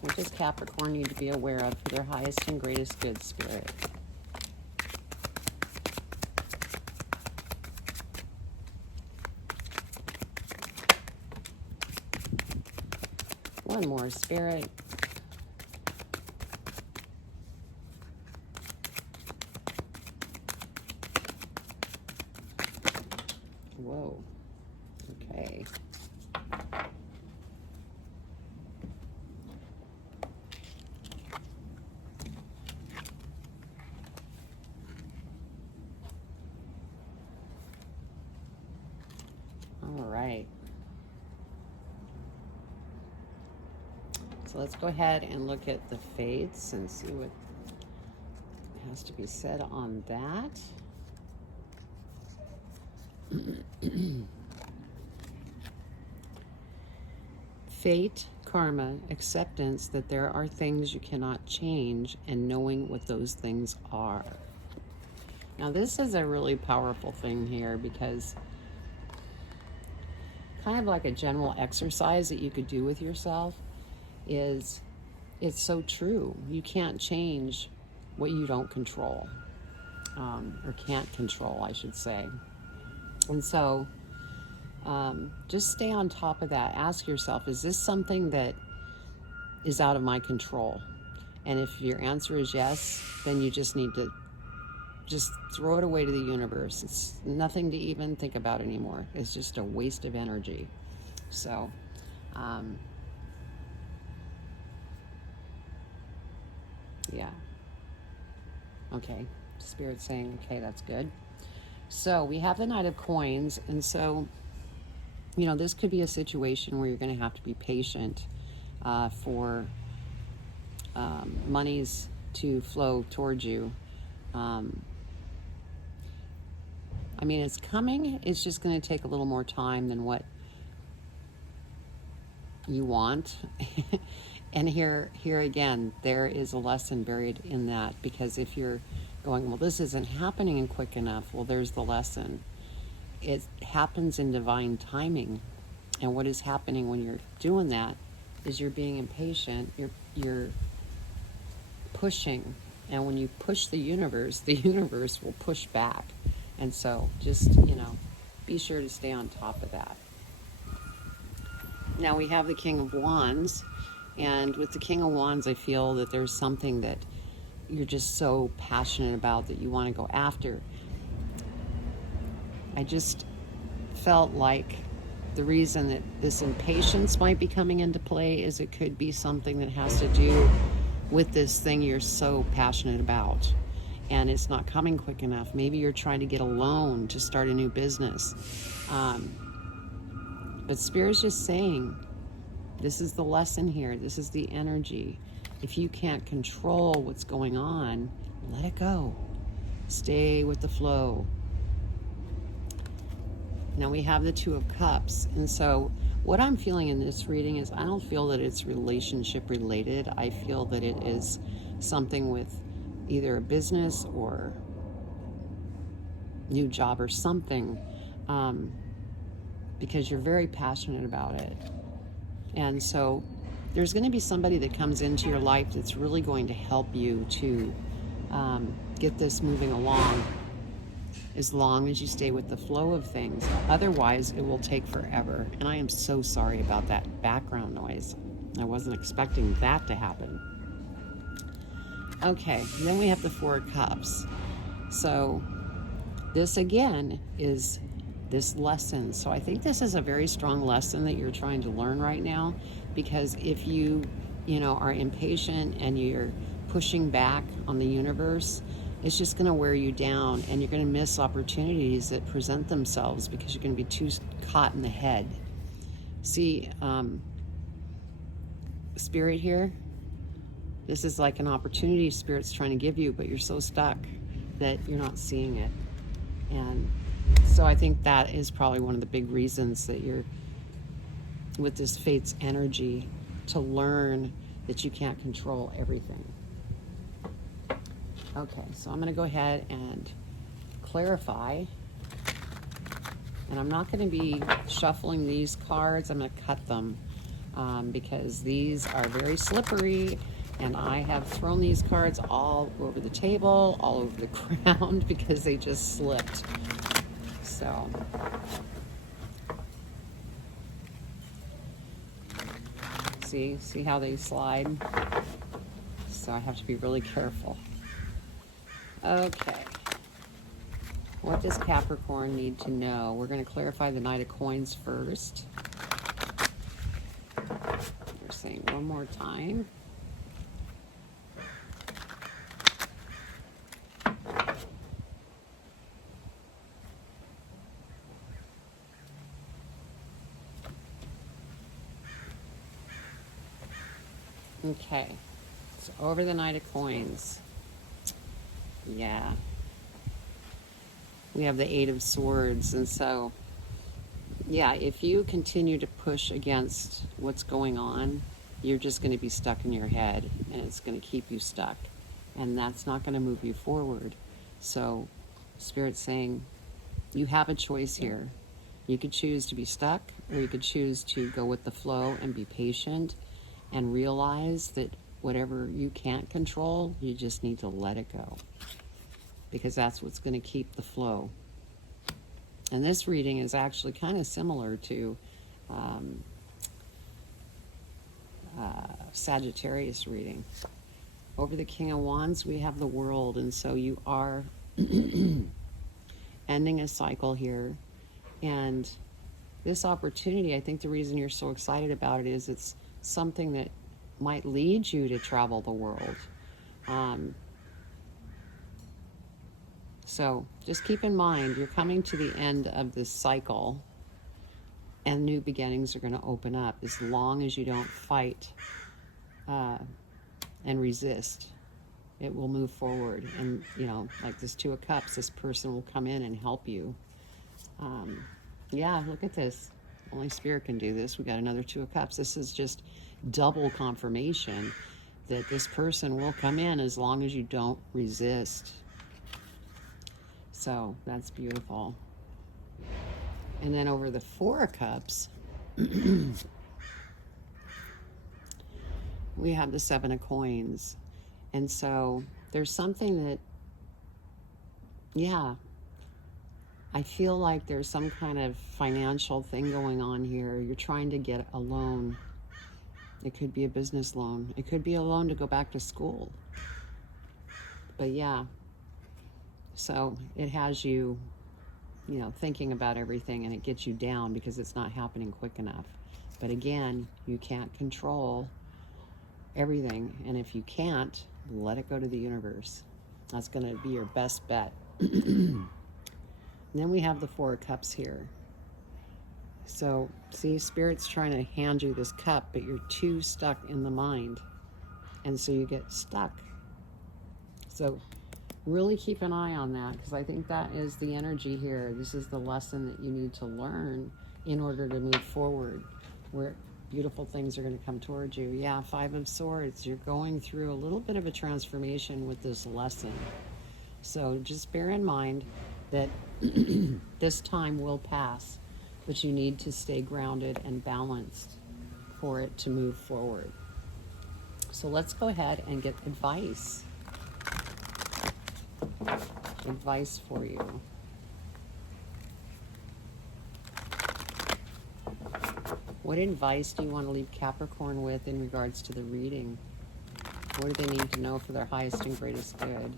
What does Capricorn need to be aware of for their highest and greatest good, Spirit? One more, Spirit. Whoa. Okay. All right. So let's go ahead and look at the fates and see what has to be said on that. Fate, karma, acceptance that there are things you cannot change, and knowing what those things are. Now this is a really powerful thing here, because kind of like a general exercise that you could do with yourself is, it's so true. You can't change what you don't control, or can't control, I should say. And so just stay on top of that. Ask yourself, is this something that is out of my control? And if your answer is yes, then you just need to just throw it away to the universe. It's nothing to even think about anymore. It's just a waste of energy. So, yeah. Okay. Spirit's saying, okay, that's good. So we have the Knight of Coins. And so, you know, this could be a situation where you're going to have to be patient for monies to flow towards you. I mean, it's coming. It's just going to take a little more time than what you want. And here again, there is a lesson buried in that, because if you're going, well, this isn't happening quick enough, well, there's the lesson. It happens in divine timing. And what is happening when you're doing that is you're being impatient, you're pushing. And when you push the universe will push back. And so just, you know, be sure to stay on top of that. Now we have the King of Wands. And with the King of Wands, I feel that there's something that you're just so passionate about that you want to go after. I just felt like the reason that this impatience might be coming into play is it could be something that has to do with this thing you're so passionate about, and it's not coming quick enough. Maybe you're trying to get a loan to start a new business. But Spirit's just saying, this is the lesson here. This is the energy. If you can't control what's going on, let it go. Stay with the flow. Now we have the Two of Cups. And so what I'm feeling in this reading is, I don't feel that it's relationship related. I feel that it is something with either a business or new job or something, because you're very passionate about it. And so there's going to be somebody that comes into your life that's really going to help you to get this moving along. as long as you stay with the flow of things. Otherwise, it will take forever. And I am so sorry about that background noise. I wasn't expecting that to happen. Okay, then we have the Four of Cups. So this again is this lesson. So I think this is a very strong lesson that you're trying to learn right now, because if you are impatient and you're pushing back on the universe, it's just going to wear you down, and you're going to miss opportunities that present themselves because you're going to be too caught in the head. See, Spirit here, this is like an opportunity Spirit's trying to give you, but you're so stuck that you're not seeing it. And so I think that is probably one of the big reasons that you're with this Fate's energy, to learn that you can't control everything. Okay, so I'm going to go ahead and clarify. And I'm not going to be shuffling these cards. I'm going to cut them because these are very slippery. And I have thrown these cards all over the table, all over the ground, because they just slipped. So see how they slide? So I have to be really careful. Okay. What does Capricorn need to know? We're going to clarify the Knight of Coins first. We're saying one more time. Okay, so over the Knight of Coins. Yeah. We have the Eight of Swords, and so, yeah, if you continue to push against what's going on, you're just going to be stuck in your head, and it's going to keep you stuck, and that's not going to move you forward. So, Spirit's saying, you have a choice here. You could choose to be stuck, or you could choose to go with the flow and be patient, and realize that whatever you can't control, you just need to let it go, because that's what's going to keep the flow. And this reading is actually kind of similar to Sagittarius reading. Over the King of Wands, we have the World, and so you are ending a cycle here. And this opportunity, I think the reason you're so excited about it is it's something that might lead you to travel the world. So just keep in mind, you're coming to the end of this cycle, and new beginnings are going to open up as long as you don't fight and resist. It will move forward. And, like this Two of Cups, this person will come in and help you. Yeah, look at this. Only Spirit can do this. We got another Two of Cups. This is just double confirmation that this person will come in as long as you don't resist. So that's beautiful. And then over the Four of Cups, we have the Seven of Coins. And so there's something that, yeah, I feel like there's some kind of financial thing going on here. You're trying to get a loan. It could be a business loan. It could be a loan to go back to school. But yeah, so it has you, thinking about everything, and it gets you down because it's not happening quick enough. But again, you can't control everything. And if you can't, let it go to the universe. That's going to be your best bet. And then we have the Four of Cups here. So, see, Spirit's trying to hand you this cup, but you're too stuck in the mind. And so you get stuck. So really keep an eye on that, because I think that is the energy here. This is the lesson that you need to learn in order to move forward, where beautiful things are going to come towards you. Yeah, Five of Swords. You're going through a little bit of a transformation with this lesson. So just bear in mind that this time will pass, but you need to stay grounded and balanced for it to move forward. So let's go ahead and get advice. Advice for you. What advice do you want to leave Capricorn with in regards to the reading? What do they need to know for their highest and greatest good?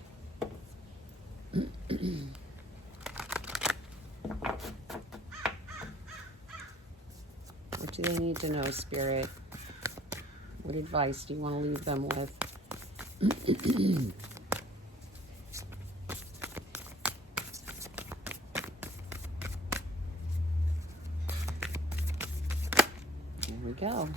What do they need to know, Spirit? What advice do you want to leave them with? There we go.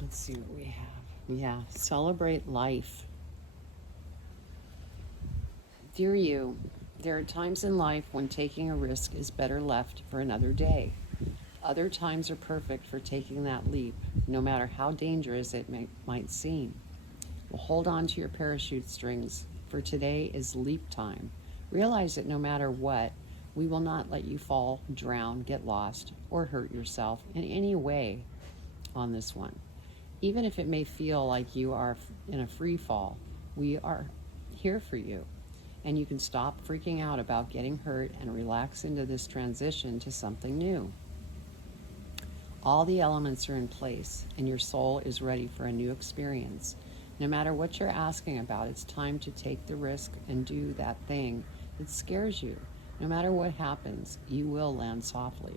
Let's see what we have. Yeah, celebrate life. Dear you, there are times in life when taking a risk is better left for another day. Other times are perfect for taking that leap, no matter how dangerous it might seem. Well, hold on to your parachute strings, for today is leap time. Realize that no matter what, we will not let you fall, drown, get lost, or hurt yourself in any way on this one. Even if it may feel like you are in a free fall, we are here for you. And you can stop freaking out about getting hurt and relax into this transition to something new. All the elements are in place, and your soul is ready for a new experience. No matter what you're asking about, it's time to take the risk and do that thing that scares you. No matter what happens, you will land softly,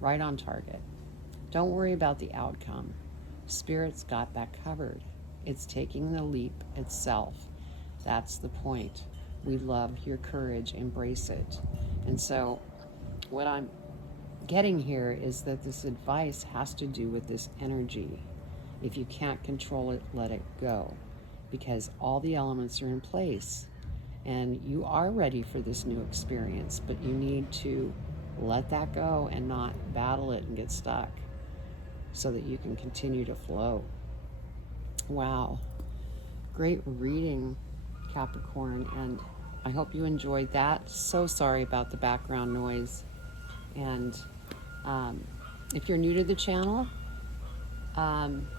right on target. Don't worry about the outcome. Spirit's got that covered. It's taking the leap itself. That's the point. We love your courage. Embrace it. And so what I'm getting here is that this advice has to do with this energy. If you can't control it, let it go, because all the elements are in place and you are ready for this new experience, but you need to let that go and not battle it and get stuck so that you can continue to flow. Wow. Great reading, Capricorn, and I hope you enjoyed that. So sorry about the background noise. And if you're new to the channel,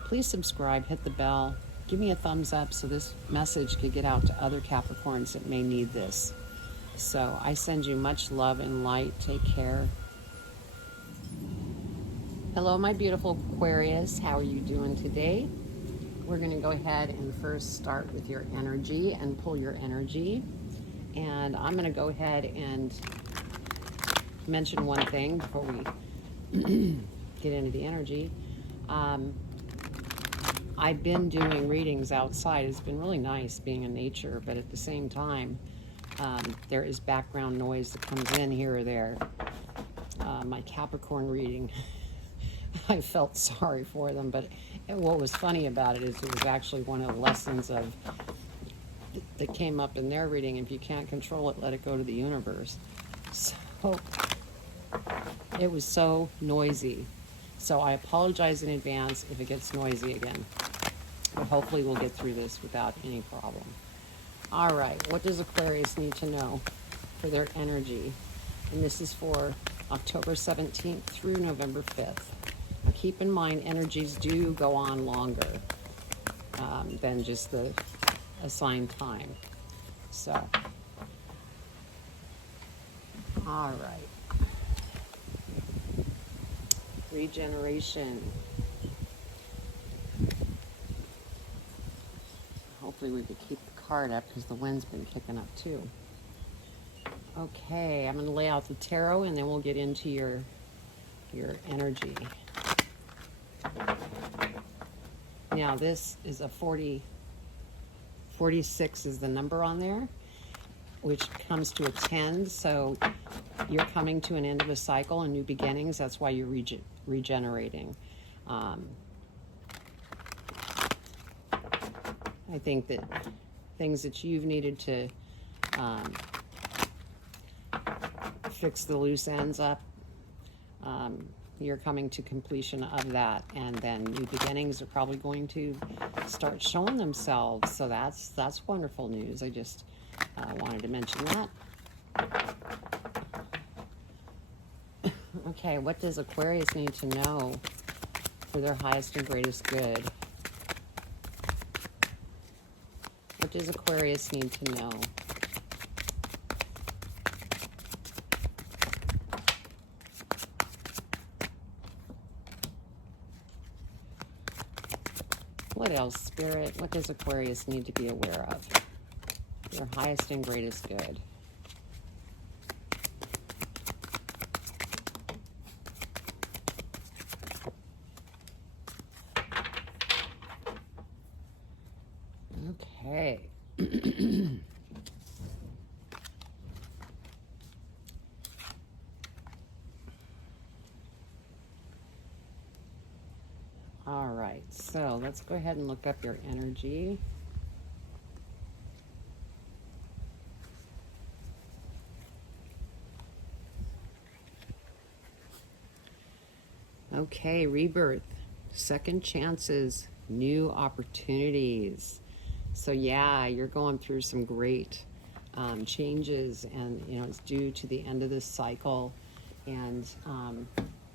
please subscribe, hit the bell, give me a thumbs up so this message could get out to other Capricorns that may need this. So I send you much love and light. Take care. Hello, my beautiful Aquarius. How are you doing today? We're going to go ahead and first start with your energy and pull your energy. And I'm going to go ahead and mention one thing before we get into the energy. I've been doing readings outside. It's been really nice being in nature, but at the same time, there is background noise that comes in here or there. My Capricorn reading, I felt sorry for them, but what was funny about it is it was actually one of the lessons that came up in their reading. If you can't control it, let it go to the universe. So it was so noisy. So I apologize in advance if it gets noisy again. But hopefully we'll get through this without any problem. All right, what does Aquarius need to know for their energy? And this is for October 17th through November 5th. Now keep in mind, energies do go on longer than just the assigned time. So, all right. Regeneration. Hopefully we could keep the card up because the wind's been kicking up too. Okay, I'm going to lay out the tarot and then we'll get into your energy. Now this is a 46 is the number on there, which comes to a 10. So you're coming to an end of a cycle and new beginnings. That's why you're regenerating. I think that things that you've needed to fix the loose ends up, you're coming to completion of that, and then new beginnings are probably going to start showing themselves. So that's wonderful news. I just wanted to mention that. Okay, what does Aquarius need to know for their highest and greatest good? What does Aquarius need to know? What else, Spirit? What does Aquarius need to be aware of? Your highest and greatest good. Okay. All right, so let's go ahead and look up your energy. Okay, rebirth, second chances, new opportunities. So yeah, you're going through some great changes, and you know it's due to the end of this cycle, and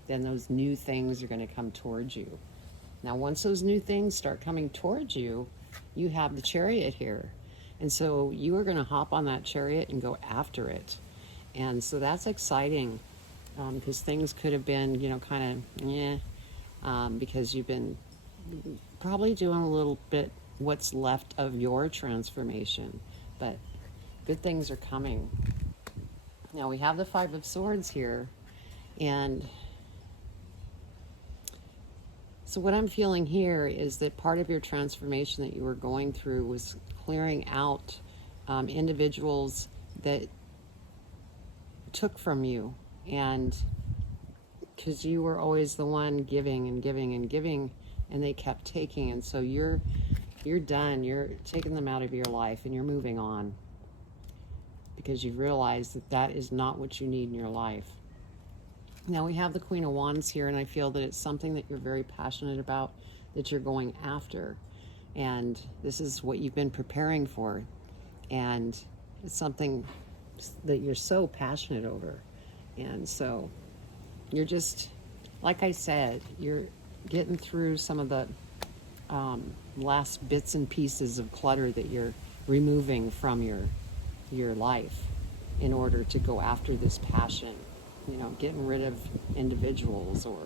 then those new things are going to come towards you. Now, once those new things start coming towards you, you have the Chariot here, and so you are going to hop on that Chariot and go after it, and so that's exciting because things could have been, you know, kind of because you've been probably doing a little bit what's left of your transformation, but good things are coming. Now we have the Five of Swords here, and so what I'm feeling here is that part of your transformation that you were going through was clearing out individuals that took from you, and because you were always the one giving and giving and giving, and they kept taking, and so you're done. You're taking them out of your life and you're moving on because you realize that that is not what you need in your life. Now we have the Queen of Wands here, and I feel that it's something that you're very passionate about, that you're going after, and this is what you've been preparing for, and it's something that you're so passionate over. And so you're just, like I said, you're getting through some of the last bits and pieces of clutter that you're removing from your life in order to go after this passion. You know, getting rid of individuals, or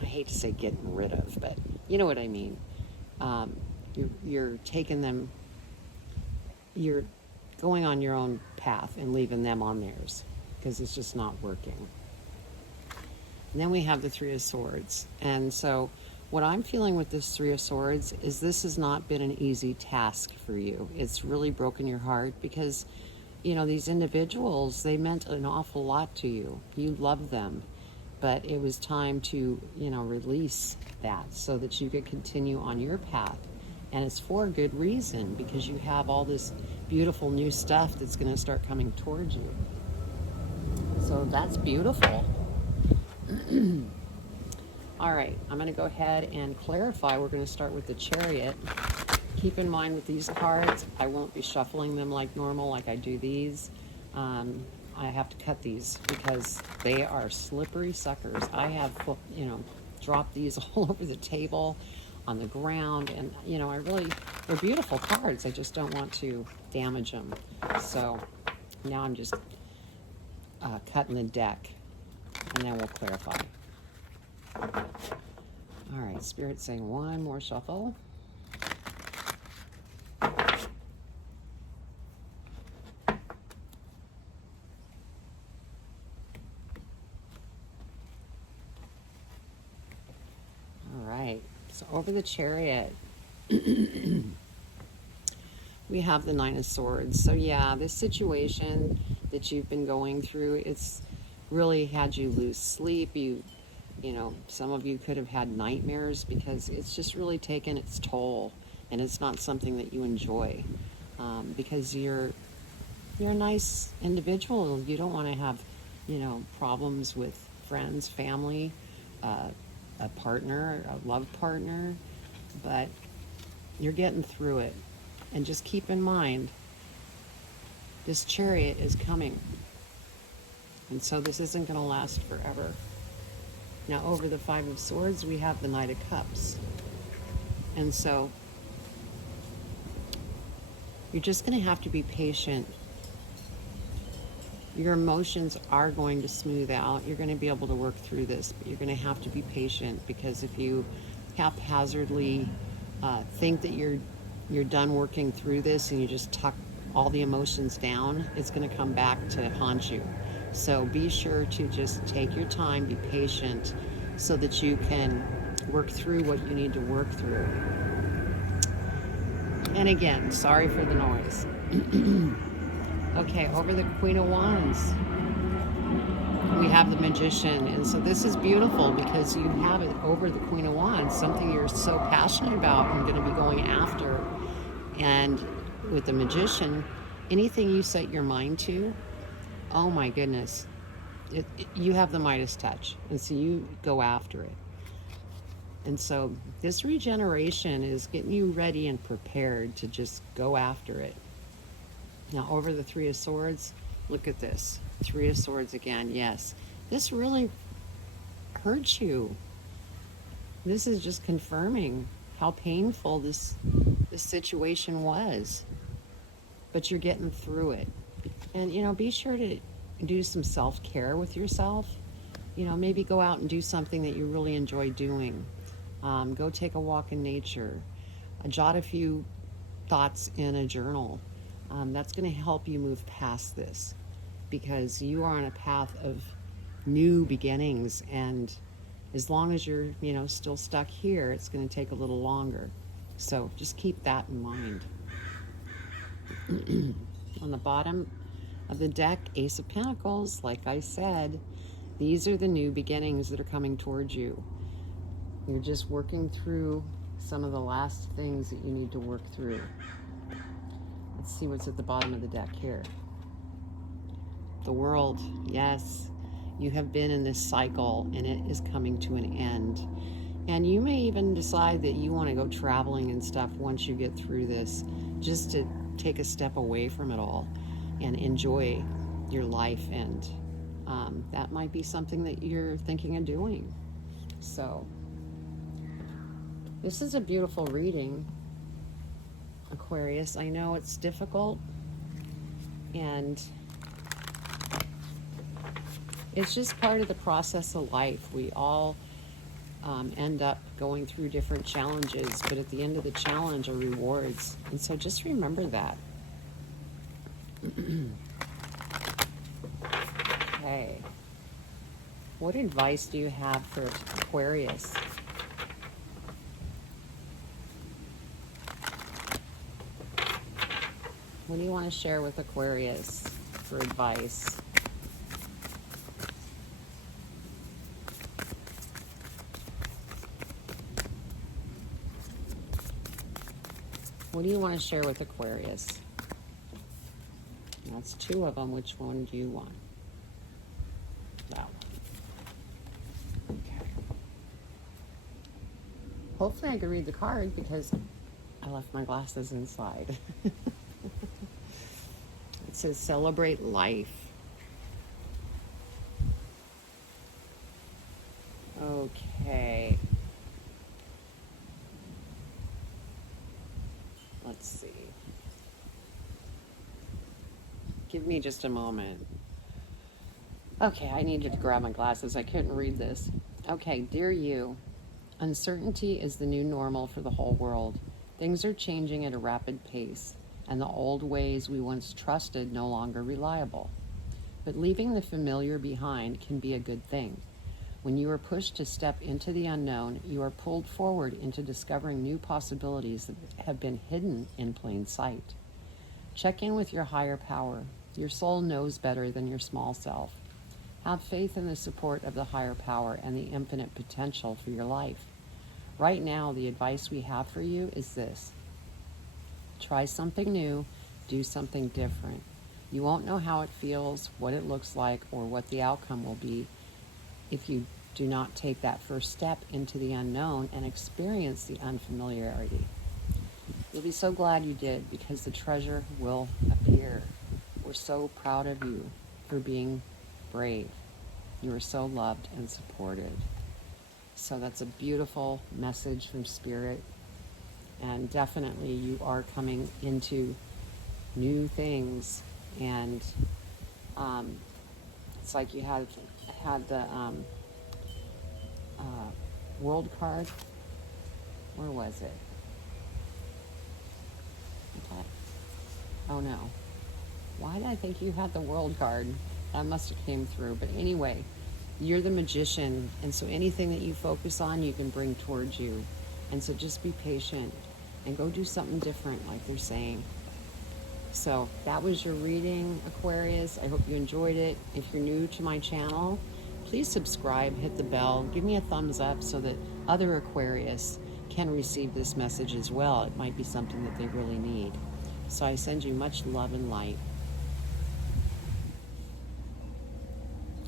I hate to say getting rid of, but you know what I mean. You're taking them, you're going on your own path and leaving them on theirs because it's just not working. And then we have the Three of Swords, and so what I'm feeling with this Three of Swords is this has not been an easy task for you. It's really broken your heart because, you know, these individuals, they meant an awful lot to you. You loved them, but it was time to, you know, release that so that you could continue on your path. And it's for a good reason, because you have all this beautiful new stuff that's going to start coming towards you. So that's beautiful. All right, I'm going to go ahead and clarify. We're going to start with the Chariot. Keep in mind with these cards, I won't be shuffling them like normal, like I do these. I have to cut these because they are slippery suckers. I have, you know, dropped these all over the table, on the ground, and, you know, they're beautiful cards. I just don't want to damage them. So now I'm just cutting the deck, and then we'll clarify. All right, Spirit's saying one more shuffle. All right, so over the Chariot, we have the Nine of Swords. So yeah, this situation that you've been going through, it's really had you lose sleep. You know, some of you could have had nightmares because it's just really taken its toll, and it's not something that you enjoy because you're a nice individual. You don't want to have, you know, problems with friends, family, a partner, a love partner, but you're getting through it. And just keep in mind, this Chariot is coming, and so this isn't going to last forever. Now over the Five of Swords, we have the Knight of Cups. And so you're just going to have to be patient. Your emotions are going to smooth out. You're going to be able to work through this, but you're going to have to be patient, because if you haphazardly think that you're done working through this and you just tuck all the emotions down, it's going to come back to haunt you. So be sure to just take your time, be patient, so that you can work through what you need to work through. And again, sorry for the noise. Okay, over the Queen of Wands, we have the Magician. And so this is beautiful because you have it over the Queen of Wands, something you're so passionate about and going to be going after. And with the Magician, anything you set your mind to, oh my goodness, you have the Midas touch. And so you go after it. And so this regeneration is getting you ready and prepared to just go after it. Now over the Three of Swords, look at this. Three of Swords again, yes. This really hurts you. This is just confirming how painful this situation was. But you're getting through it. And, you know, be sure to do some self-care with yourself. You know, maybe go out and do something that you really enjoy doing. Go take a walk in nature. Jot a few thoughts in a journal. That's going to help you move past this, because you are on a path of new beginnings, and as long as you're, you know, still stuck here, it's going to take a little longer. So just keep that in mind. On the bottom of the deck, Ace of Pentacles, like I said, these are the new beginnings that are coming towards you. You're just working through some of the last things that you need to work through. Let's see what's at the bottom of the deck here. The World, yes. You have been in this cycle and it is coming to an end. And you may even decide that you want to go traveling and stuff once you get through this, just to take a step away from it all and enjoy your life. And that might be something that you're thinking of doing. So this is a beautiful reading, Aquarius. I know it's difficult, and it's just part of the process of life. We all end up going through different challenges, but at the end of the challenge are rewards. And so just remember that. Okay. What advice do you have for Aquarius? What do you want to share with Aquarius for advice? What do you want to share with Aquarius? That's two of them. Which one do you want? That one. Okay. Hopefully I can read the card because I left my glasses inside. It says celebrate life. Okay. Let's see. Give me just a moment. Okay, I needed to grab my glasses. I couldn't read this. Okay, dear you, uncertainty is the new normal for the whole world. Things are changing at a rapid pace, and the old ways we once trusted no longer reliable. But leaving the familiar behind can be a good thing. When you are pushed to step into the unknown, you are pulled forward into discovering new possibilities that have been hidden in plain sight. Check in with your higher power. Your soul knows better than your small self. Have faith in the support of the higher power and the infinite potential for your life. Right now, the advice we have for you is this. Try something new, do something different. You won't know how it feels, what it looks like, or what the outcome will be if you do not take that first step into the unknown and experience the unfamiliarity. You'll be so glad you did, because the treasure will appear. We're so proud of you for being brave. You are so loved and supported. So that's a beautiful message from Spirit. And definitely you are coming into new things. And it's like you had the World card. Where was it? Oh no. Why did I think you had the World card? That must have came through. But anyway, you're the magician. And so anything that you focus on, you can bring towards you. And so just be patient and go do something different, like they're saying. So that was your reading, Aquarius. I hope you enjoyed it. If you're new to my channel, please subscribe, hit the bell, give me a thumbs up so that other Aquarius can receive this message as well. It might be something that they really need. So I send you much love and light.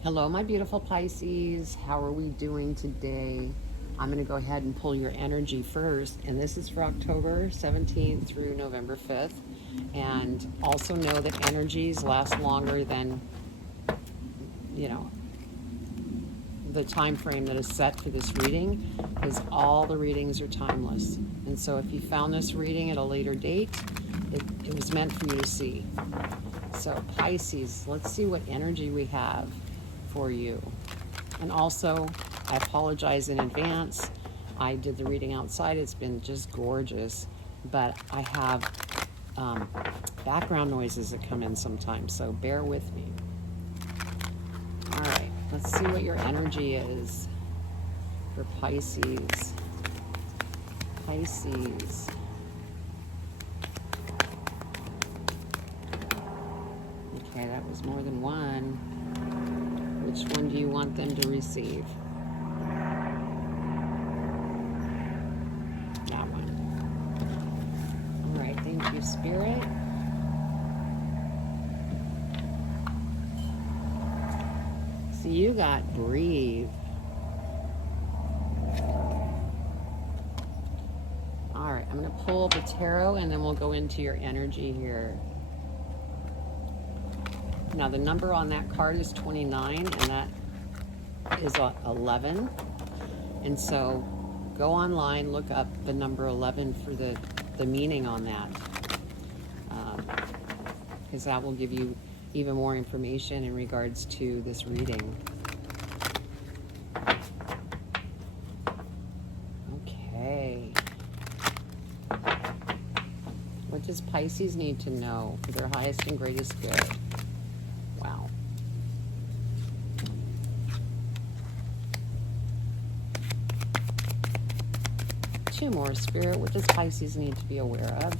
Hello, my beautiful Pisces. How are we doing today? I'm going to go ahead and pull your energy first, and this is for October 17th through November 5th. And also know that energies last longer than, you know, the time frame that is set for this reading, because all the readings are timeless. And so if you found this reading at a later date, it was meant for you to see. So Pisces, let's see what energy we have for you. And also, I apologize in advance. I did the reading outside. It's been just gorgeous, but I have background noises that come in sometimes, so bear with me. All right, let's see what your energy is for Pisces. Pisces. Okay, that was more than one. Which one do you want them to receive? That one. All right, thank you, Spirit. So you got breathe. All right, I'm going to pull the tarot and then we'll go into your energy here. Now the number on that card is 29, and that is 11. And so go online, look up the number 11 for the meaning on that, because that will give you even more information in regards to this reading. Okay. What does Pisces need to know for their highest and greatest good? Wow. Two more, Spirit. What does Pisces need to be aware of?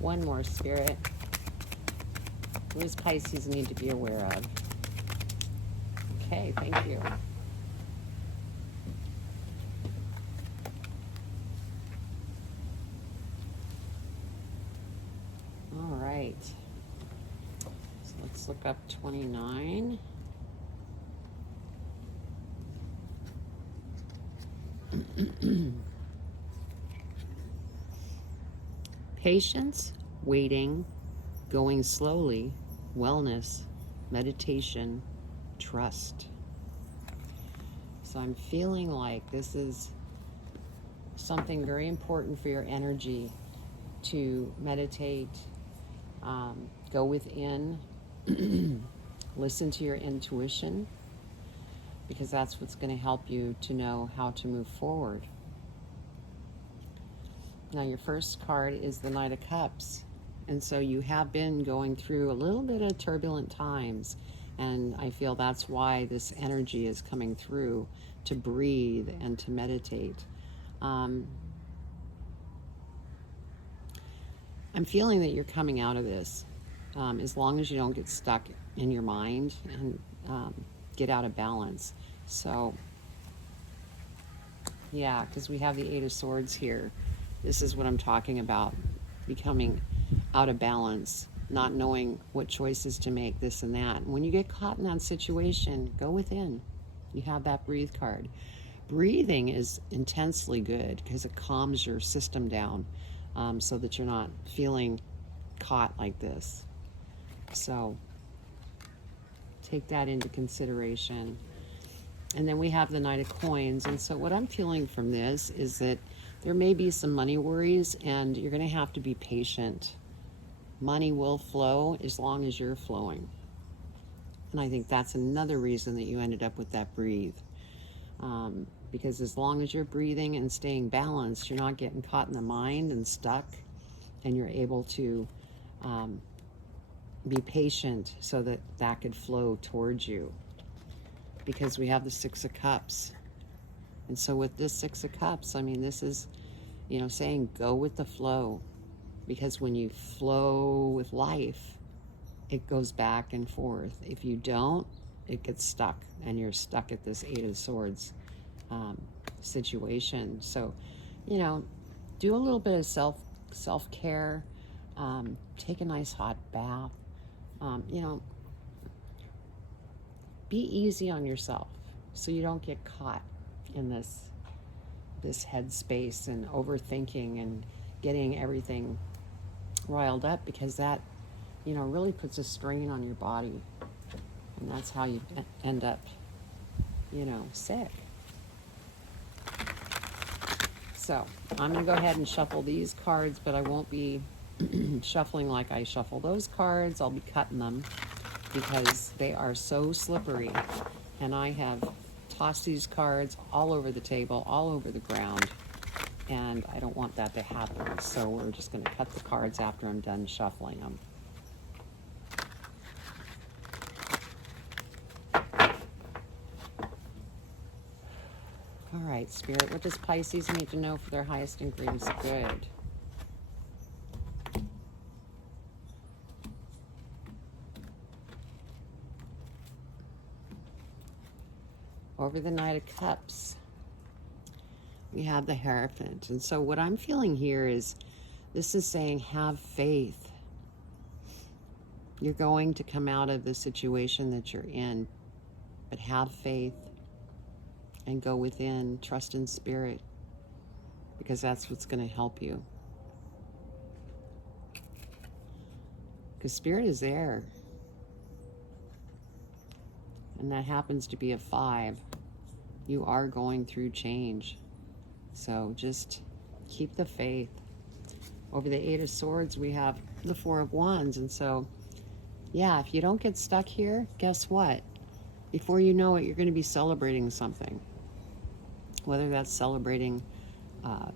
One more, Spirit. What does Pisces need to be aware of? Okay, thank you. All right. So let's look up 29. Patience, waiting, going slowly, wellness, meditation, trust. So I'm feeling like this is something very important for your energy to meditate, go within, listen to your intuition, because that's what's going to help you to know how to move forward. Now your first card is the Knight of Cups. And so you have been going through a little bit of turbulent times. And I feel that's why this energy is coming through, to breathe and to meditate. I'm feeling that you're coming out of this, as long as you don't get stuck in your mind and get out of balance. So, yeah, because we have the Eight of Swords here. This is what I'm talking about, becoming out of balance, not knowing what choices to make, this and that. And when you get caught in that situation, go within. You have that breathe card. Breathing is intensely good because it calms your system down, so that you're not feeling caught like this. So take that into consideration. And then we have the Knight of Coins. And so what I'm feeling from this is that there may be some money worries, and you're going to have to be patient. Money will flow as long as you're flowing. And I think that's another reason that you ended up with that breathe. Because as long as you're breathing and staying balanced, you're not getting caught in the mind and stuck, and you're able to be patient so that that could flow towards you. Because we have the Six of Cups. And so with this Six of Cups, I mean, this is, you know, saying go with the flow. Because when you flow with life, it goes back and forth. If you don't, it gets stuck, and you're stuck at this Eight of Swords situation. So, you know, do a little bit of self-care. Take a nice hot bath. You know, be easy on yourself so you don't get caught in this headspace and overthinking and getting everything riled up, because that, you know, really puts a strain on your body, and that's how you end up, you know, sick. So I'm going to go ahead and shuffle these cards, but I won't be shuffling like I shuffle those cards. I'll be cutting them because they are so slippery, and I have tossed these cards all over the table, all over the ground, and I don't want that to happen. So we're just going to cut the cards after I'm done shuffling them. All right, Spirit, what does Pisces need to know for their highest and greatest good? Over the Knight of Cups, we have the Hierophant. And so what I'm feeling here is, this is saying have faith. You're going to come out of the situation that you're in, but have faith and go within, trust in Spirit, because that's what's going to help you. Because Spirit is there. And that happens to be a 5. You are going through change. So just keep the faith. Over the Eight of Swords, we have the Four of Wands. And so, yeah, if you don't get stuck here, guess what? Before you know it, you're going to be celebrating something. Whether that's celebrating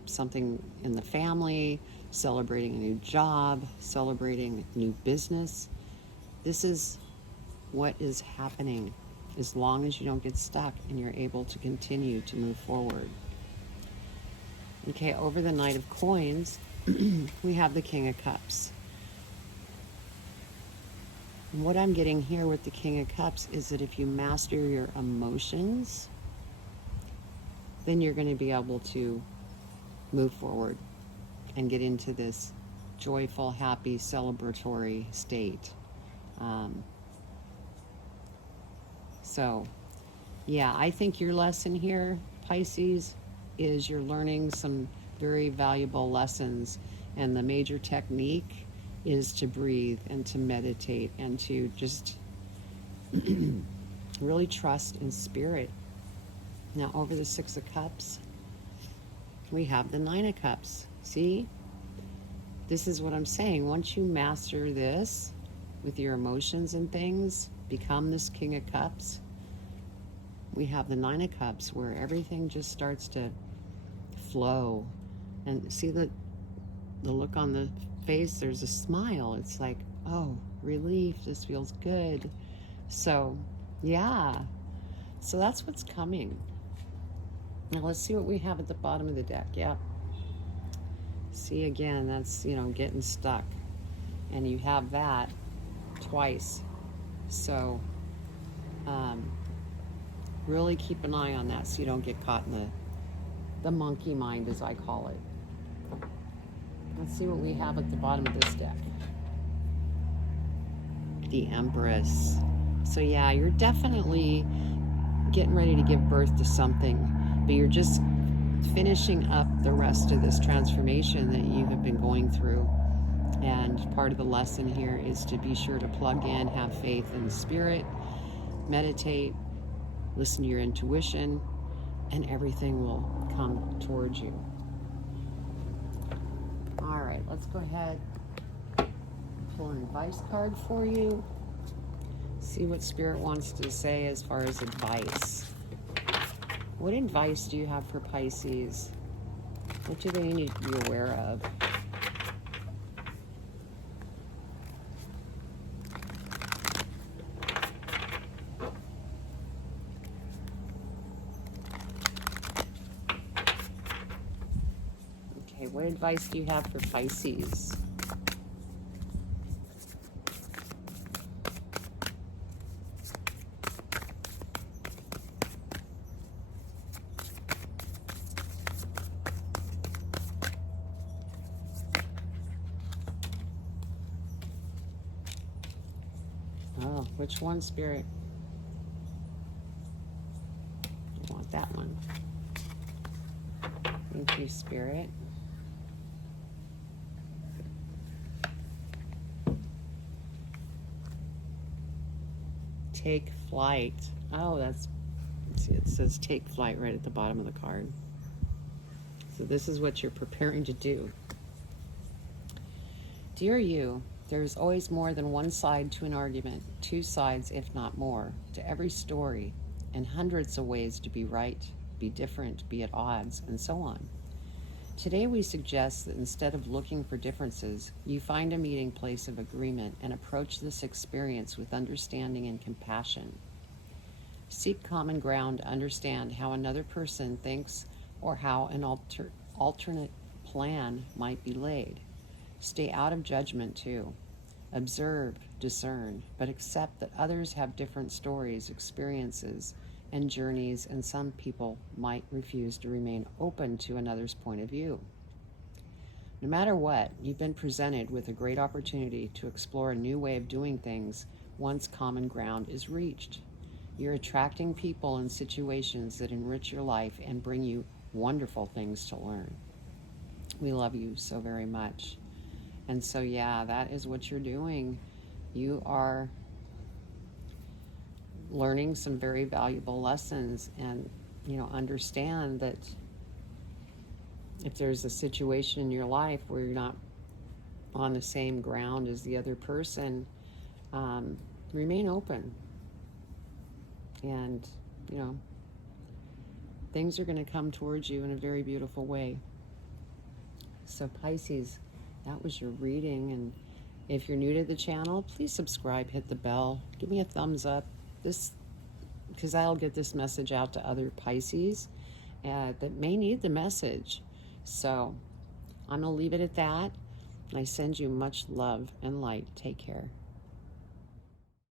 something in the family, celebrating a new job, celebrating new business. This is what is happening, as long as you don't get stuck and you're able to continue to move forward. Okay, over the Knight of Coins, we have the King of Cups. And what I'm getting here with the King of Cups is that if you master your emotions, then you're going to be able to move forward and get into this joyful, happy, celebratory state. So, yeah, I think your lesson here, Pisces, is you're learning some very valuable lessons. And the major technique is to breathe and to meditate and to just really trust in Spirit. Now, over the Six of Cups, we have the Nine of Cups. See? This is what I'm saying. Once you master this with your emotions and things, become this King of Cups, we have the Nine of Cups, where everything just starts to flow. And see the look on the face? There's a smile. It's like, oh, relief. This feels good. So, yeah. So that's what's coming. Now let's see what we have at the bottom of the deck. Yep. See, again, that's, you know, getting stuck. And you have that twice. So really keep an eye on that so you don't get caught in the monkey mind, as I call it. Let's see what we have at the bottom of this deck. The Empress. So yeah, you're definitely getting ready to give birth to something, but you're just finishing up the rest of this transformation that you have been going through. And part of the lesson here is to be sure to plug in, have faith in Spirit, meditate, listen to your intuition, and everything will come towards you. All right, let's go ahead and pull an advice card for you. See what Spirit wants to say as far as advice. What advice do you have for Pisces? What do they need to be aware of? Okay, what advice do you have for Pisces? Oh, which one, Spirit? I want that one. Thank you, Spirit. Take flight. Oh, let's see, it says take flight right at the bottom of the card. So this is what you're preparing to do. Dear you, there is always more than one side to an argument, two sides, if not more, to every story, and hundreds of ways to be right, be different, be at odds, and so on. Today we suggest that instead of looking for differences, you find a meeting place of agreement and approach this experience with understanding and compassion. Seek common ground to understand how another person thinks or how an alternate plan might be laid. Stay out of judgment too. Observe, discern, but accept that others have different stories, experiences, and journeys, and some people might refuse to remain open to another's point of view. No matter what, you've been presented with a great opportunity to explore a new way of doing things once common ground is reached. You're attracting people and situations that enrich your life and bring you wonderful things to learn. We love you so very much. And so, yeah, that is what you're doing. You are learning some very valuable lessons, and, you know, understand that if there's a situation in your life where you're not on the same ground as the other person, remain open. And, you know, things are going to come towards you in a very beautiful way. So Pisces, that was your reading, and if you're new to the channel, please subscribe, hit the bell, give me a thumbs up, because I'll get this message out to other Pisces that may need the message. So I'm going to leave it at that. I send you much love and light. Take care.